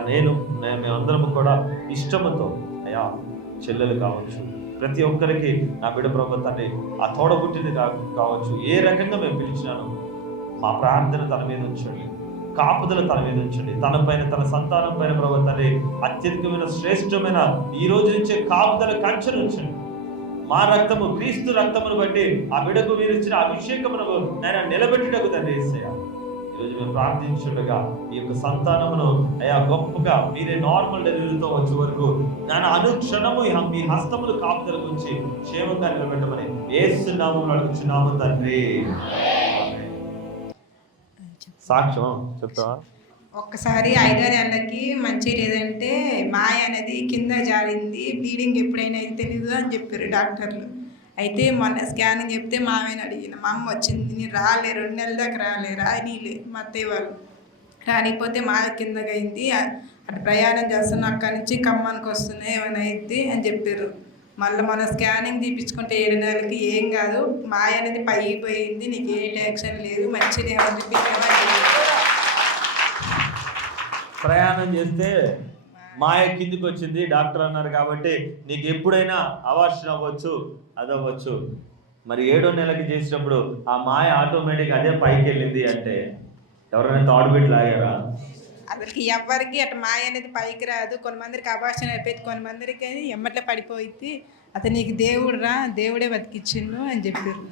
మేమందరము కూడా ఇష్టముతో అయ్యా చెల్లెలు కావచ్చు, ప్రతి ఒక్కరికి నా బిడ్డ ప్రభు తండ్రి ఆ తోడబుట్టింది కావచ్చు, ఏ రకంగా మేము పిలిచినాను మా ప్రార్థన తన మీద ఉంచండి, కాపుదల తన మీద ఉంచండి. తన పైన తన సంతానం పైన ప్రభు తండ్రి అత్యధికమైన శ్రేష్టమైన ఈ రోజు నుంచే కాపుదల కంచెను ఉంచండి. మా రక్తము క్రీస్తు రక్తమును బట్టి ఆ బిడ్డకు మీరు ఇచ్చిన అభిషేకమును నేను నిలబెట్టుటకు తండ్రి యేసయ్యా ఈరోజు మేము ప్రార్థించుండగా ఈ యొక్క సంతానమును అయా గొప్పగా మీరే నార్మల్ డెలివరీతో వచ్చే వరకు నేను అనుక్షణము మీ హస్తములు కాపుదల గురించి క్షేమంగా నిలబెట్టమని యేసు నామములో అడుగుచున్నాము తండ్రి. సాక్ష్యం చెప్తావా? ఒక్కసారి 5వ నెలకి మంచి లేదంటే మాయ అనేది కింద జారింది, బ్లీడింగ్ ఎప్పుడైనా అయితే తెలీదు అని చెప్పారు డాక్టర్లు. అయితే మొన్న స్కానింగ్ చెప్తే మామయ్యని అడిగిన, మా అమ్మ వచ్చింది, నేను రాలే 2 నెలల దాకా రానీలే మా అత్తయ్య వాళ్ళు రానిపోతే మాయ కిందకి అయింది, అటు ప్రయాణం చేస్తున్నా అక్కడి నుంచి ఖమ్మానికి వస్తున్నాయి ఏమైనా అయితే అని చెప్పారు. మళ్ళీ మన స్కానింగ్ తీపించుకుంటే 7 నెలలకి ఏం కాదు, మాయ అనేది పైకి పోయింది, నీకు ఏ టెన్షన్ లేదు, మంచిగా అని చెప్పి ప్రయాణం చేస్తే మాయ కిందికి వచ్చింది డాక్టర్ అన్నారు. కాబట్టి నీకు ఎప్పుడైనా అవార్షన్ అవ్వచ్చు, అదవ్వచ్చు. మరి 7వ నెలకి చేసినప్పుడు ఆ మాయ ఆటోమేటిక్ అదే పైకి వెళ్ళింది అంటే ఎవరైనా థాట్ బిట్ లాగారా? అసలుకి ఎవరికి అటు మాయ అనేది పైకి రాదు. కొంతమందికి అవార్షన్ అయిపోయింది, కొంతమందికి ఎమ్మట్లో పడిపోయింది. అతను నీకు దేవుడు రా, దేవుడే బతికిచ్చిండు అని చెప్పారు.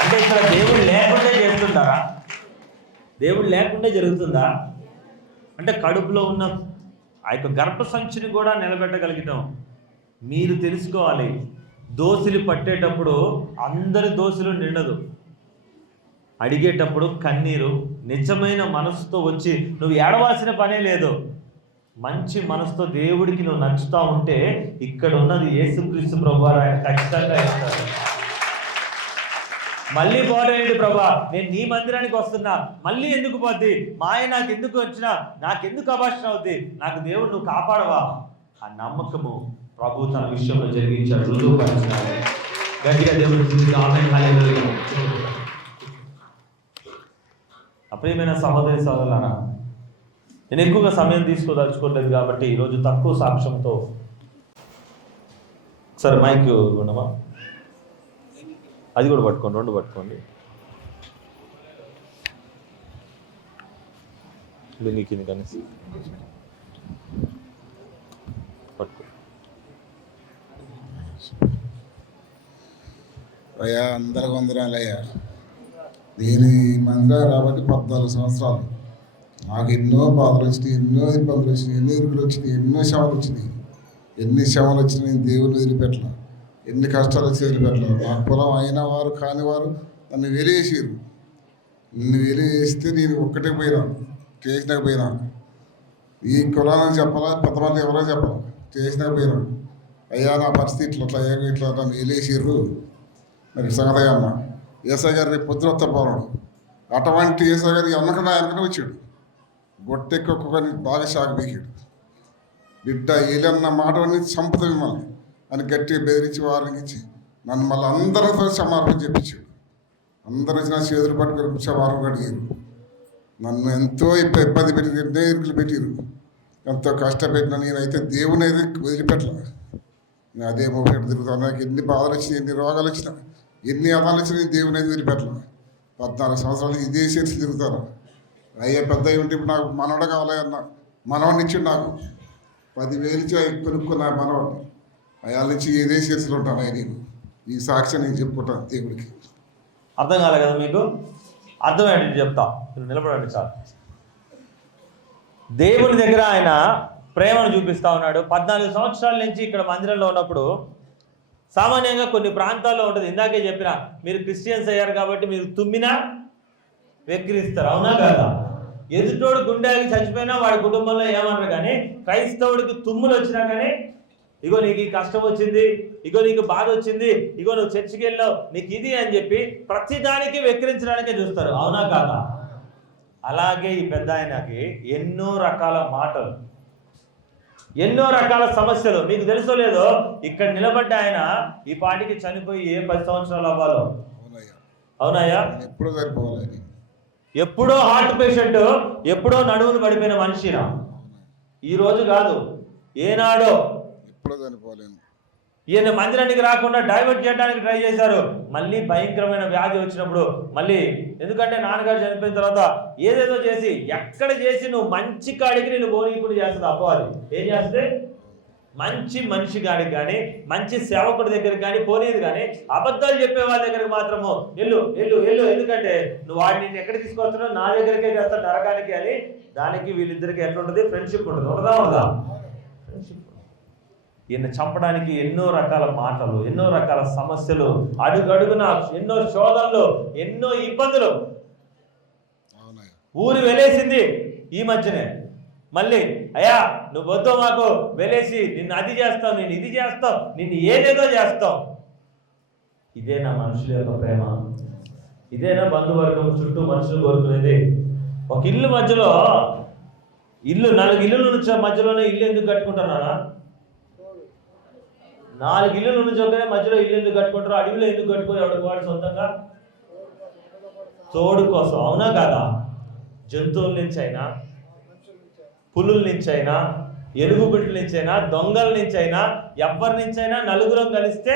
అంటే ఇక్కడ దేవుడు లేకుండా చేస్తుంటారా? దేవుడు లేకుండా జరుగుతుందా? అంటే కడుపులో ఉన్న ఆ యొక్క గర్భసంచిని కూడా నిలబెట్టగలుగుతాం. మీరు తెలుసుకోవాలి, దోశలు పట్టేటప్పుడు అందరి దోశలు నిండదు. అడిగేటప్పుడు కన్నీరు నిజమైన మనసుతో వచ్చి నువ్వు ఏడవాల్సిన పనే లేదు. మంచి మనసుతో దేవుడికి నువ్వు నచ్చుతా ఉంటే ఇక్కడ ఉన్నది యేసుక్రీస్తు ప్రభువారు, ఆయన ఖచ్చితంగా ఇస్తారు. మళ్ళీ పోరేయండి ప్రభా, నేను నీ మందిరానికి వస్తున్నా, మళ్ళీ ఎందుకు పోద్ది మాయ, నాకు ఎందుకు వచ్చినా, నాకెందుకు అభాషణ అవుద్ది, నాకు దేవుడు నువ్వు కాపాడవా ఆ నమ్మకము ప్రభు తన విషయంలో జరిగించాడు, రుజువుపరిచాడు. గట్టిగా దేవుడు ఆమేన్. అప్రియమైన సహోదరి సహోదరులారా, నేను ఎక్కువగా సమయం తీసుకోదలుచుకోలేదు కాబట్టి ఈరోజు తక్కువ సాక్ష్యంతో సరే మైక్ ఉండమా? అది కూడా పట్టుకోండి, 2 పట్టుకోండి. లుంగికింది కనీసం పట్టుకో. అయ్యా అందరికి వందనాలయ్యా. నేను ఈ మందిరం రాబట్టి 14 సంవత్సరాలు. నాకు ఎన్నో బాధలు వచ్చినాయి, ఎన్నో ఇబ్బందులు వచ్చినాయి, ఎన్నో ఇరుకులు వచ్చినాయి, ఎన్నో శ్రమలు వచ్చినాయి. ఎన్ని శ్రమలు వచ్చినాయి నేను దేవుని వదిలిపెట్టలా, ఎన్ని కష్టాలు వచ్చి వదిలిపెట్టలా. నాకు పొలం అయిన వారు కాని వారు నన్ను వెలివేసారు. నిన్ను వెలివేస్తే నేను ఒక్కటే పోయినా, చేసినాక పోయినా. ఈ కులానికి చెప్పాలా, పెద్దమంది ఎవరో చెప్పాలా, చేసినాక పోయినా. అయ్యా నా పరిస్థితి ఇట్లా ఇట్లా నన్ను వెలివేసారు, మరి సంగతి అన్న. ఏసఐ గారు రేపు పొద్దున వస్తా పోరాడు. అటువంటి ఏసఐ గారు వెనకనే వచ్చాడు. గొట్టెక్కొక్కని బాగా షాక్ పీకాడు. బిడ్డ ఏలన్న మాట చంపుతా మిమ్మల్ని అని గట్టిగా బెదిరించి వారికి ఇచ్చి నన్ను మళ్ళీ అందరితో క్షమాపణ చెప్పించాడు. అందరూ వచ్చి నా చేతులు పట్టుకొని క్షమాపణ అడిగారు. నన్ను ఎంతో ఇబ్బంది పెట్టి, ఎన్నో ఇరుకులు పెట్టారు. ఎంతో కష్టపెట్టిన నేనైతే దేవుని అయితే వదిలిపెట్టలే. నేను అదే మూమెంట్ తిరుగుతాను. నాకు ఎన్ని బాధలు వచ్చినాయి, ఎన్ని రోగాలు వచ్చినా, ఎన్ని అదాలు వచ్చినా నేను దేవుని అయితే వదిలిపెట్టలే. 14 సంవత్సరాలు ఇదే చేసి తిరుగుతాను. అయ్యే పెద్ద ఉంటే ఇప్పుడు నాకు మనవడ కావాలన్న, మనవాడిని ఇచ్చి నాకు 10,000 ఇచ్చి కొనుక్కున్నా మనవాడిని. అయ్యాల నుంచి ఇదే చేతులు ఉంటాను. నేను ఈ సాక్ష్యం నేను చెప్పుకుంటాను దేవుడికి. అర్థం కాలే కదా మీకు? అర్థమేంటి చెప్తా, మీరు నిలబడండి చాలు. దేవుని దగ్గర ఆయన ప్రేమను చూపిస్తా ఉన్నాడు. 14 సంవత్సరాల నుంచి ఇక్కడ మందిరంలో ఉన్నప్పుడు సామాన్యంగా కొన్ని ప్రాంతాల్లో ఉంటుంది. ఇందాకే చెప్పిన, మీరు క్రిస్టియన్స్ అయ్యారు కాబట్టి మీరు తుమ్మినా వెక్కిరిస్తారు, అవునా కదా? ఎదుటోడు గుండెకి చచ్చిపోయినా వాడి కుటుంబంలో ఏమన్నారు, కానీ క్రైస్తవుడికి తుమ్ములు వచ్చినా కానీ ఇగో నీకు ఈ కష్టం వచ్చింది, ఇగో నీకు బాధ వచ్చింది, ఇగో నువ్వు చర్చికి వెళ్ళావు, నీకు ఇది అని చెప్పి ప్రతిదానికి వెక్కిరించడానికే చూస్తారు, అవునా కాదా? అలాగే ఈ పెద్ద ఆయనకి ఎన్నో రకాల మాటలు, ఎన్నో రకాల సమస్యలు. మీకు తెలుసో లేదో, ఇక్కడ నిలబడ్డ ఆయన ఈ పాటికి చనిపోయి 10 సంవత్సరాలు అవ్వాలో. అవునాయా? ఎప్పుడో సరిపోవాలి. ఎప్పుడో హార్ట్ పేషెంట్, ఎప్పుడో నడువును పడిపోయిన మనిషిరా. ఈ రోజు కాదు, ఏనాడో. ఎప్పుడో చనిపోలేను. ఈయన మందిరానికి రాకుండా డైవర్ట్ చేయడానికి ట్రై చేశారు. మళ్ళీ భయంకరమైన వ్యాధి వచ్చినప్పుడు మళ్ళీ, ఎందుకంటే నాన్నగారు చనిపోయిన తర్వాత ఏదేదో చేసి, ఎక్కడ చేసి నువ్వు మంచి కాడికి నేను పోనీకుడు చేస్తుంది అపోవాలి. ఏం చేస్తే మంచి మనిషి కాడికి కానీ, మంచి సేవకుడి దగ్గరికి కానీ పోనేది, కానీ అబద్ధాలు చెప్పే వాళ్ళ దగ్గరికి మాత్రము ఎల్లు ఎల్లు ఎల్లు, ఎందుకంటే నువ్వు వాడిని నేను ఎక్కడ తీసుకొస్తున్నావు, నా దగ్గరికే చేస్తాను నరకానికి అని. దానికి వీళ్ళిద్దరికి ఎట్లుంటుంది? ఫ్రెండ్షిప్ ఉంటుంది, ఉండదా? ఫ్రెండ్షిప్. ఈయన చంపడానికి ఎన్నో రకాల మాటలు, ఎన్నో రకాల సమస్యలు, అడుగడుగున ఎన్నో శోధనలు, ఎన్నో ఇబ్బందులు. ఊరు వెలేసింది ఈ మధ్యనే. మళ్ళీ అయ్యా నువ్వు వద్దు మాకు వెలేసి, నిన్ను అది చేస్తావు, నేను ఇది చేస్తావు, నిన్ను ఏదేదో చేస్తావు. ఇదేనా మనుషుల యొక్క ప్రేమ? ఇదేనా బంధువర్గం చుట్టూ మనుషులు కోరుకునేది? ఒక ఇల్లు మధ్యలో, 4 ఇల్లుల మధ్యలోనే ఇల్లు ఎందుకు కట్టుకుంటున్నారా? 4 ఇల్లులు నుంచోకనే మధ్యలో ఇల్లు ఎందుకు కట్టుకుంటారు? అడవిలో ఎందుకు కట్టుకుని వాడు సొంతంగా తోడు కోసం, అవునా కాదా? జంతువుల నుంచి అయినా, పులుల నుంచి అయినా, ఎలుగుబిడ్డల నుంచి అయినా, దొంగల నుంచి అయినా, ఎవరి నుంచి అయినా నలుగురం కలిస్తే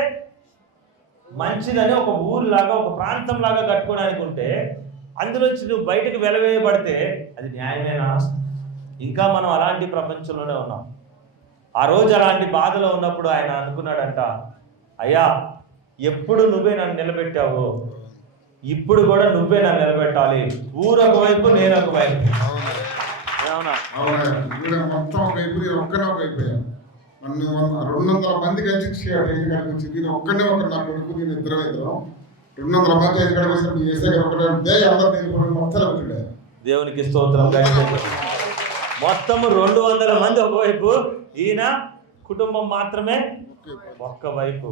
మంచిదని ఒక ఊరులాగా, ఒక ప్రాంతం లాగా కట్టుకోవడానికి ఉంటే, అందులోంచి నువ్వు బయటకు వెలవేయబడితే అది న్యాయమేనా? ఇంకా మనం అలాంటి ప్రపంచంలోనే ఉన్నాం. ఆ రోజు అలాంటి బాధలో ఉన్నప్పుడు ఆయన అనుకున్నాడంట, అయ్యా ఎప్పుడు నువ్వే నన్ను నిలబెట్టావు, ఇప్పుడు కూడా నువ్వే నన్ను నిలబెట్టాలి. ఊరు ఒకవైపు, నేను ఒకవైపు. మొత్తం ఒకవైపు, ఒక్కనే ఒకవైపోయా. 200 మంది కలిసి నేను ఒక్కడే నా కొడుకు, నేను ఇద్దరం 200 మంది ఎక్కడికి వచ్చినప్పుడు ఏసై ఒకటే మొత్తం. దేవునికి స్తోత్రం. మొత్తము 200 మంది ఒకవైపు, ఈయన కుటుంబం మాత్రమే ఒక్కవైపు.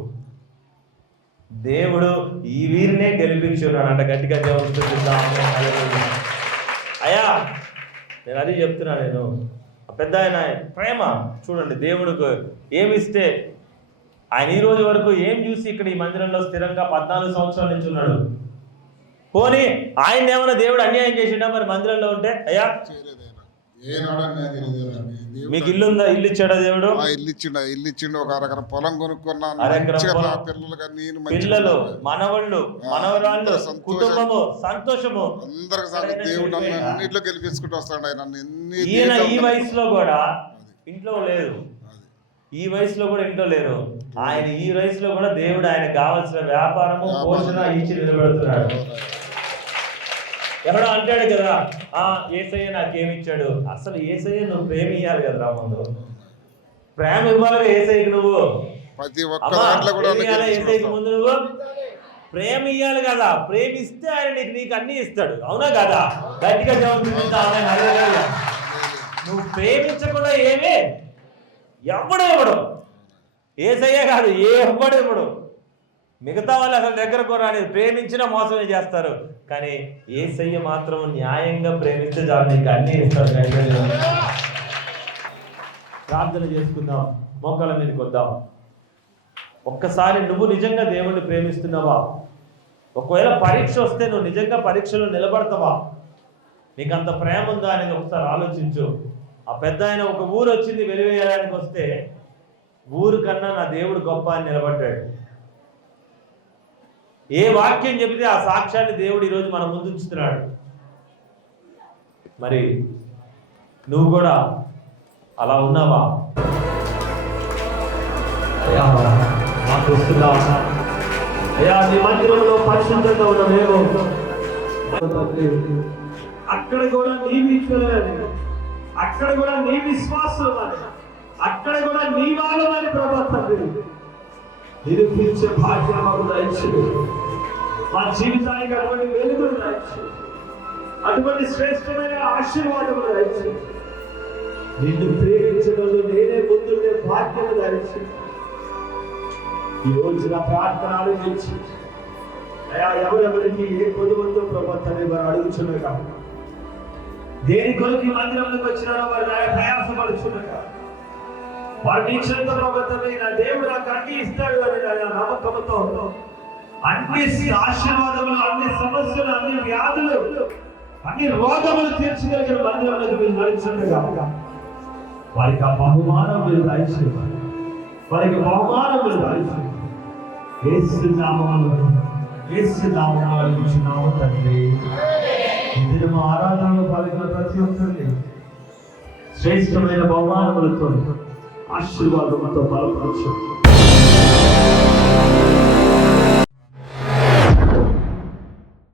దేవుడు ఈ వీరినే గెలిపించున్నాడంట. గట్టిగా దేవుడు. అయ్యా నేను అది చెప్తున్నా. నేను పెద్ద ఆయన ప్రేమ చూడండి. దేవుడికి ఏమిస్తే ఆయన ఈ రోజు వరకు ఏం చూసి ఇక్కడ ఈ మందిరంలో స్థిరంగా 14 సంవత్సరాల నుంచి ఉన్నాడు. పోనీ ఆయన ఏమైనా దేవుడు అన్యాయం చేసిండా మరి మందిరంలో ఉంటే? అయ్యా ఏనాడు అన్యాయం తెలియదు నాకు. మీకు ఇల్లు ఉందా? ఇల్లు ఇచ్చాడా దేవుడు? ఇల్లు ఇచ్చిండు. ఒక అరకర పొలం కొనుక్కున్నాను. అరెకరం మంచిగా పొలం. నా పిల్లలుగా నేను పిల్లలు, మంచిగా మనవళ్ళు, మనవరాళ్ళు, సంతోషం. కుటుంబము, సంతోషము. అందరికి దేవుడు నన్ను అన్నింటిలో గెలిపించుకుంటూ వస్తాడు. ఆయన నన్ను ఈయన ఈ ఎన్ని వయసులో కూడా ఇంట్లో లేదు. ఈ వయసులో కూడా ఇంట్లో లేరు. ఆయన ఈ వయసులో కూడా దేవుడు ఆయన కావాల్సిన వ్యాపారము, పోషణ ఇచ్చి నిలబెడుతున్నాడు. ఎవడో అంటాడు కదా, యేసయ్య నాకేమిచ్చాడు? అసలు యేసయ్య నువ్వు ప్రేమ ఇయ్యాలి కదరా. ముందు ప్రేమ ఇవ్వాలి యేసయ్యకి. నువ్వు ప్రతి ఒక్క దాంట్లో కూడా యేసయ్యకి ముందు నువ్వు ప్రేమ ఇయ్యాలి కదా. ప్రేమిస్తే ఆయన నీకు అన్ని ఇస్తాడు. అవునా కదా? గట్టిగా జవాబు. నువ్వు ప్రేమించకుండా ఏమి ఎవడు యేసయ్య కాదు, ఎవడు. మిగతా వాళ్ళు అసలు దగ్గరకు రాని, ప్రేమించినా మోసమే చేస్తారు. కానీ యేసయ్య మాత్రం న్యాయంగా ప్రేమిస్తే చాలు, నీకు అన్నీ ఇస్తారు. ప్రార్థన చేసుకుందాం, మోకాళ్ళ మీదకి వద్దాం. ఒక్కసారి నువ్వు నిజంగా దేవుణ్ణి ప్రేమిస్తున్నావా? ఒకవేళ పరీక్ష వస్తే నువ్వు నిజంగా పరీక్షలో నిలబడతావా? నీకు అంత ప్రేమ ఉందా అనేది ఒకసారి ఆలోచించు. ఆ పెద్ద ఆయన ఒక ఊరు వచ్చింది వెలివేయడానికి వస్తే, ఊరు కన్నా నా దేవుడు గొప్ప అని నిలబడ్డాడు. ఏ వాక్యం చెబితే ఆ సాక్ష్యాన్ని దేవుడు ఈరోజు మన ముందు ఉంచుతున్నాడు. మరి నువ్వు కూడా అలా ఉన్నావా? మాకు వస్తున్నావా? అయ్యా, నీ మందిరంలో పరిశుద్ధంగా ఉన్న మేము అక్కడ కూడా నీ విశ్వాసాలు, అక్కడ కూడా నీ విశ్వాసం, అక్కడ కూడా నీ వాళ్ళని ప్రభావం నిరూపించే భాగ్యం మాకు దయచేయండి. మా జీవితానికి అటువంటి వెలుగులు దయచేయండి, అటువంటి శ్రేష్టమైన ఆశీర్వాదములు దయచేయండి. నిన్ను ప్రేమించడంలో నేనే ముందుండే భాగ్యం దయచేయండి. ఈ రోజు నా ప్రార్థన ఆలోచించి అయ్యా, ఎవరెవరికి ఏ కొలువుతో ప్రభుత్వాన్ని వారు అడుగుచున్నగా, దేని కొరకు ఈ మందిరంలోకి వచ్చినారో వారు ప్రయాసపడుచున్నగా, వారు నిశ్చయిత ప్రభుత్వమే నా దేవుడు నాకు అన్ని ఇస్తాడు అని నమ్మకంతో అన్ని ఆశీర్వాదములు, అన్ని సమస్యలు, అన్ని వ్యాధులు, అన్ని రోగములు తీర్చగలిగిన మందిరంలోకి మీరు నడుచుండగా వారికి ఆ బహుమానం మీరు దాయిచేయాలి. వారికి బహుమానం మీరు దాయిచేయాలి. యేసు నామములో ఇచ్చినాము తండ్రి. ఇది మా ఆరాధనలో పాల్గొన్న ప్రతి ఒక్కరిని శ్రేష్టమైన బహుమానములతో, ఆశీర్వాదములతో బలపరచు.